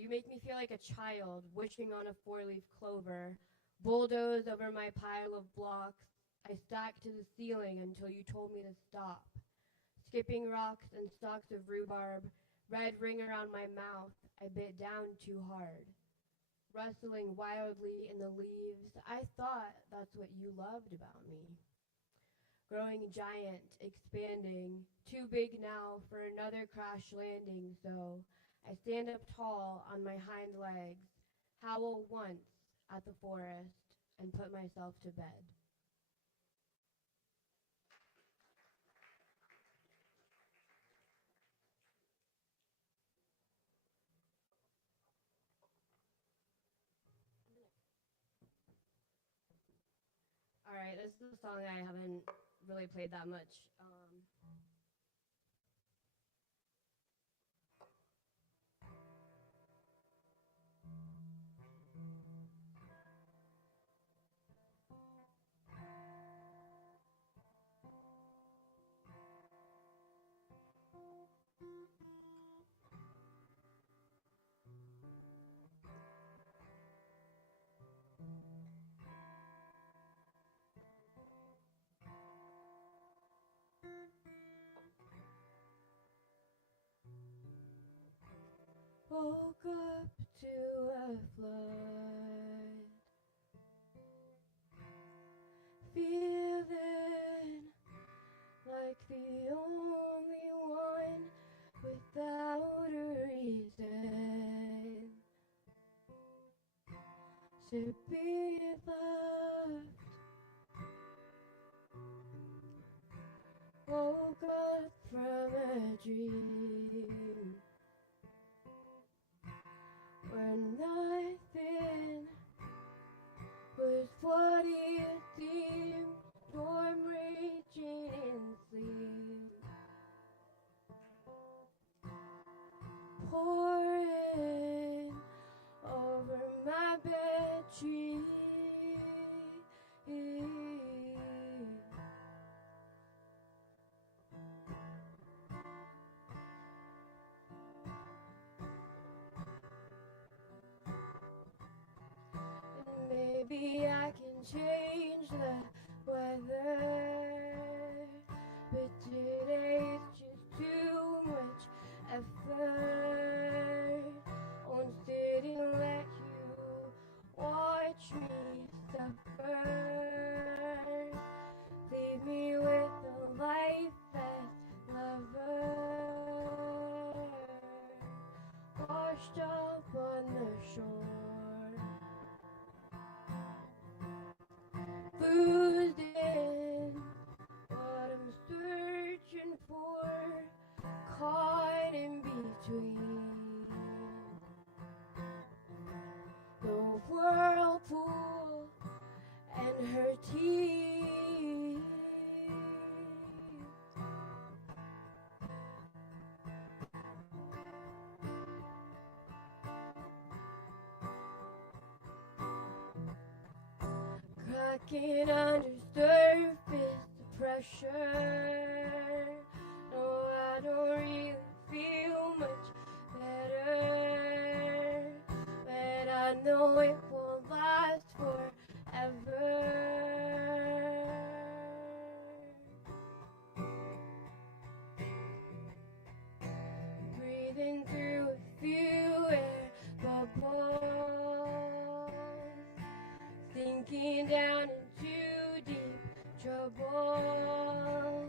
you make me feel like a child wishing on a four-leaf clover. Bulldoze over my pile of blocks. I stacked to the ceiling until you told me to stop. Skipping rocks and stalks of rhubarb, red ring around my mouth, I bit down too hard. Rustling wildly in the leaves, I thought that's what you loved about me. Growing giant, expanding, too big now for another crash landing, so I stand up tall on my hind legs, howl once at the forest, and put myself to bed. All right, this is a song I haven't really played that much. Woke up to a flood, feeling like the only one without a reason to be loved. Woke up from a dream where nothing was what it seemed, storm raging in sleep, pouring over my bed sheet. Maybe I can change the weather, but today's just too much effort. Won't sit and let you watch me suffer. Leave me with a lifeless lover, washed up on the shore. Losing what I'm searching for, caught in between the whirlpool and her teeth. Cracking under surface pressure. No, I don't really feel much better, but I know it won't last forever. Breathing through a few air bubbles, sinking down into deep trouble.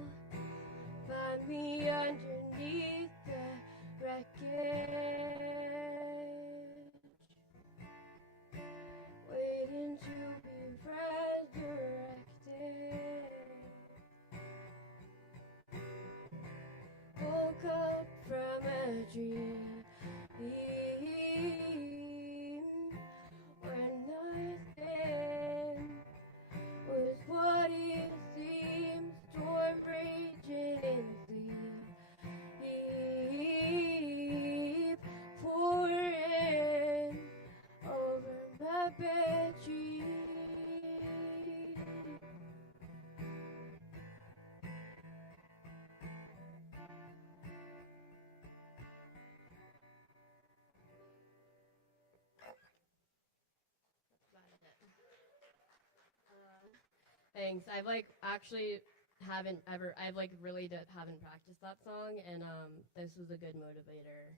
Find me underneath the wreckage, waiting to be resurrected. Woke up from a dream where nothing was what it seemed, storm raging Thanks. I've actually haven't practiced that song, and this was a good motivator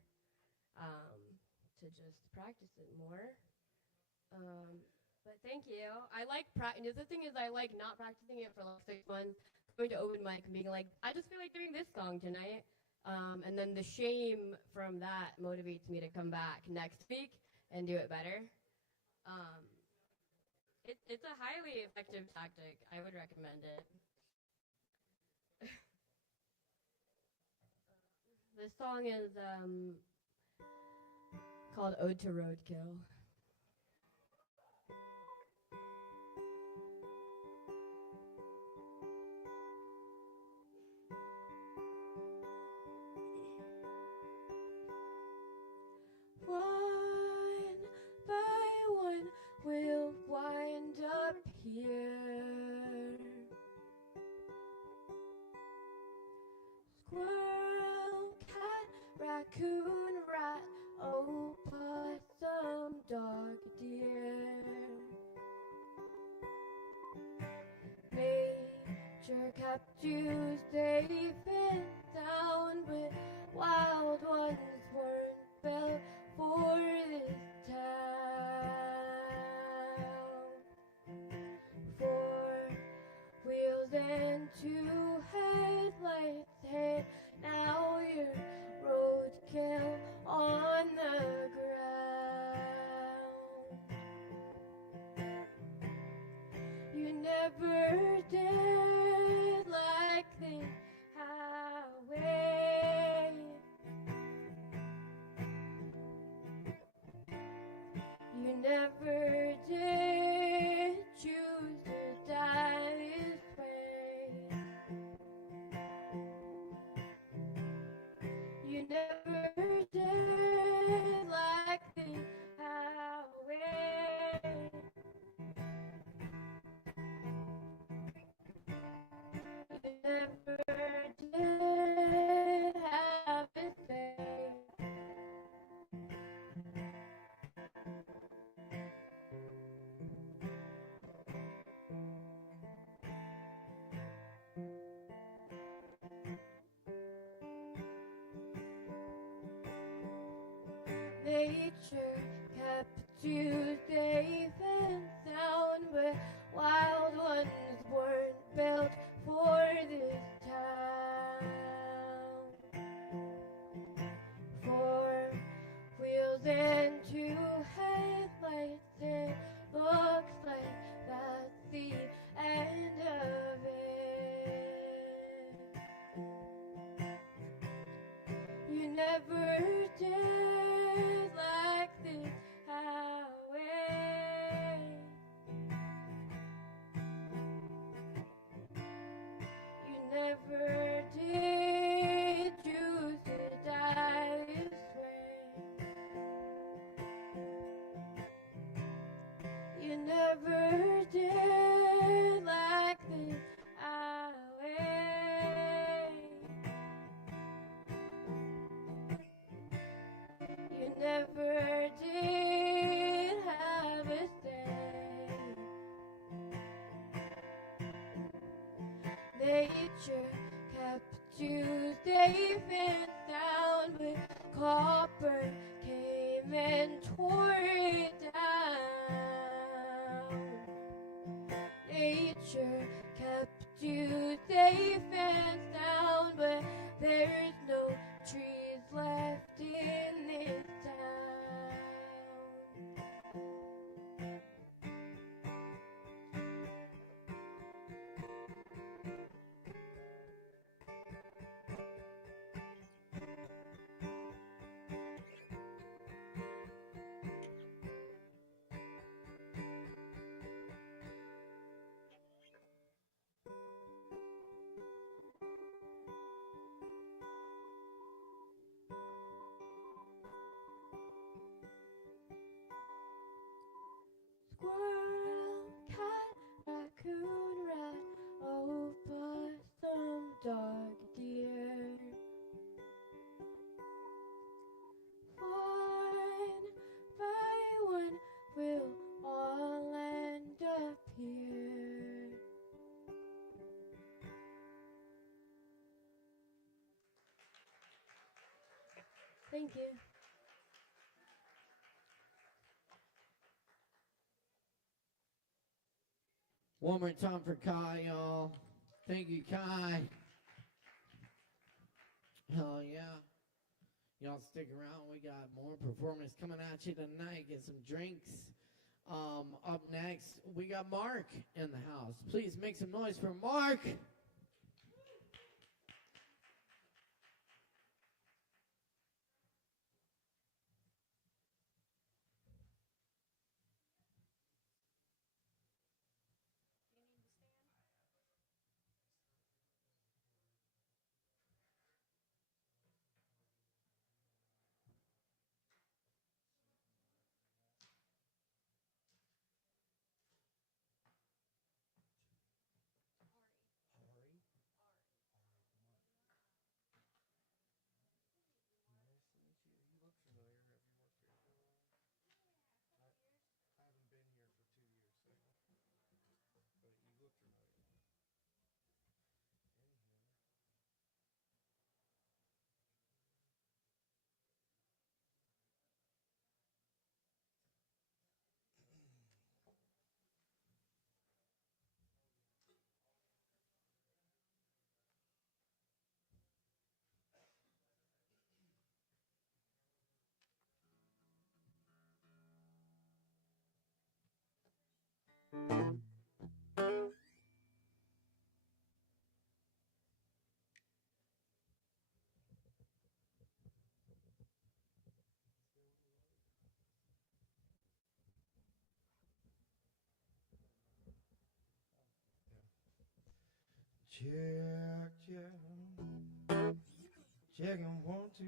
to just practice it more. But thank you. I like the thing is I like not practicing it for 6 months, going to open mic and being like, I just feel like doing this song tonight. And then the shame from that motivates me to come back next week and do it better. It's a highly effective tactic. I would recommend it. This song is called Ode to Roadkill. One by one, we'll wind up here. Squirrel, cat, raccoon, rat, opossum, dog, deer. Nature kept you safe and sound, but wild ones weren't built for this town. 4 wheels and 2 headlights, hey, now you're roadkill on the ground. You never did like the highway. You never did choose to die this way. You never did like the highway. You never did have it say. Nature kept you safe and sound, but wild ones weren't built for this town. 4 wheels and 2 headlights, it looks like that's the end of it. You never did like this highway. You never did choose to die this way. You never did like this highway. You never did have a say. Nature kept you safe and sound, but copper came and tore it down. Nature kept you safe and sound, but there's no trees left in this town. Thank you. One more time for Kai, y'all. Thank you, Kai. Hell yeah. Y'all stick around. We got more performance coming at you tonight. Get some drinks. Up next, we got Mark in the house. Please make some noise for Mark. Checking 1, 2.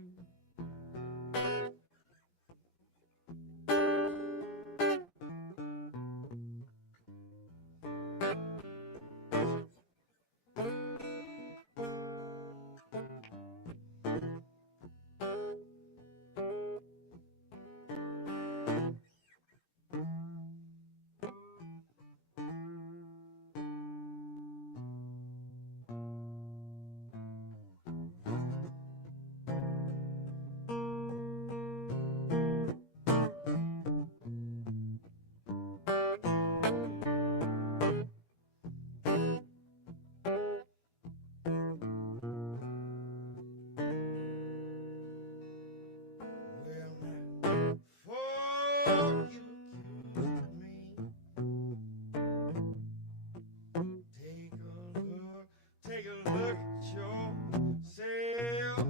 Take a look at yourself.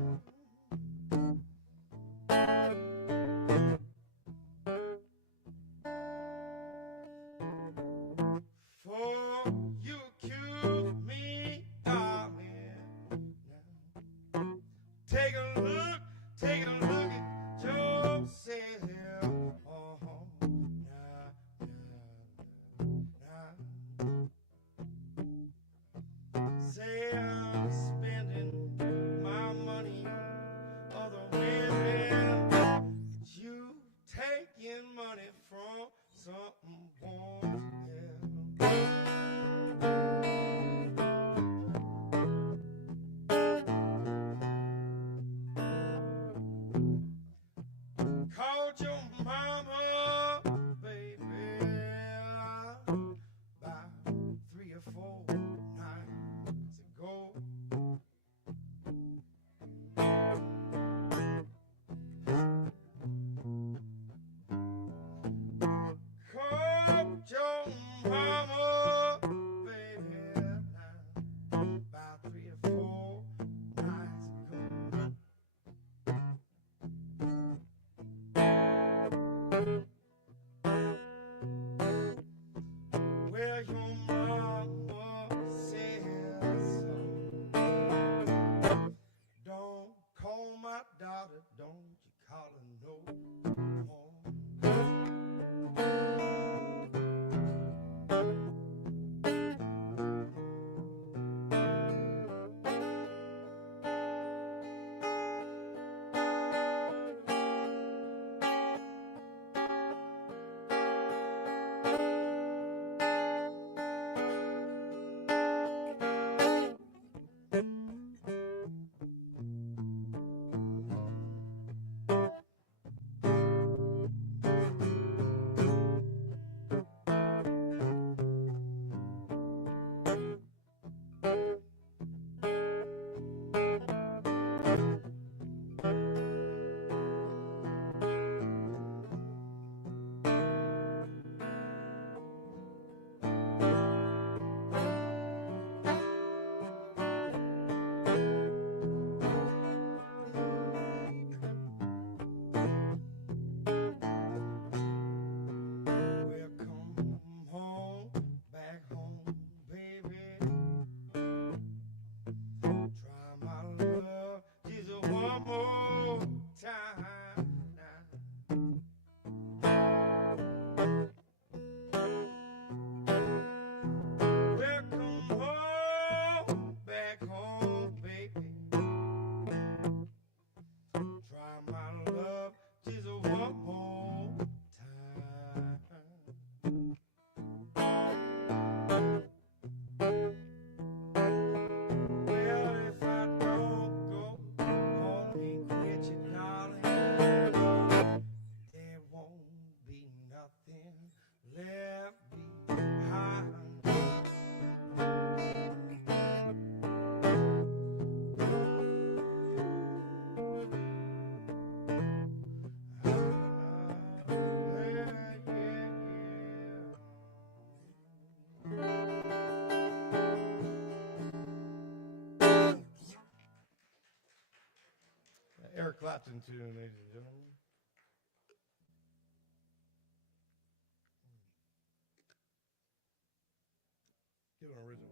For you accuse me of it. Take a look at yourself. Say I'm spending my money on other women. You taking money from someone else. Clapton tune, ladies and gentlemen. Give an original.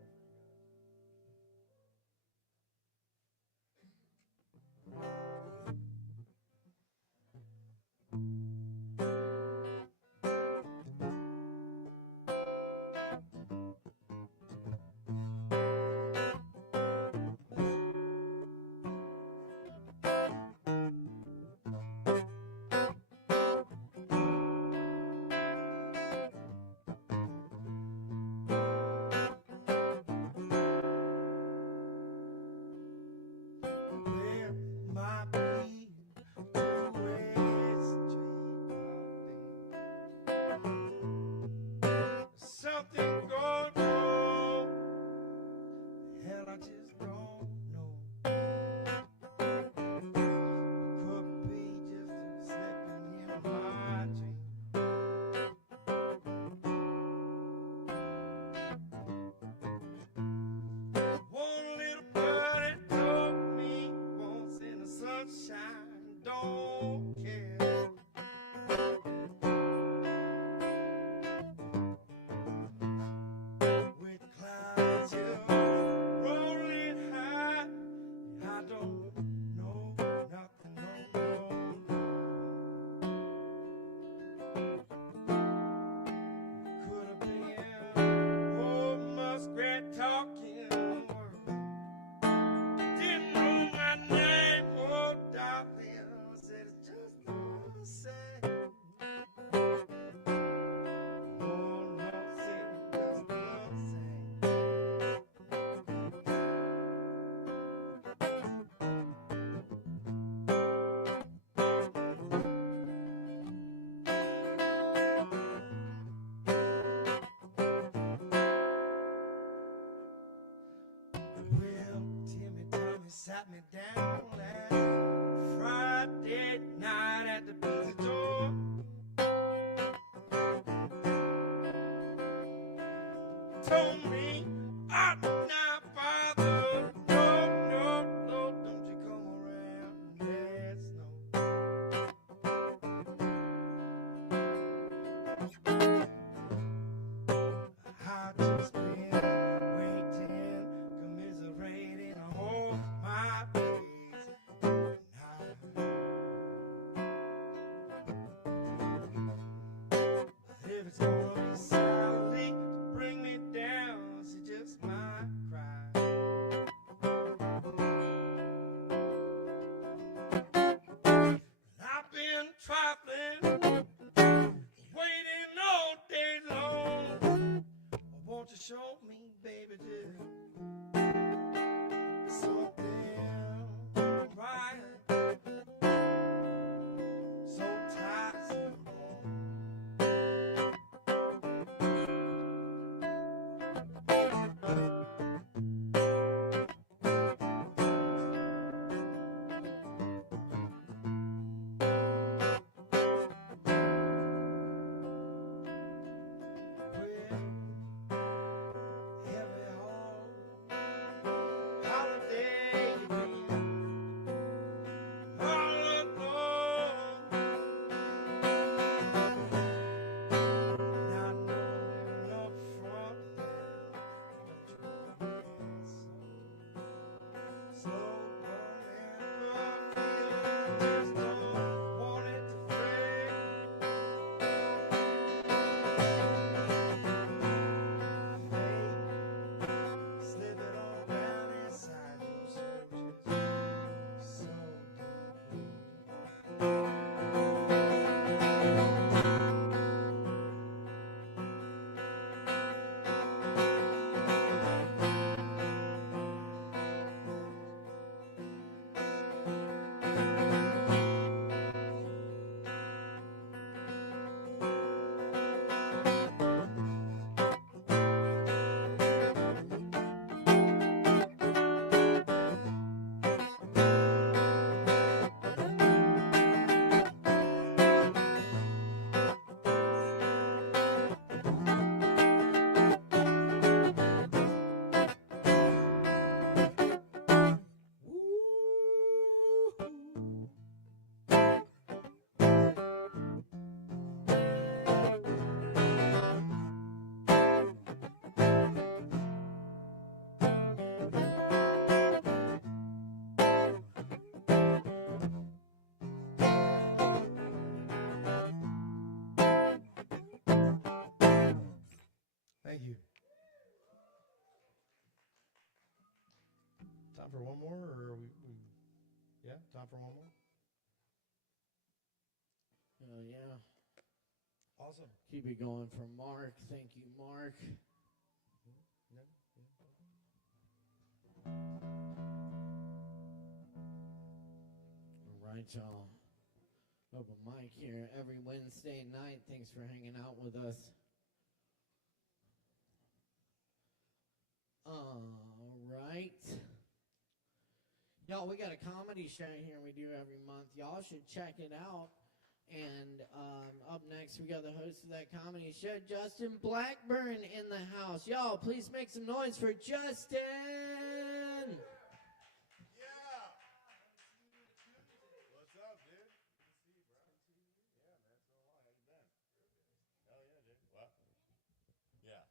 Something going wrong. Hell, I just don't know. Could be just slipping in my jeans. One little birdie told me once in the sunshine, don't care. With clouds just rolling high, I don't know nothing, no. Could have been old muskrat talking words. Didn't know my name, oh darling, said it's just the same. Oh no, said it's just the same. Well, Timmy Tommy sat me down last Friday night at the pizza door. Told me I'd not bother. No, no, no, don't you come around and let snow. I've just been waiting, commiserating all my days. But if it's gonna be Sally to bring me down, she just might cry. I've been trifling, waiting all day long. Won't you show me, baby, just something right? So tired, so long. Every holiday Time for one more, or yeah, time for one more. Oh yeah. Awesome. Keep it going for Mark. Thank you, Mark. All right, y'all. Open mic here every Wednesday night. Thanks for hanging out with us. All right. Y'all, we got a comedy show here we do every month. Y'all should check it out. And up next, we got the host of that comedy show, Justin Blackburn, in the house. Y'all, please make some noise for Justin. What's up, dude? Good to see you, bro. Yeah, man. It's been a while. How you been? Hell yeah, dude. What? Yeah.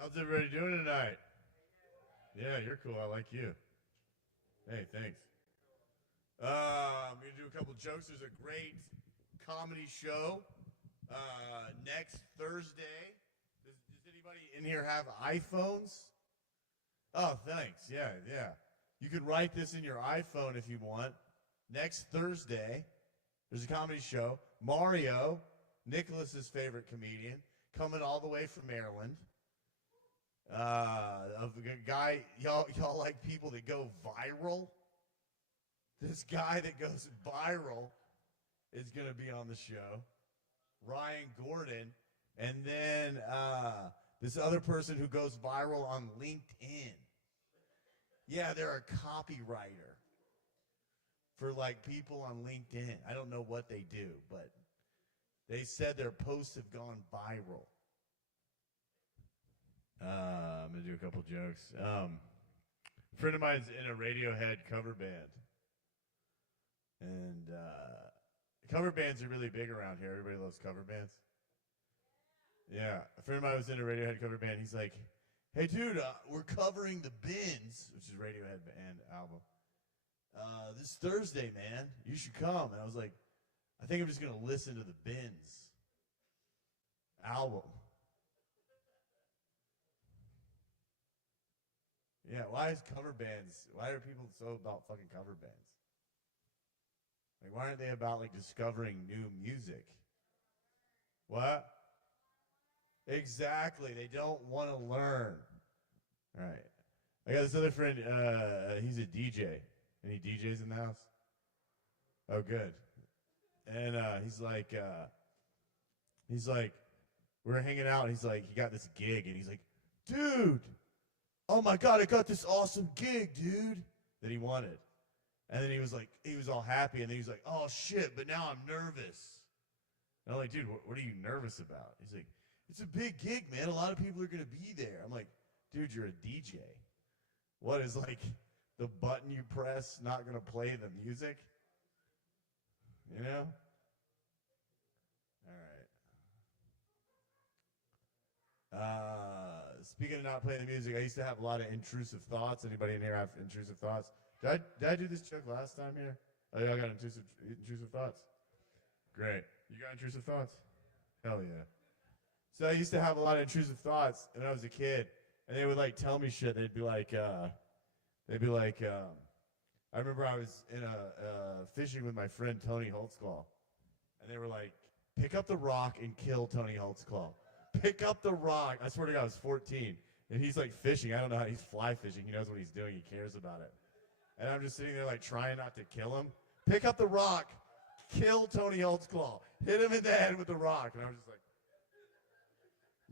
How's everybody doing tonight? Yeah, you're cool. I like you. Hey, thanks. I'm going to do a couple jokes. There's a great comedy show next Thursday. Does anybody in here have iPhones? Oh, thanks. Yeah. You could write this in your iPhone if you want. Next Thursday, there's a comedy show. Mario, Nicholas's favorite comedian, coming all the way from Maryland. Of a guy, y'all like people that go viral? This guy that goes viral is going to be on the show. Ryan Gordon. And then this other person who goes viral on LinkedIn. Yeah, they're a copywriter for like people on LinkedIn. I don't know what they do, but they said their posts have gone viral. I'm going to do a couple jokes. A friend of mine's in a Radiohead cover band. And cover bands are really big around here. Everybody loves cover bands. Yeah. A friend of mine was in a Radiohead cover band. He's like, hey, dude, we're covering the Bins, which is a Radiohead band album, this Thursday, man. You should come. And I was like, I think I'm just going to listen to the Bins album. Yeah, why are people so about fucking cover bands? Like, why aren't they about, like, discovering new music? What? Exactly. They don't want to learn. All right. I got this other friend. He's a DJ. Any DJs in the house? Oh, good. And he's like, we're hanging out, and he's like, he got this gig, and he's like, dude, oh, my God, I got this awesome gig, dude, that he wanted. And then he was all happy, and then he was like, oh, shit, but now I'm nervous. And I'm like, dude, what are you nervous about? He's like, it's a big gig, man. A lot of people are going to be there. I'm like, dude, you're a DJ. What is, like, the button you press not going to play the music? You know? All right. Speaking of not playing the music, I used to have a lot of intrusive thoughts. Anybody in here have intrusive thoughts? Did I do this joke last time here? Oh, yeah, I got intrusive thoughts. Great. You got intrusive thoughts? Hell yeah. So I used to have a lot of intrusive thoughts when I was a kid, and they would like tell me shit. They'd be like, I remember I was in fishing with my friend Tony Holtzclaw, and they were like, pick up the rock and kill Tony Holtzclaw. Pick up the rock. I swear to God, I was 14, and he's like fishing. I don't know how he's fly fishing. He knows what he's doing. He cares about it. And I'm just sitting there like trying not to kill him. Pick up the rock. Kill Tony Holtzclaw. Hit him in the head with the rock. And I was just like,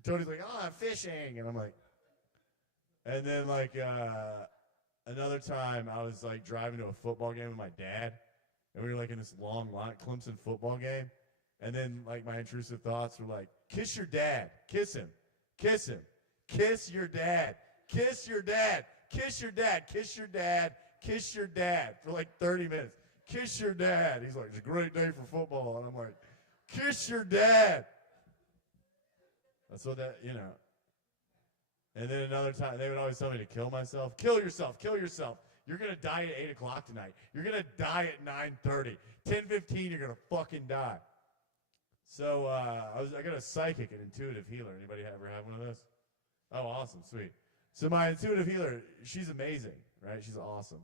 Tony's like, oh, I'm fishing. And I'm like, and then like another time I was like driving to a football game with my dad. And we were like in this long line, Clemson football game. And then like my intrusive thoughts were like, kiss your dad. Kiss him. Kiss him. Kiss your dad. Kiss your dad. Kiss your dad. Kiss your dad. Kiss your dad for like 30 minutes. Kiss your dad. He's like, it's a great day for football. And I'm like, kiss your dad. That's what that, you know. And then another time, they would always tell me to kill myself. Kill yourself. Kill yourself. You're going to die at 8 o'clock tonight. You're going to die at 9:30. 10:15, you're going to fucking die. So I got a psychic and intuitive healer. Anybody ever have one of those? Oh, awesome. Sweet. So my intuitive healer, she's amazing, right? She's awesome.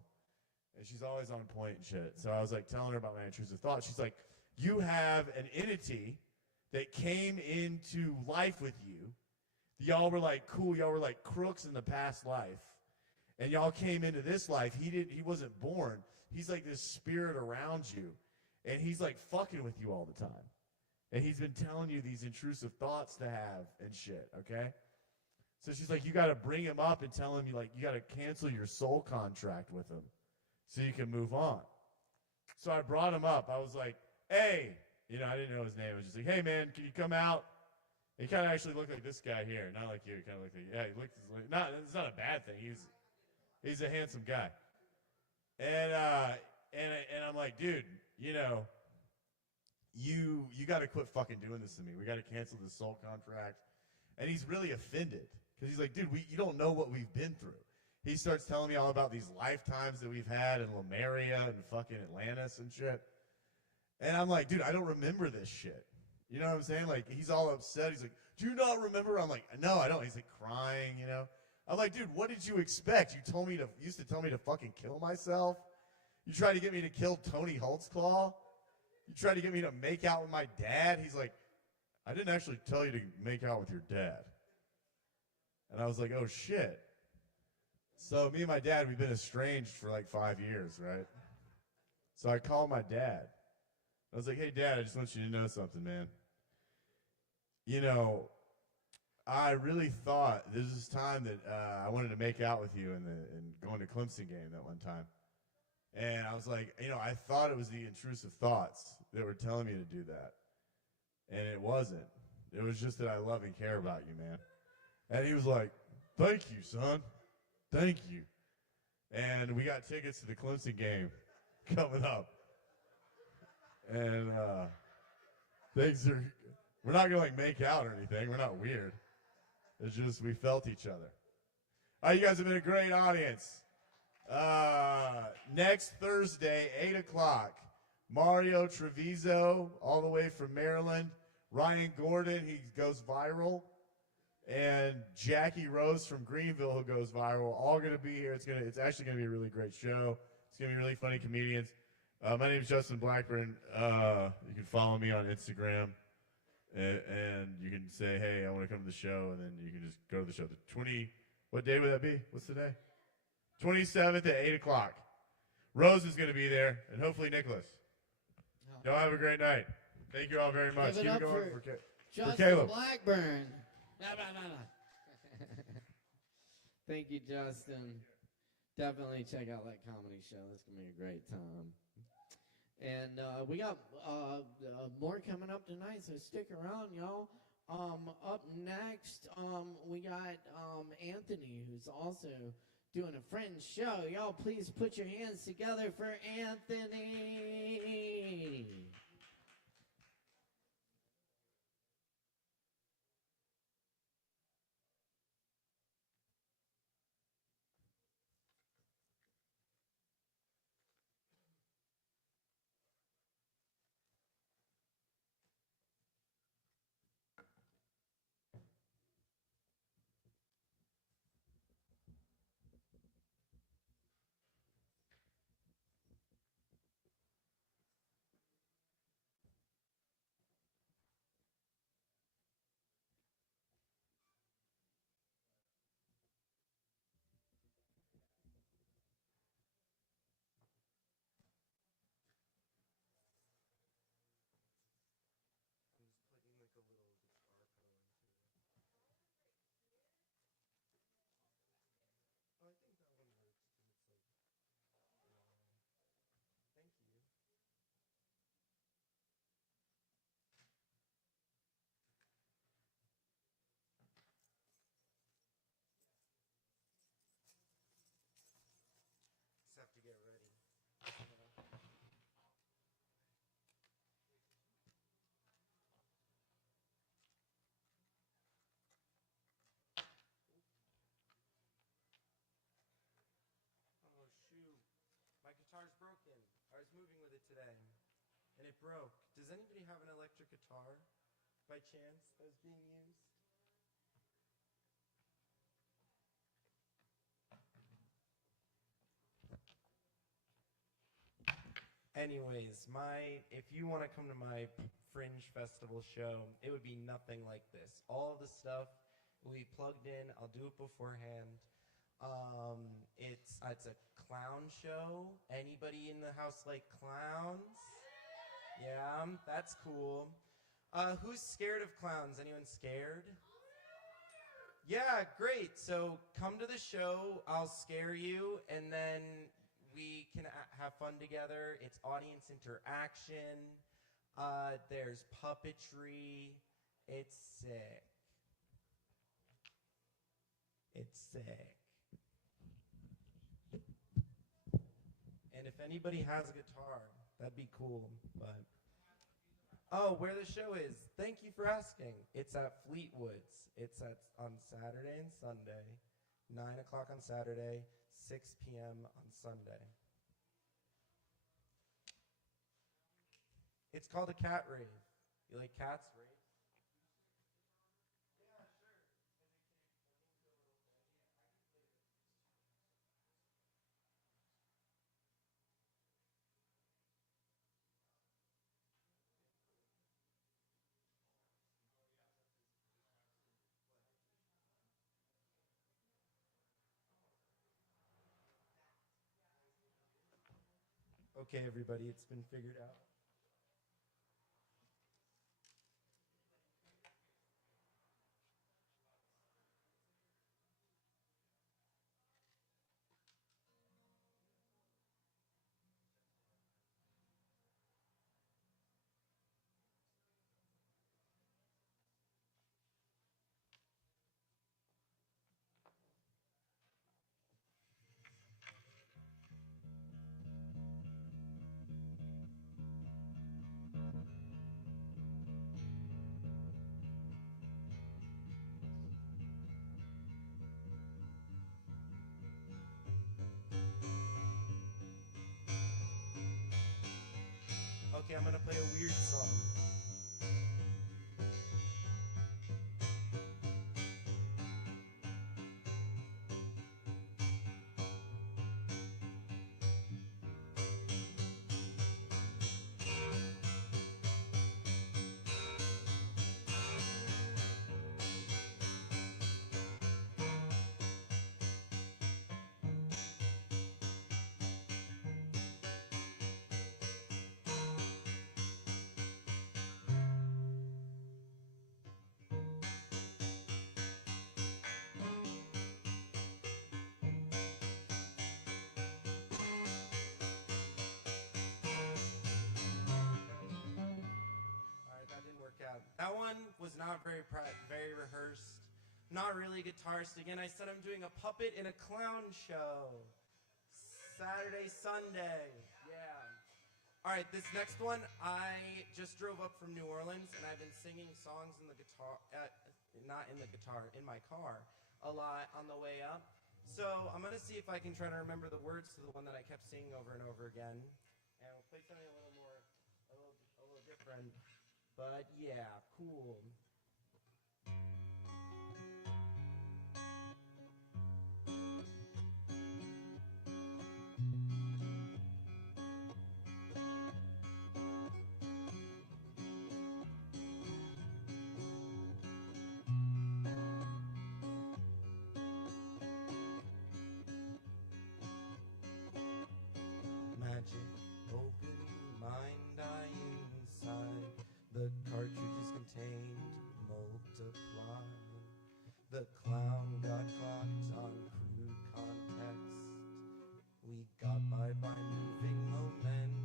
And she's always on point and shit. So I was like telling her about my intrusive thoughts. She's like, you have an entity that came into life with you. Y'all were like cool. Y'all were like crooks in the past life. And y'all came into this life. He wasn't born. He's like this spirit around you. And he's like fucking with you all the time. And he's been telling you these intrusive thoughts to have and shit, okay? So she's like, you got to bring him up and tell him, you got to cancel your soul contract with him so you can move on. So I brought him up. I was like, hey, I didn't know his name. I was just like, hey, man, can you come out? He kind of actually looked like this guy here, not like you. He kind of looked like, yeah, he looked like, it's not a bad thing. He's a handsome guy. And I'm like, dude, you got to quit fucking doing this to me. We got to cancel this soul contract. And he's really offended because he's like, dude, you don't know what we've been through. He starts telling me all about these lifetimes that we've had in Lemuria and fucking Atlantis and shit. And I'm like, dude, I don't remember this shit. You know what I'm saying? Like, he's all upset. He's like, do you not remember? I'm like, no, I don't. He's like crying, I'm like, dude, what did you expect? You used to tell me to fucking kill myself. You tried to get me to kill Tony Holtzclaw. You tried to get me to make out with my dad. He's like, I didn't actually tell you to make out with your dad. And I was like, oh, shit. So me and my dad, we've been estranged for like 5 years, right? So I called my dad. I was like, hey, Dad, I just want you to know something, man. I really thought this was time that I wanted to make out with you in going to Clemson game that one time. And I was like, I thought it was the intrusive thoughts that were telling me to do that. And it wasn't. It was just that I love and care about you, man. And he was like, thank you, son. Thank you. And we got tickets to the Clemson game coming up. And we're not going to make out or anything. We're not weird. It's just we felt each other. All right, you guys have been a great audience. Next Thursday, 8 o'clock, Mario Treviso, all the way from Maryland. Ryan Gordon, he goes viral. And Jackie Rose from Greenville, who goes viral, all going to be here. It's actually going to be a really great show. It's going to be really funny comedians. My name is Justin Blackburn. You can follow me on Instagram. And you can say, hey, I want to come to the show. And then you can just go to the show. What day would that be? What's the day? 27th at 8 o'clock. Rose is going to be there. And hopefully Nicholas. Y'all have a great night. Thank you all very much. Give it Keep up it going for for Caleb. Blackburn. Thank you, Justin. Definitely check out that comedy show. That's going to be a great time. And we got more coming up tonight, so stick around, y'all. Up next, we got Anthony, who's also doing a friend's show. Y'all, please put your hands together for Anthony. Just have to get ready. Oh shoot, my guitar's broken. I was moving with it today, and it broke. Does anybody have an electric guitar, by chance, that's being used? Anyways, if you want to come to my Fringe Festival show, it would be nothing like this. All of the stuff will be plugged in. I'll do it beforehand. It's a clown show. Anybody in the house like clowns? Yeah, that's cool. Who's scared of clowns? Anyone scared? Yeah, great. So come to the show. I'll scare you, and then we can have fun together. It's audience interaction. There's puppetry. It's sick. It's sick. And if anybody has a guitar, that'd be cool. But oh, where the show is? Thank you for asking. It's at Fleetwood's. It's on Saturday and Sunday, 9 o'clock on Saturday, 6 p.m. on Sunday. It's called a cat rave. You like cats, rave? Okay, everybody, it's been figured out. Okay, I'm gonna play a weird song. That one was not very rehearsed. Not really guitarist. Again, I said I'm doing a puppet in a clown show. Saturday, Sunday. Yeah. All right, this next one, I just drove up from New Orleans, and I've been singing songs in the guitar, not in the guitar, in my car, a lot on the way up. So I'm going to see if I can try to remember the words to the one that I kept singing over and over again. And we'll play something a little more, a little different. But yeah, cool. Magic, open mind eye inside. The cartridges contained multiply. The clown got clocked on crude context. We got by moving momentum.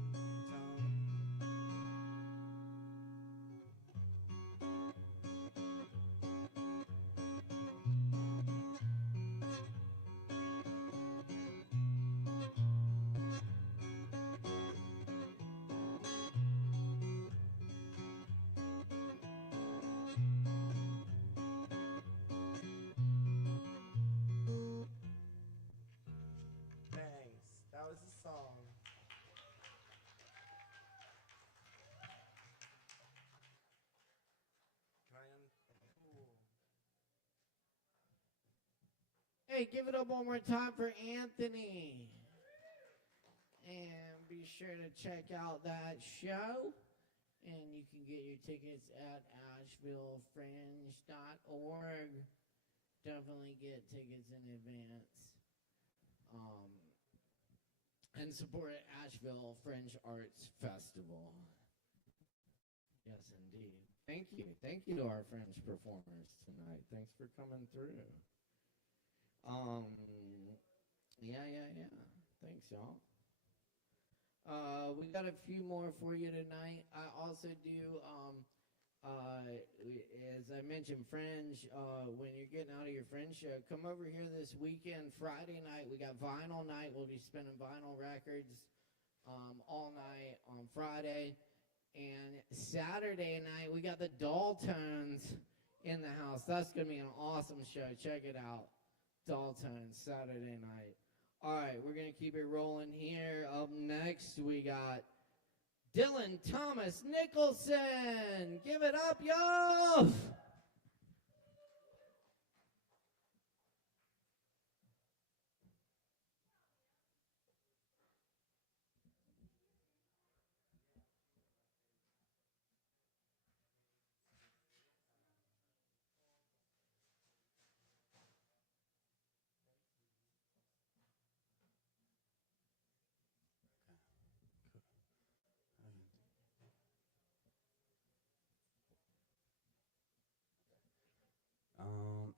That was the song. Cool. Hey, give it up one more time for Anthony. And be sure to check out that show. And you can get your tickets at AshevilleFringe.org. Definitely get tickets in advance. And support Asheville Fringe Arts Festival. Yes, indeed. Thank you. Thank you to our Fringe performers tonight. Thanks for coming through. Yeah. Thanks, y'all. We got a few more for you tonight. I also do, as I mentioned, Fringe, when you're getting out of your Fringe show, come over here this weekend, Friday night. We got vinyl night. We'll be spinning vinyl records all night on Friday. And Saturday night, we got the Daltons in the house. That's going to be an awesome show. Check it out. Daltons, Saturday night. All right, we're going to keep it rolling here. Up next, we got Dylan Thomas Nicholson. Give it up, y'all.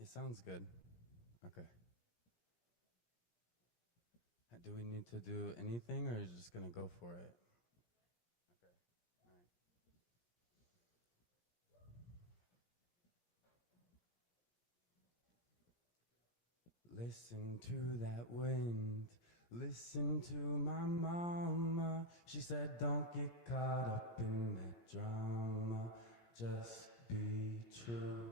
It sounds good. Okay. Do we need to do anything, or are you just gonna go for it? Okay. All right. Listen to that wind. Listen to my mama. She said, don't get caught up in that drama. Just be true.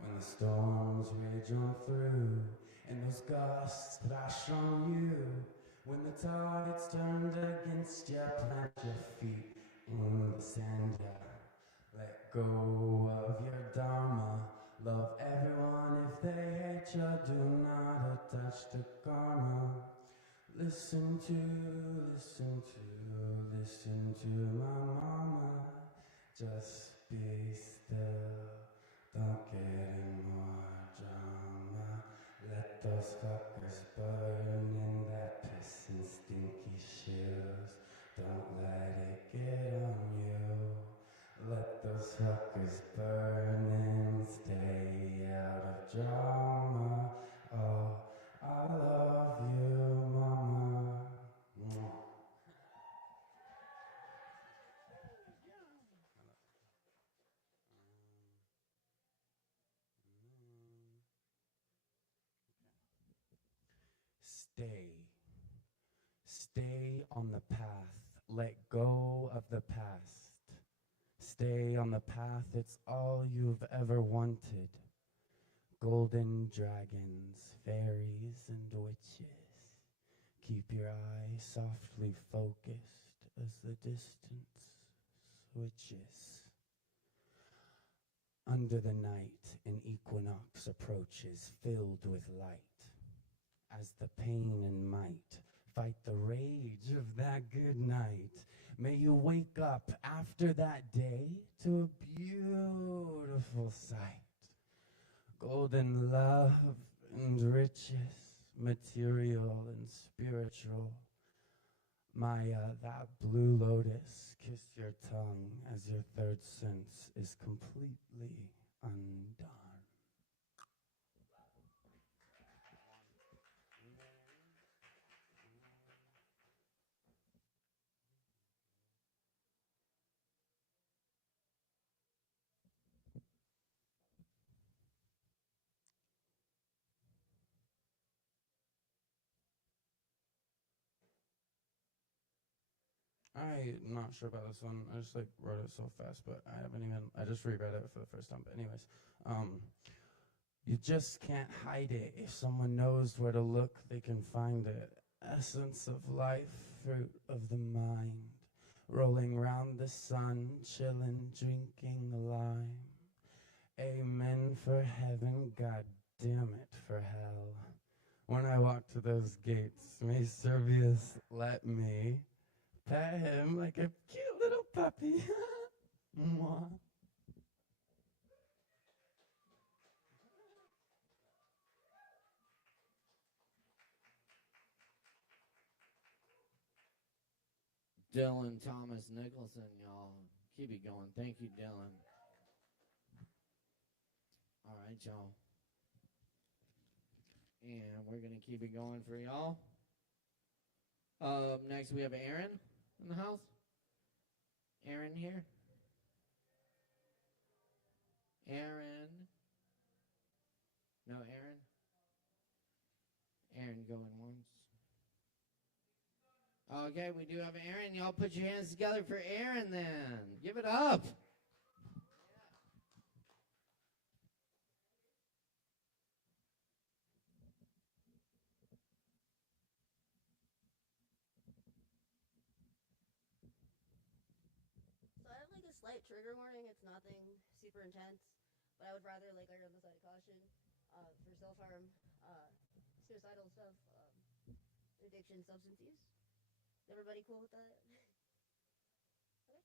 When the storms rage on through, and those gusts thrash on you, when the tide's turned against you, plant your feet in the sand, yeah. Let go of your dharma. Love everyone if they hate you. Do not attach to karma. Listen to my mama. Just be still. Don't get in more drama. Let those fuckers burn in that piss and stinky shoes. Don't let it get on you. Let those fuckers burn and stay out of drama. Oh, I love you, mama. Mwah. Stay on the path. Let go of the past. Stay on the path, it's all you've ever wanted. Golden dragons, fairies, and witches. Keep your eye softly focused as the distance switches. Under the night, an equinox approaches, filled with light. As the pain and might fight the rage of that good night, may you wake up after that day to a beautiful sight. Golden love and riches, material and spiritual. Maya, that blue lotus, kiss your tongue as your third sense is completely undone. I'm not sure about this one. I just wrote it so fast, but I just reread it for the first time. But anyways, you just can't hide it. If someone knows where to look, they can find it. Essence of life, fruit of the mind, rolling round the sun, chilling, drinking the lime. Amen for heaven, God damn it for hell. When I walk to those gates, may Servius let me Pat him like a cute little puppy. Mwah. Dylan Thomas Nicholson, y'all. Keep it going. Thank you, Dylan. All right, y'all. And we're going to keep it going for y'all. Next, we have Aaron in the house. Aaron here. Aaron. No, Aaron. Aaron going once. Okay, we do have Aaron. Y'all put your hands together for Aaron then. Give it up. So I have like a slight trigger warning. It's nothing super intense, but I would rather like err on the side of caution for self-harm, suicidal stuff, addiction, substance use. Is everybody cool with that? Okay.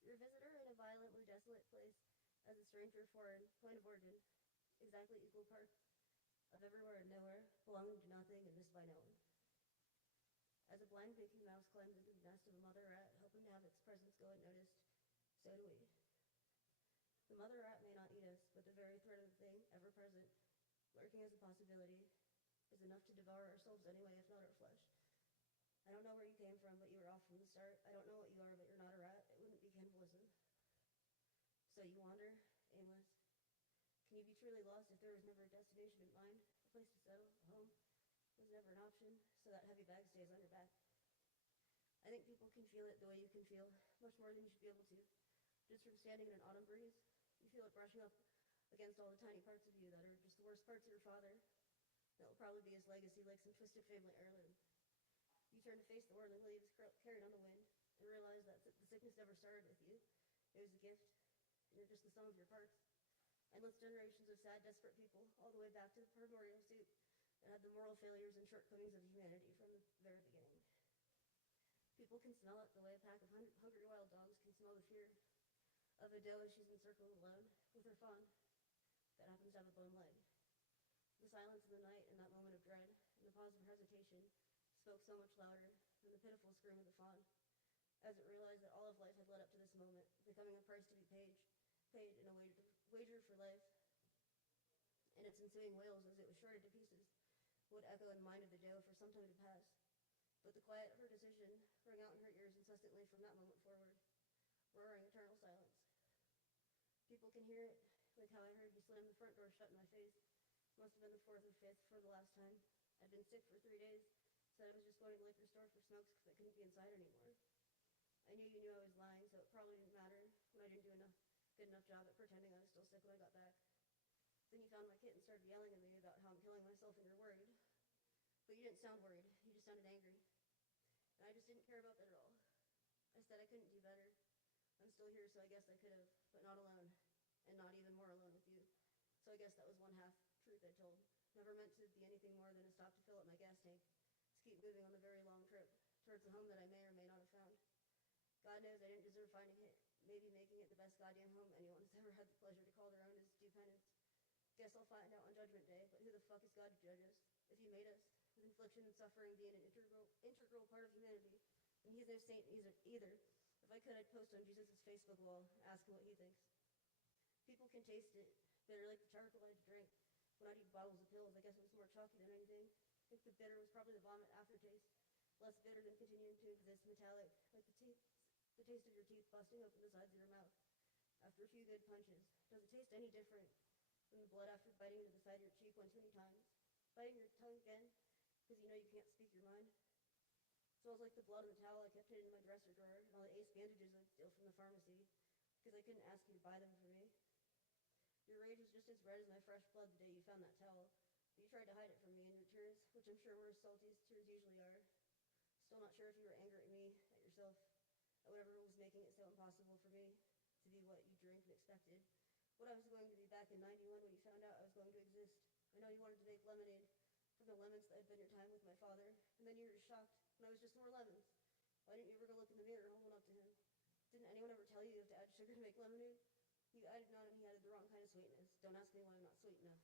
You're a visitor in a violently desolate place as a stranger foreign, point of origin, exactly equal parts of everywhere and nowhere, belonging to nothing and missed by no one. As a blind Mickey Mouse climbs into the nest of a mother rat, hoping to have its presence go unnoticed, so do we. The mother rat may not eat us, but the very threat of the thing, ever present, lurking as a possibility, is enough to devour ourselves anyway, if not our flesh. I don't know where you came from, but you were off from the start. I don't know what you are, but you're not a rat. It wouldn't be cannibalism. So you wander, aimless. Can you be truly lost if there was never a destination in mind? A place to settle, a home, was never an option, so that heavy bag stays on your back. I think people can feel it the way you can feel, much more than you should be able to. Just from standing in an autumn breeze, you feel it brushing up against all the tiny parts of you that are just the worst parts of your father. That will probably be his legacy, like some twisted family heirloom. You turn to face the whirling leaves carried on the wind and realize that the sickness never started with you. It was a gift, and you're just the sum of your parts. Endless generations of sad, desperate people, all the way back to the primordial soup, that had the moral failures and shortcomings of humanity from the very beginning. People can smell it the way a pack of hungry wild dogs can smell the fear of a doe as she's encircled alone with her fawn that happens to have a bone leg. The silence of the night and that moment of dread and the pause of hesitation spoke so much louder than the pitiful scream of the fawn, as it realized that all of life had led up to this moment, becoming a price to be paid in a wager for life. And its ensuing wails as it was shredded to pieces would echo in the mind of the doe for some time to pass. But the quiet of her decision rang out in her ears incessantly from that moment forward, roaring eternal silence. People can hear it, like how I heard you slam the front door shut in my face. Must have been the 4th or 5th for the last time. I'd been sick for 3 days, said I was just going to the liquor store for smokes because I couldn't be inside anymore. I knew you knew I was lying, so it probably didn't matter when I didn't do good enough job at pretending I was still sick when I got back. Then you found my kit and started yelling at me about how I'm killing myself and you're worried. But you didn't sound worried, you just sounded angry. And I just didn't care about that at all. I said I couldn't do better. I'm still here, so I guess I could have, but not alone. And not even more alone with you. So I guess that was one half truth I told. Never meant to be anything more than a stop to fill up my gas tank. To keep moving on the very long trip towards the home that I may or may not have found. God knows I didn't deserve finding it, maybe making it the best goddamn home anyone's ever had the pleasure to call their own as due penance. Guess I'll find out on Judgment Day, but who the fuck is God to judge us? If he made us, with infliction and suffering being an integral part of humanity, and he's no saint either. If I could, I'd post on Jesus' Facebook wall, ask him what he thinks. People can taste it, bitter like the charcoal I drank when I'd eat bottles of pills. I guess it was more chalky than anything. I think the bitter was probably the vomit aftertaste, less bitter than continuing to exist, metallic, like the taste of your teeth busting open the sides of your mouth after a few good punches. Does it taste any different than the blood after biting into the side of your cheek one too many times? Biting your tongue again, because you know you can't speak your mind? Smells like the blood on the towel I kept hidden in my dresser drawer, and all the ace bandages I'd steal from the pharmacy, because I couldn't ask you to buy them for me. Your rage was just as red as my fresh blood the day you found that towel. But you tried to hide it from me in your tears, which I'm sure were as salty as tears usually are. Still not sure if you were angry at me, at yourself, at whatever was making it so impossible for me to be what you dreamed and expected. What I was going to be back in 91 when you found out I was going to exist. I know you wanted to make lemonade from the lemons that had been your time with my father, and then you were shocked when I was just more lemons. Why didn't you ever go look in the mirror holding up to him? Didn't anyone ever tell you you have to add sugar to make lemonade? You added none and he added the wrong kind of sweetness. Don't ask me why I'm not sweet enough.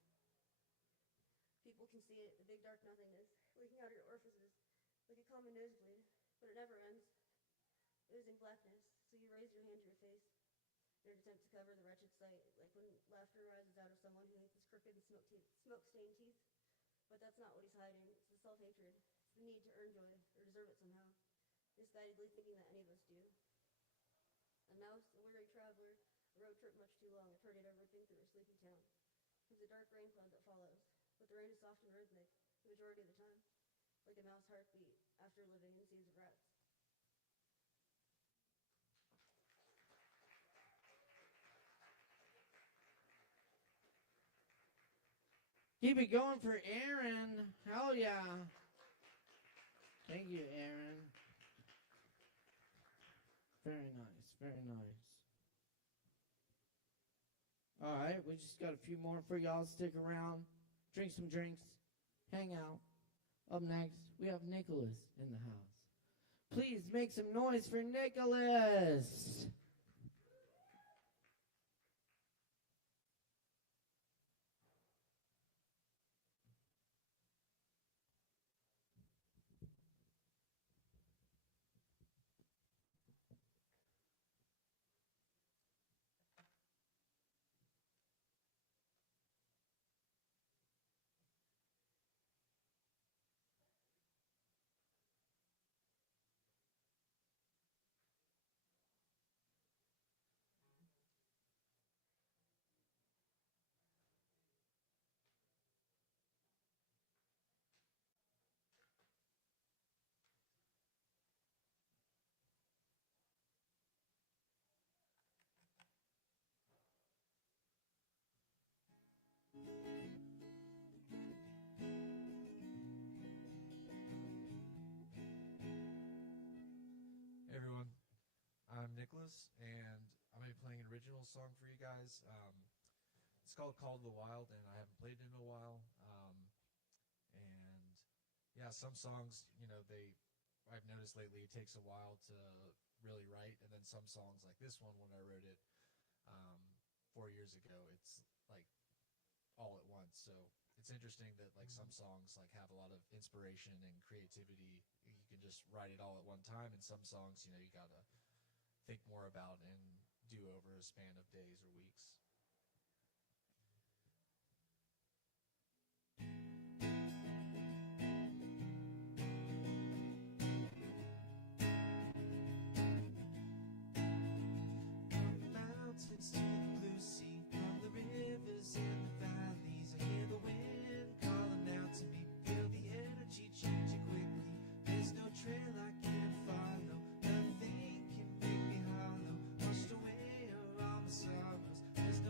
People can see it, the big dark nothingness, leaking out of your orifices, like a common nosebleed, but it never ends. Oozing blackness, so you raise your hand to your face, in an attempt to cover the wretched sight, like when laughter rises out of someone who hates his crooked and smoke-stained teeth. But that's not what he's hiding. It's the self-hatred. It's the need to earn joy, or deserve it somehow, misguidedly thinking that any of us do. And now, a weary traveler, a road trip much too long, a tornado ripping through a sleepy town. There's a dark rain cloud that follows, but the rain is soft and rhythmic, the majority of the time, like a mouse heartbeat after living in seas of rats. Keep it going for Aaron. Hell yeah. Thank you, Aaron. Very nice, very nice. All right, we just got a few more for y'all. Stick around, drink some drinks, hang out. Up next, we have Nicholas in the house. Please make some noise for Nicholas. Hey everyone, I'm Nicholas, and I'm going to be playing an original song for you guys. It's called Call to the Wild, and I haven't played it in a while. And yeah, some songs, I've noticed lately it takes a while to really write, and then some songs like this one, when I wrote it 4 years ago, it's like all at once. So it's interesting that like some songs like have a lot of inspiration and creativity. You can just write it all at one time, and some songs, you gotta think more about and do over a span of days or weeks. From the mountains to the blue sea, from the rivers and the valleys, I hear the wind calling out to me. Feel the energy changing quickly. There's no trail I can't follow. Nothing can make me hollow. Washed away are all my sorrows. There's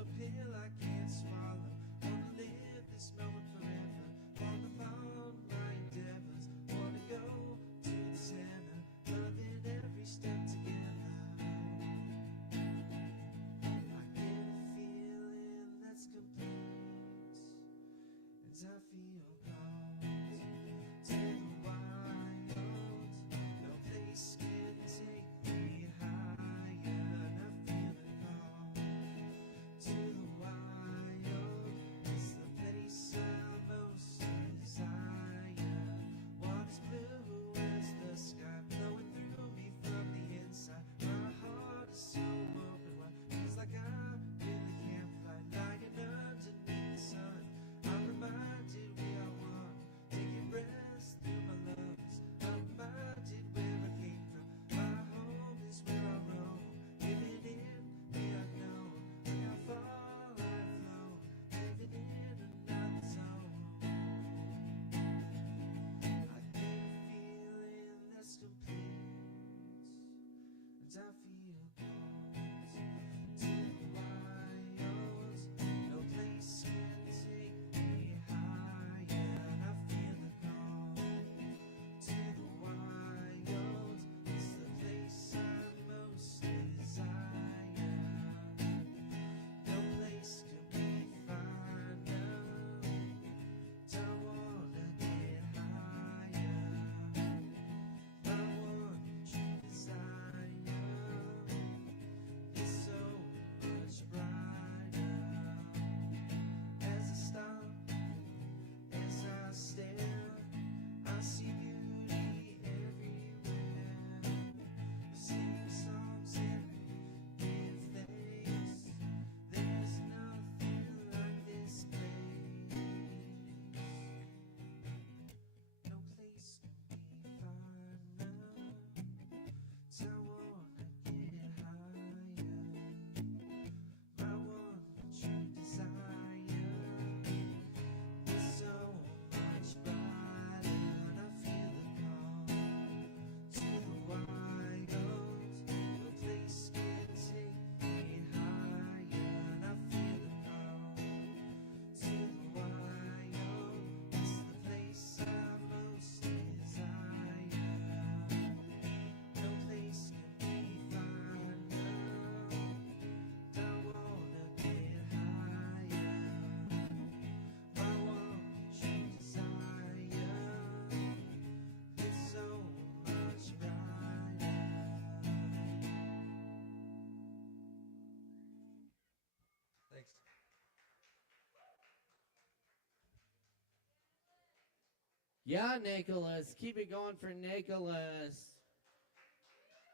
Yeah, Nicholas. Keep it going for Nicholas.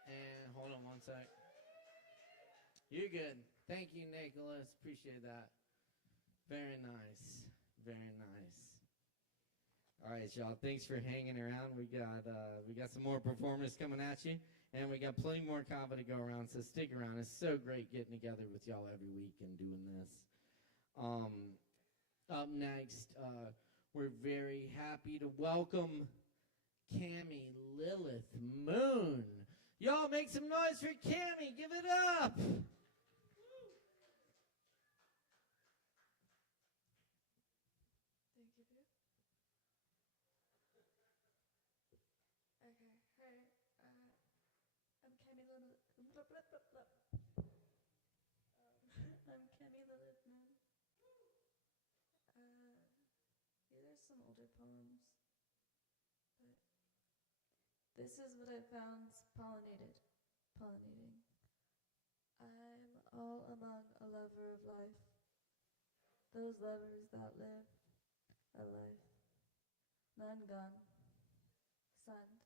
And hold on one sec. You're good. Thank you, Nicholas. Appreciate that. Very nice. Very nice. All right, y'all. Thanks for hanging around. We got some more performers coming at you, and we got plenty more Kava to go around. So stick around. It's so great getting together with y'all every week and doing this. Up next, we're very happy to welcome Cammie Lilith Moon. Y'all make some noise for Cammie. Give it up. Thank you, Boo. Okay, hey, I'm Cammie Lilith. I'm Cammie Lilith Moon. These are some older poems, but this is what I found pollinating. I'm all among a lover of life, those lovers that live a life, none gone, sunned.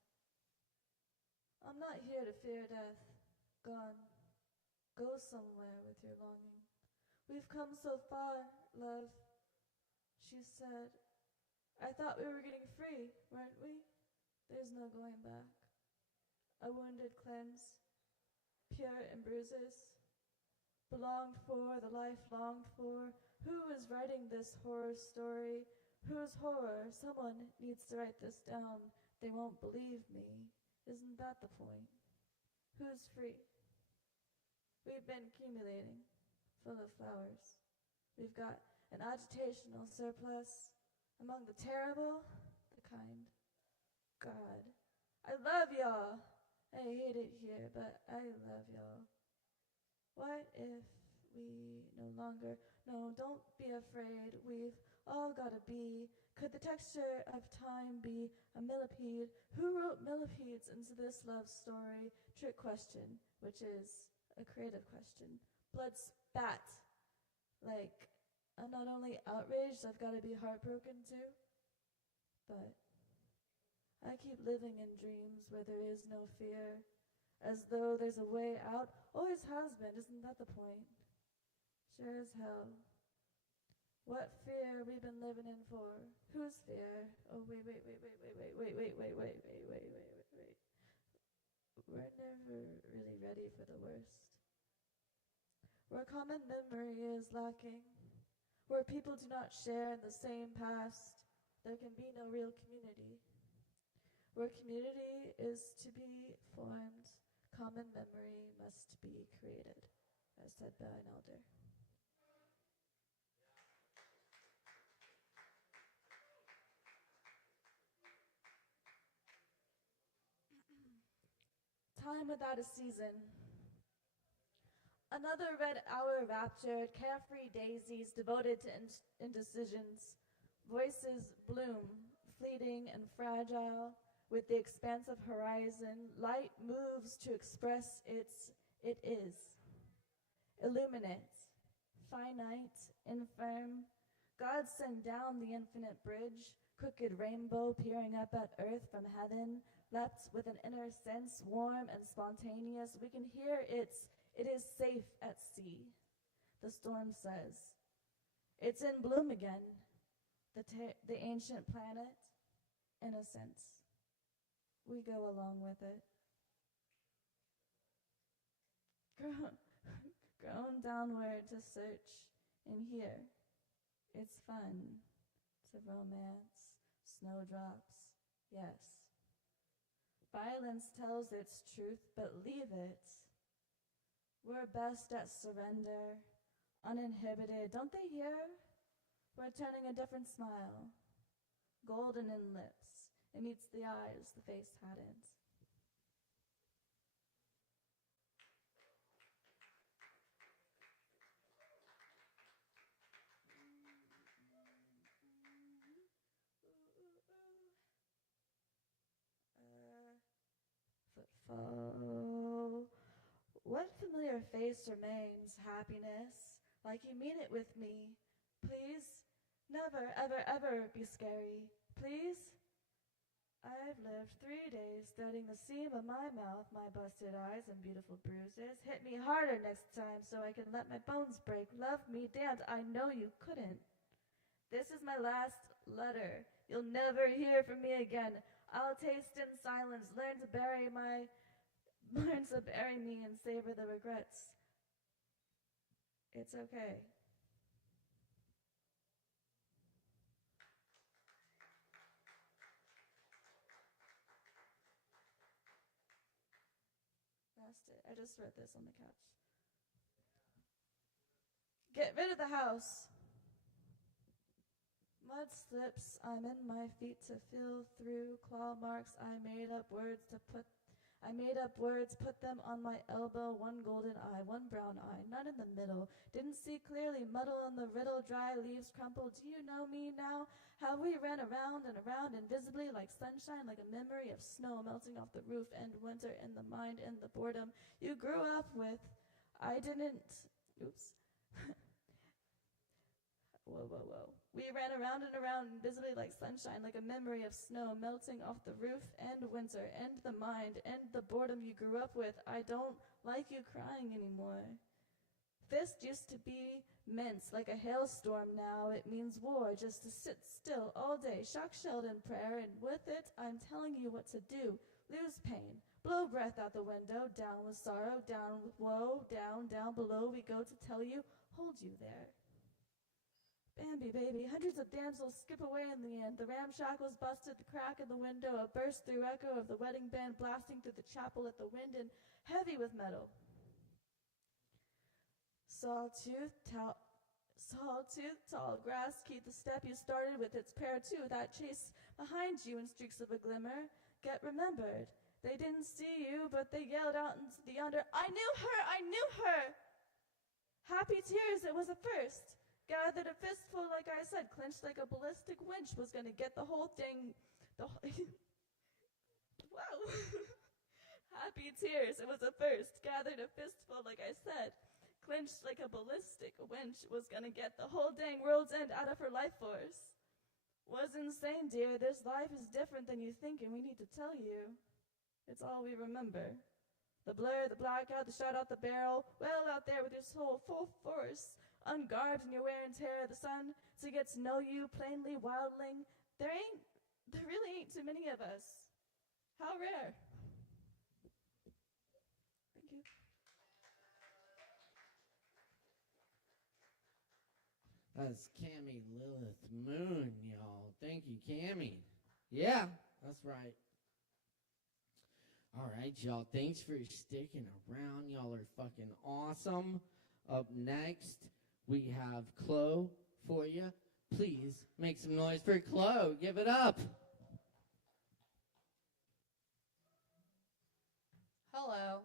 I'm not here to fear death, gone, go somewhere with your longing. We've come so far, love, she said. I thought we were getting free, weren't we? There's no going back. A wounded cleanse, pure in bruises, belonged for the life longed for. Who is writing this horror story? Whose horror? Someone needs to write this down. They won't believe me. Isn't that the point? Who's free? We've been accumulating, full of flowers. We've got an agitational surplus among the terrible, the kind. God, I love y'all. I hate it here, but I love y'all. What if we no longer, no, don't be afraid, we've all gotta be. Could the texture of time be a millipede? Who wrote millipedes into this love story? Trick question, which is a creative question. Blood spat. Like, I'm not only outraged, I've gotta be heartbroken too. But I keep living in dreams where there is no fear, as though there's a way out. Always has been, isn't that the point? Sure as hell. What fear we've been living in for? Whose fear? Oh, wait. We're never really ready for the worst. Where common memory is lacking, where people do not share in the same past, there can be no real community. Where community is to be formed, common memory must be created, as said by an elder. Time without a season. Another red hour raptured, carefree daisies devoted to indecisions. Voices bloom, fleeting and fragile. With the expansive horizon, light moves to express it is. Illuminate, finite, infirm. God send down the infinite bridge, crooked rainbow peering up at earth from heaven, leapt with an inner sense, warm and spontaneous. We can hear it is safe at sea. The storm says, it's in bloom again, the ancient planet, innocence. We go along with it. Grown downward to search in here. It's fun to romance, snowdrops, yes. Violence tells its truth, but leave it. We're best at surrender, uninhibited. Don't they hear? We're turning a different smile, golden in lips. It meets the eyes the face hadn't. Footfall. What familiar face remains? Happiness, like you mean it with me. Please, never, ever, ever be scary. Please, I've lived 3 days studying the seam of my mouth, my busted eyes and beautiful bruises. Hit me harder next time so I can let my bones break. Love me, damned, I know you couldn't. This is my last letter. You'll never hear from me again. I'll taste in silence, learn to bury me and savor the regrets. It's okay. That's it. I just wrote this on the couch. Get rid of the house. Mud slips, I'm in my feet to feel through. Claw marks, I made up words, put them on my elbow. One golden eye, one brown eye, none in the middle. Didn't see clearly, muddle in the riddle, dry leaves crumple. Do you know me now? How we ran around and around invisibly like sunshine, like a memory of snow melting off the roof, and winter in the mind and the boredom you grew up with. I didn't, oops. Whoa. We ran around and around invisibly like sunshine, like a memory of snow melting off the roof and winter and the mind and the boredom you grew up with. I don't like you crying anymore. Fist used to be mince like a hailstorm now. It means war, just to sit still all day, shock-shelled in prayer, and with it I'm telling you what to do. Lose pain, blow breath out the window, down with sorrow, down with woe, down below we go to tell you, hold you there. Bambi, baby, hundreds of damsels skip away in the end. The ramshackles busted the crack in the window, a burst through echo of the wedding band blasting through the chapel at the wind and heavy with metal. Sawtooth, tall grass, keep the step you started with its pair too, that chase behind you in streaks of a glimmer. Get remembered. They didn't see you, but they yelled out into the under, I knew her! Happy tears, it was a first. Gathered a fistful, like I said, clenched like a ballistic winch, was going to get the whole thing. Wow. Happy tears, it was a first. Gathered a fistful, like I said, clenched like a ballistic winch, was going to get the whole dang world's end out of her life force. Was insane, dear. This life is different than you think, and we need to tell you. It's all we remember. The blur, the blackout, the shot out the barrel, well out there with your soul full force. Ungarbed in your wear and tear, the sun to get to know you plainly, wildling. There really ain't too many of us. How rare. Thank you. That's Cammie Lilith Moon, y'all. Thank you, Cammie. Yeah, that's right. All right, y'all. Thanks for sticking around. Y'all are fucking awesome. Up next, we have Chloe for you. Please make some noise for Chloe. Give it up. Hello.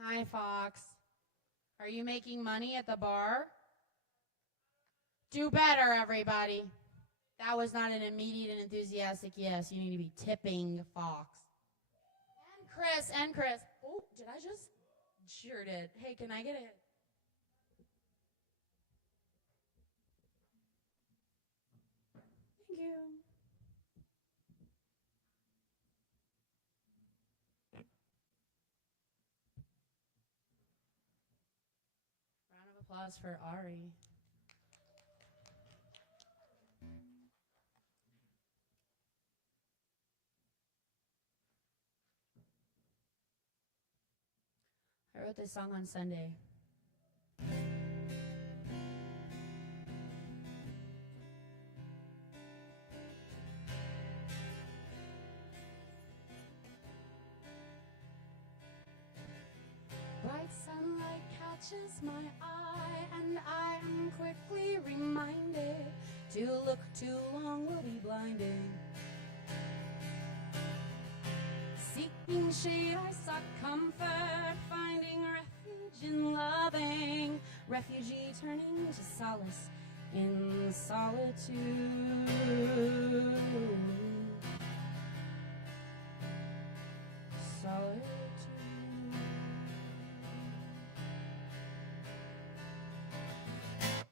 Hi, Fox. Are you making money at the bar? Do better, everybody. That was not an immediate and enthusiastic yes. You need to be tipping Fox. And Chris. Oh, did I just? Sure did. Hey, can I get it? Thank you. Round of applause for Ari. I wrote this song on Sunday. Bright sunlight catches my eye, and I am quickly reminded to look too long will be blinding. Seeking shade, I sought comfort, finding refuge in loving, refugee turning to solace in solitude. Solitude.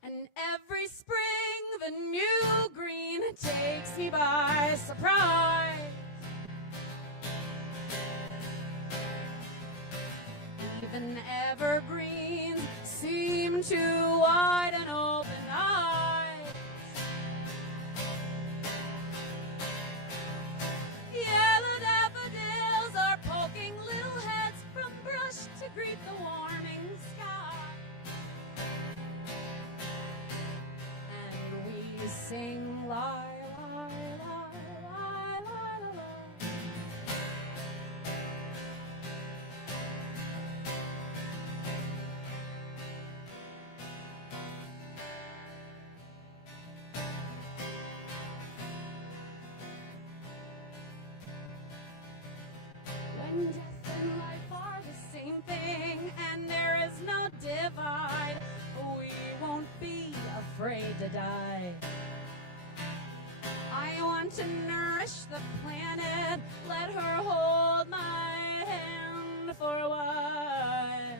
And every spring the takes me by surprise. Even evergreens seem to widen open eyes. Yellow daffodils are poking little heads from brush to greet the warming sky. And we sing lie, lie, lie, lie, lie, lie. When death and life are the same thing and there is no divide, we won't be afraid to die. I want to nourish the planet, let her hold my hand for a while.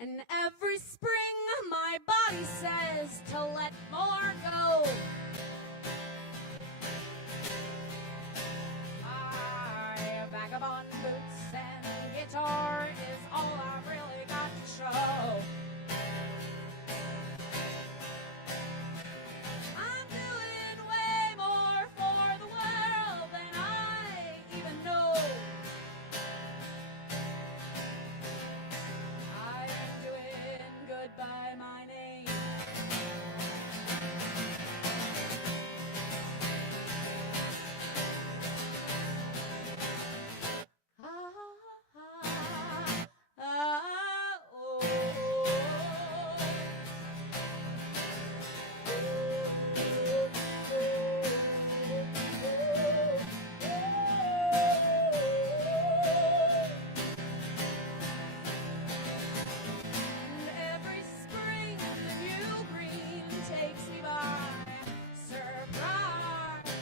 And every spring my body says to let more go. My vagabond boots and guitar is all I've really got to show. I'm doing way more for the world than I even know. I am doing good by my name. And every spring the new green takes me by surprise.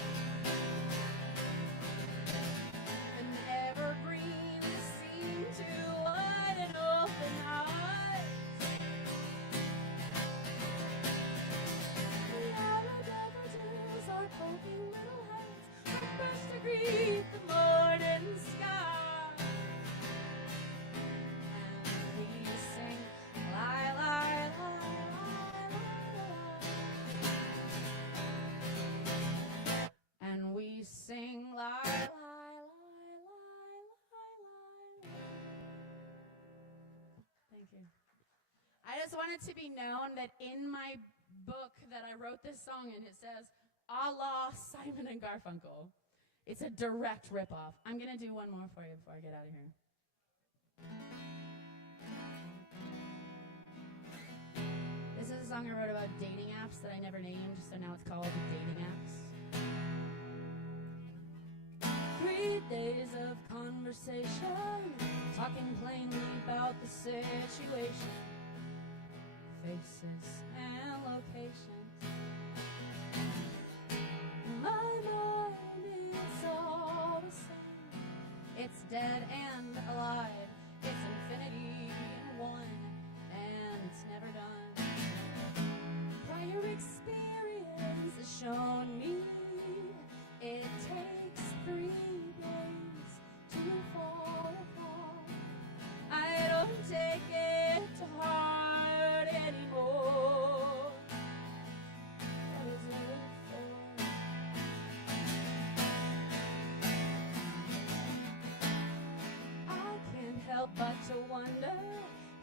And evergreens seem to widen open eyes. Yellow daffodils are poking little heads from brush to greet the morning sky. And we sing lie, lie, lie, lie, lie. And we sing lie, lie, lie, lie, lie, lie. Thank you. I just want it to be known that in my book that I wrote this song in, it says, a la Simon and Garfunkel. It's a direct ripoff. I'm going to do one more for you before I get out of here. This is a song I wrote about dating apps that I never named, so now it's called Dating Apps. 3 days of conversation, talking plainly about the situation, faces and locations. My mind is all the same. It's dead and alive. It's infinity in one, and it's never done. Prior experience has shown me it takes 3 days to fall apart. I don't take it to heart anymore. What is it for? I can't help but to wonder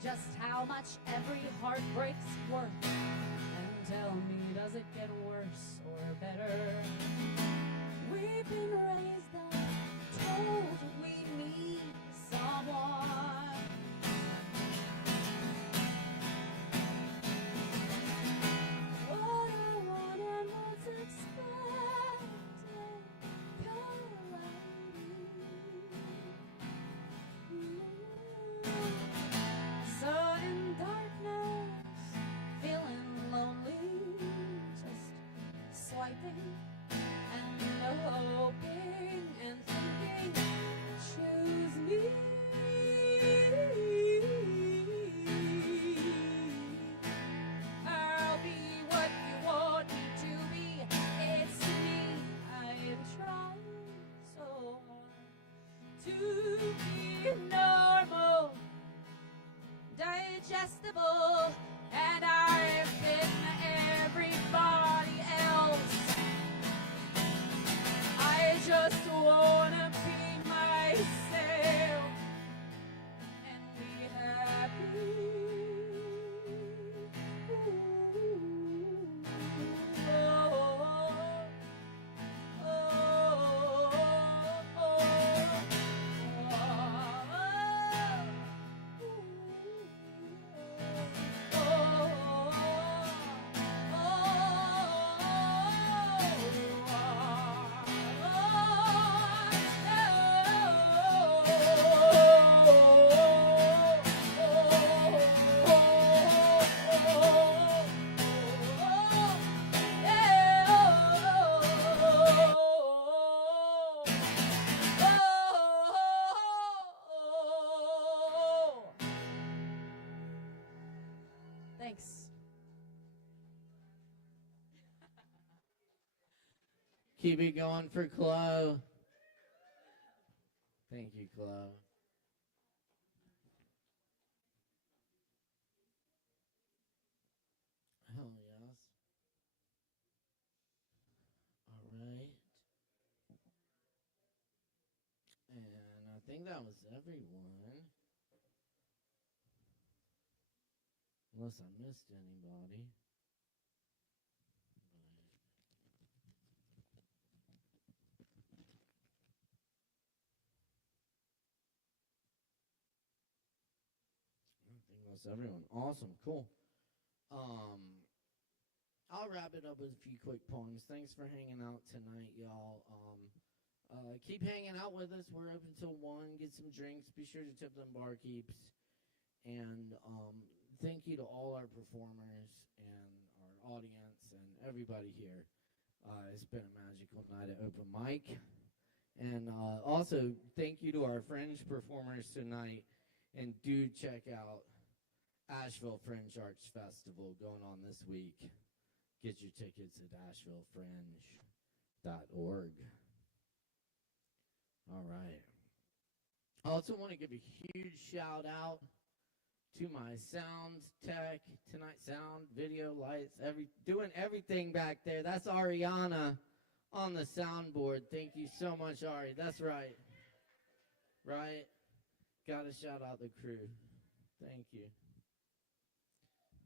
just how much every heartbreak's worth. And tell me, does it get worse or better? We've been raised up, told we need someone. What I want and what's expected colliding. So in darkness, feeling lonely, just swiping and hoping and thinking, choose me. digestible, and I've been everybody else. I just wanna be myself and be happy. Thanks. Keep it going for Chloe. Thank you, Chloe. Hell yes. All right. And I think that was everyone. Unless I missed anybody. I think that's everyone. Awesome, cool. I'll wrap it up with a few quick poems. Thanks for hanging out tonight, y'all. Keep hanging out with us. We're open till 1. Get some drinks. Be sure to tip them barkeeps. And thank you to all our performers and our audience and everybody here. It's been a magical night at Open Mic. And also, thank you to our fringe performers tonight. And do check out Asheville Fringe Arts Festival going on this week. Get your tickets at ashevillefringe.org. All right. I also want to give a huge shout out to my sound tech tonight, sound, video, lights, doing everything back there. That's Ariana on the soundboard. Thank you so much, Ari. That's right. Right? Gotta shout out the crew. Thank you.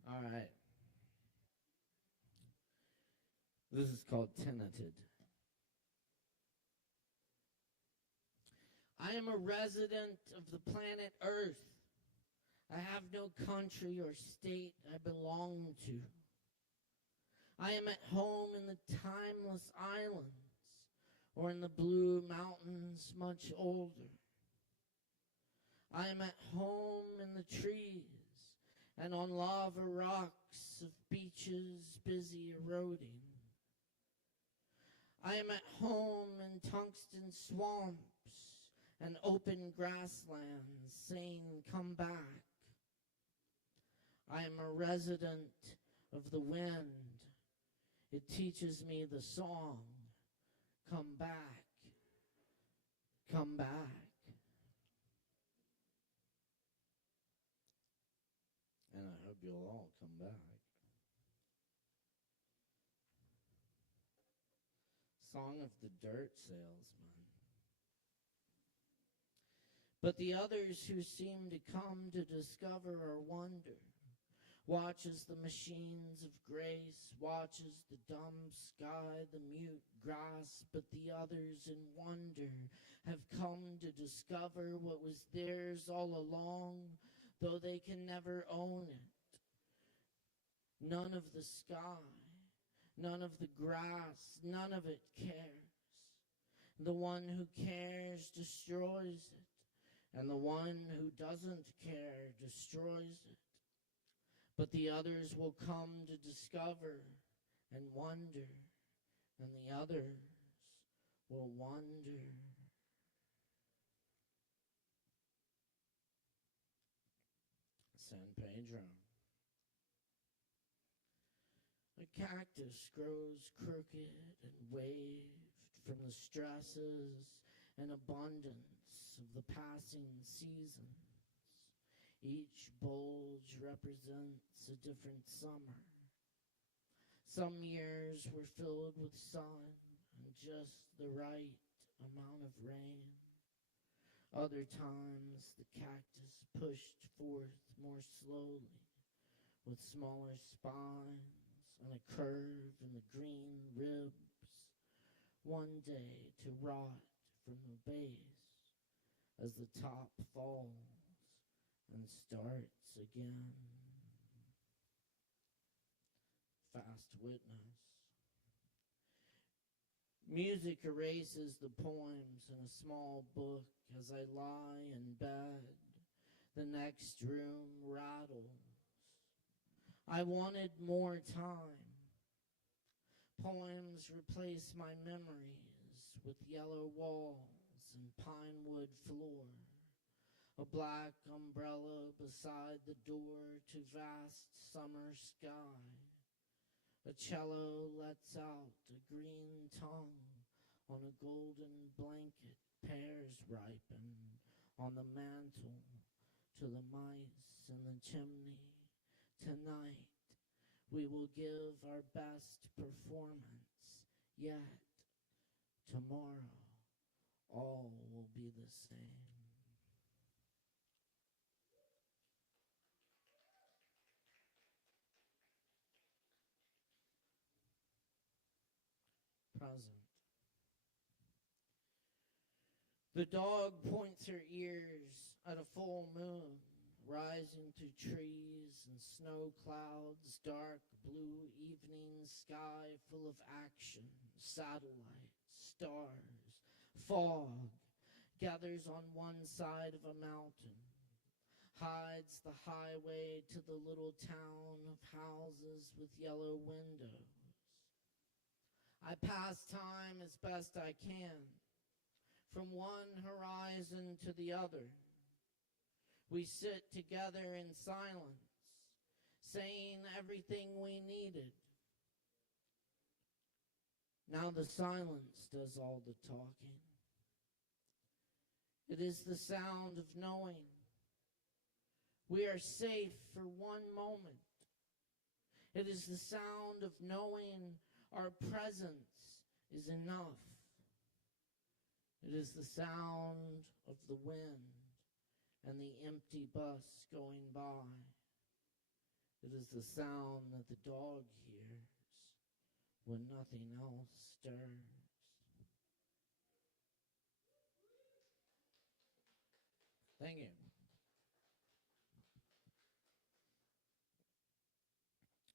All right. This is called Tenanted. I am a resident of the planet Earth. I have no country or state I belong to. I am at home in the timeless islands or in the blue mountains much older. I am at home in the trees and on lava rocks of beaches busy eroding. I am at home in tungsten swamps and open grasslands saying, come back. I am a resident of the wind. It teaches me the song, come back, come back. And I hope you'll all come back. Song of the Dirt Salesman. But the others who seem to come to discover or wonder, watches the machines of grace, watches the dumb sky, the mute grass, but the others in wonder have come to discover what was theirs all along, though they can never own it. None of the sky, none of the grass, none of it cares. The one who cares destroys it, and the one who doesn't care destroys it. But the others will come to discover and wonder, and the others will wonder. San Pedro. A cactus grows crooked and waved from the stresses and abundance of the passing seasons. Each bulge represents a different summer. Some years were filled with sun and just the right amount of rain. Other times the cactus pushed forth more slowly with smaller spines and a curve in the green ribs, one day to rot from the base as the top falls and starts again. Fast witness. Music erases the poems in a small book as I lie in bed. The next room rattles. I wanted more time. Poems replace my memories with yellow walls and pine wood floor. A black umbrella beside the door to vast summer sky. A cello lets out a green tongue on a golden blanket. Pears ripen on the mantle to the mice in the chimney. Tonight we will give our best performance, yet tomorrow all will be the same. Present. The dog points her ears at a full moon, rising through trees and snow clouds, dark blue evening sky full of action, satellites, stars, fog, gathers on one side of a mountain, hides the highway to the little town of houses with yellow windows. I pass time as best I can, from one horizon to the other. We sit together in silence, saying everything we needed. Now the silence does all the talking. It is the sound of knowing. We are safe for one moment. It is the sound of knowing our presence is enough. It is the sound of the wind and the empty bus going by. It is the sound that the dog hears when nothing else stirs. Thank you.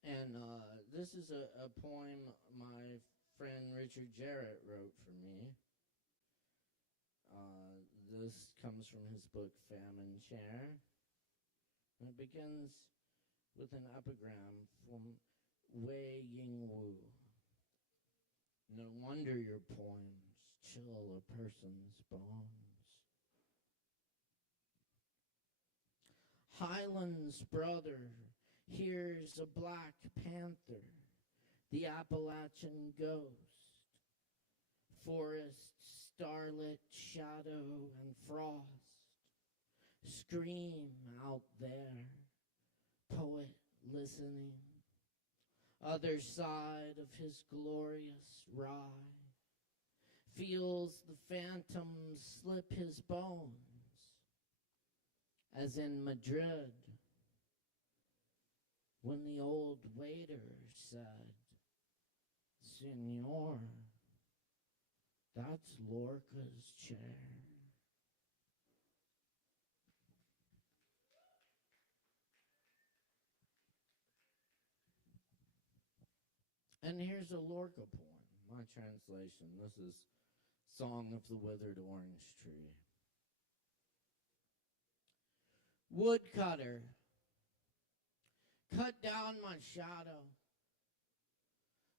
And this is a poem my friend Richard Jarrett wrote for me. This comes from his book Famine Chair. And it begins with an epigram from Wei Ying Wu. No wonder your poems chill a person's bones. Highland's brother hears a black panther, the Appalachian ghost, forest, starlit, shadow, and frost, scream out there, poet listening, other side of his glorious rye, feels the phantoms slip his bones, as in Madrid, when the old waiter said, Senor, that's Lorca's chair. And here's a Lorca poem, my translation. This is Song of the Withered Orange Tree. Woodcutter, cut down my shadow.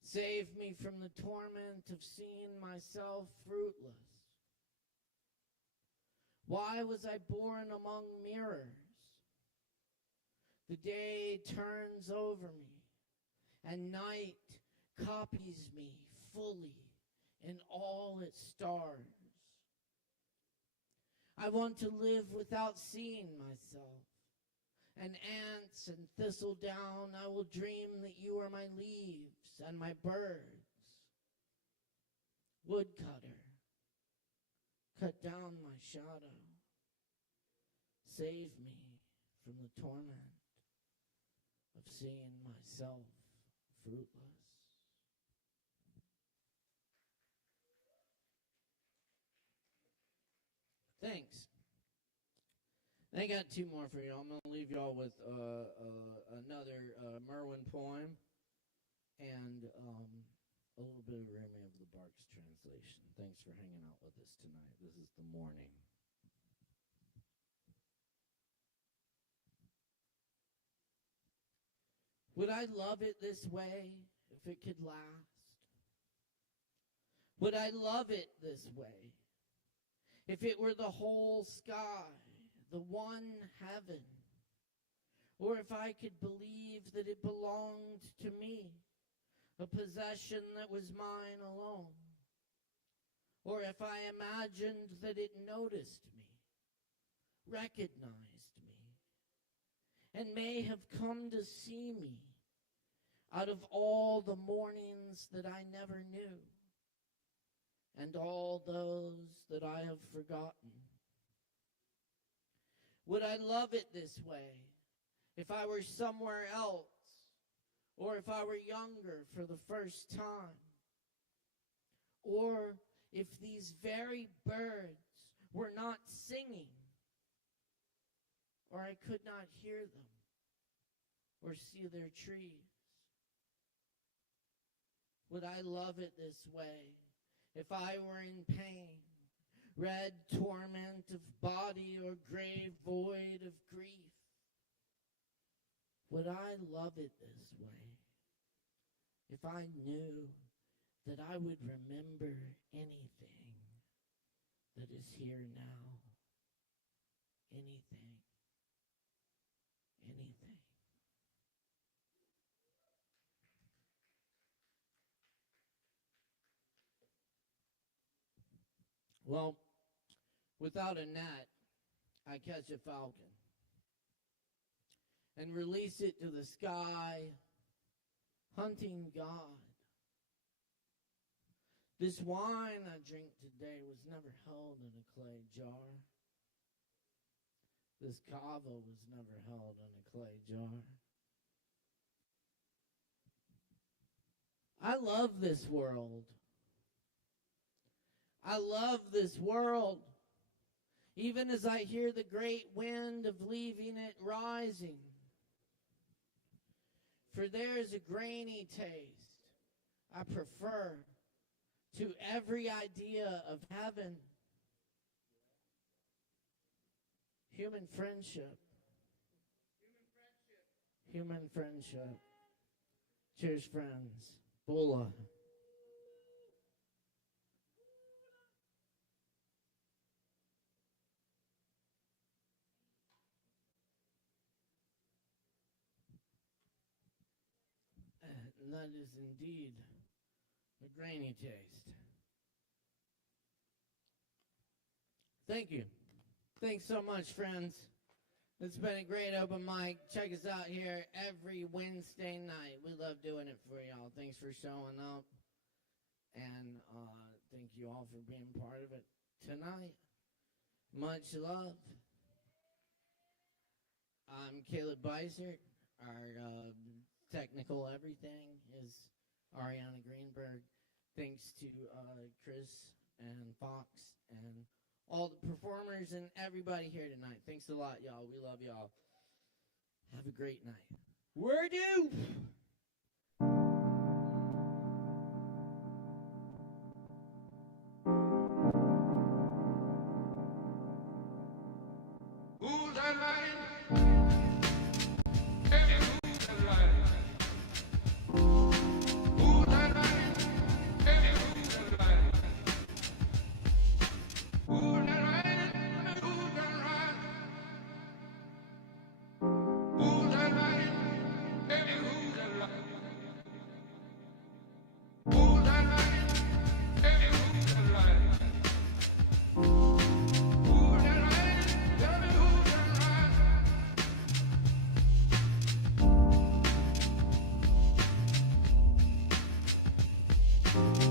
Save me from the torment of seeing myself fruitless. Why was I born among mirrors? The day turns over me, and night copies me fully in all its stars. I want to live without seeing myself, and ants and thistledown. I will dream that you are my leaves and my birds. Woodcutter, cut down my shadow. Save me from the torment of seeing myself fruitless. Thanks. I got two more for you. I'm going to leave y'all with another Merwin poem and a little bit of Remy of the Barks translation. Thanks for hanging out with us tonight. This is The Morning. Would I love it this way if it could last? Would I love it this way if it were the whole sky, the one heaven? Or if I could believe that it belonged to me, a possession that was mine alone? Or if I imagined that it noticed me, recognized me, and may have come to see me out of all the mornings that I never knew, and all those that I have forgotten. Would I love it this way if I were somewhere else, or if I were younger for the first time, or if these very birds were not singing, or I could not hear them or see their trees? Would I love it this way if I were in pain, red torment of body or grave void of grief? Would I love it this way if I knew that I would remember anything that is here now? Anything. Anything. Well, without a net, I catch a falcon and release it to the sky, hunting God. This wine I drink today was never held in a clay jar. This Kava was never held in a clay jar. I love this world. I love this world, even as I hear the great wind of leaving it rising. For there is a grainy taste I prefer to every idea of heaven. Human friendship. Human friendship. Cheers, friends. Bula. And that is indeed a grainy taste. Thank you. Thanks so much, friends. It's been a great open mic. Check us out here every Wednesday night. We love doing it for y'all. Thanks for showing up. And thank you all for being part of it tonight. Much love. I'm Caleb Beissert. Our technical everything is Ari Greenberg. Thanks to Chris and Fox and all the performers and everybody here tonight. Thanks a lot, y'all. We love y'all. Have a great night. Word you! Who's that riding? Hey, who's that riding? Who's that riding? Hey, who's that riding? Who's that riding? Who's that riding? Who's that riding? Hey, who's that riding? Thank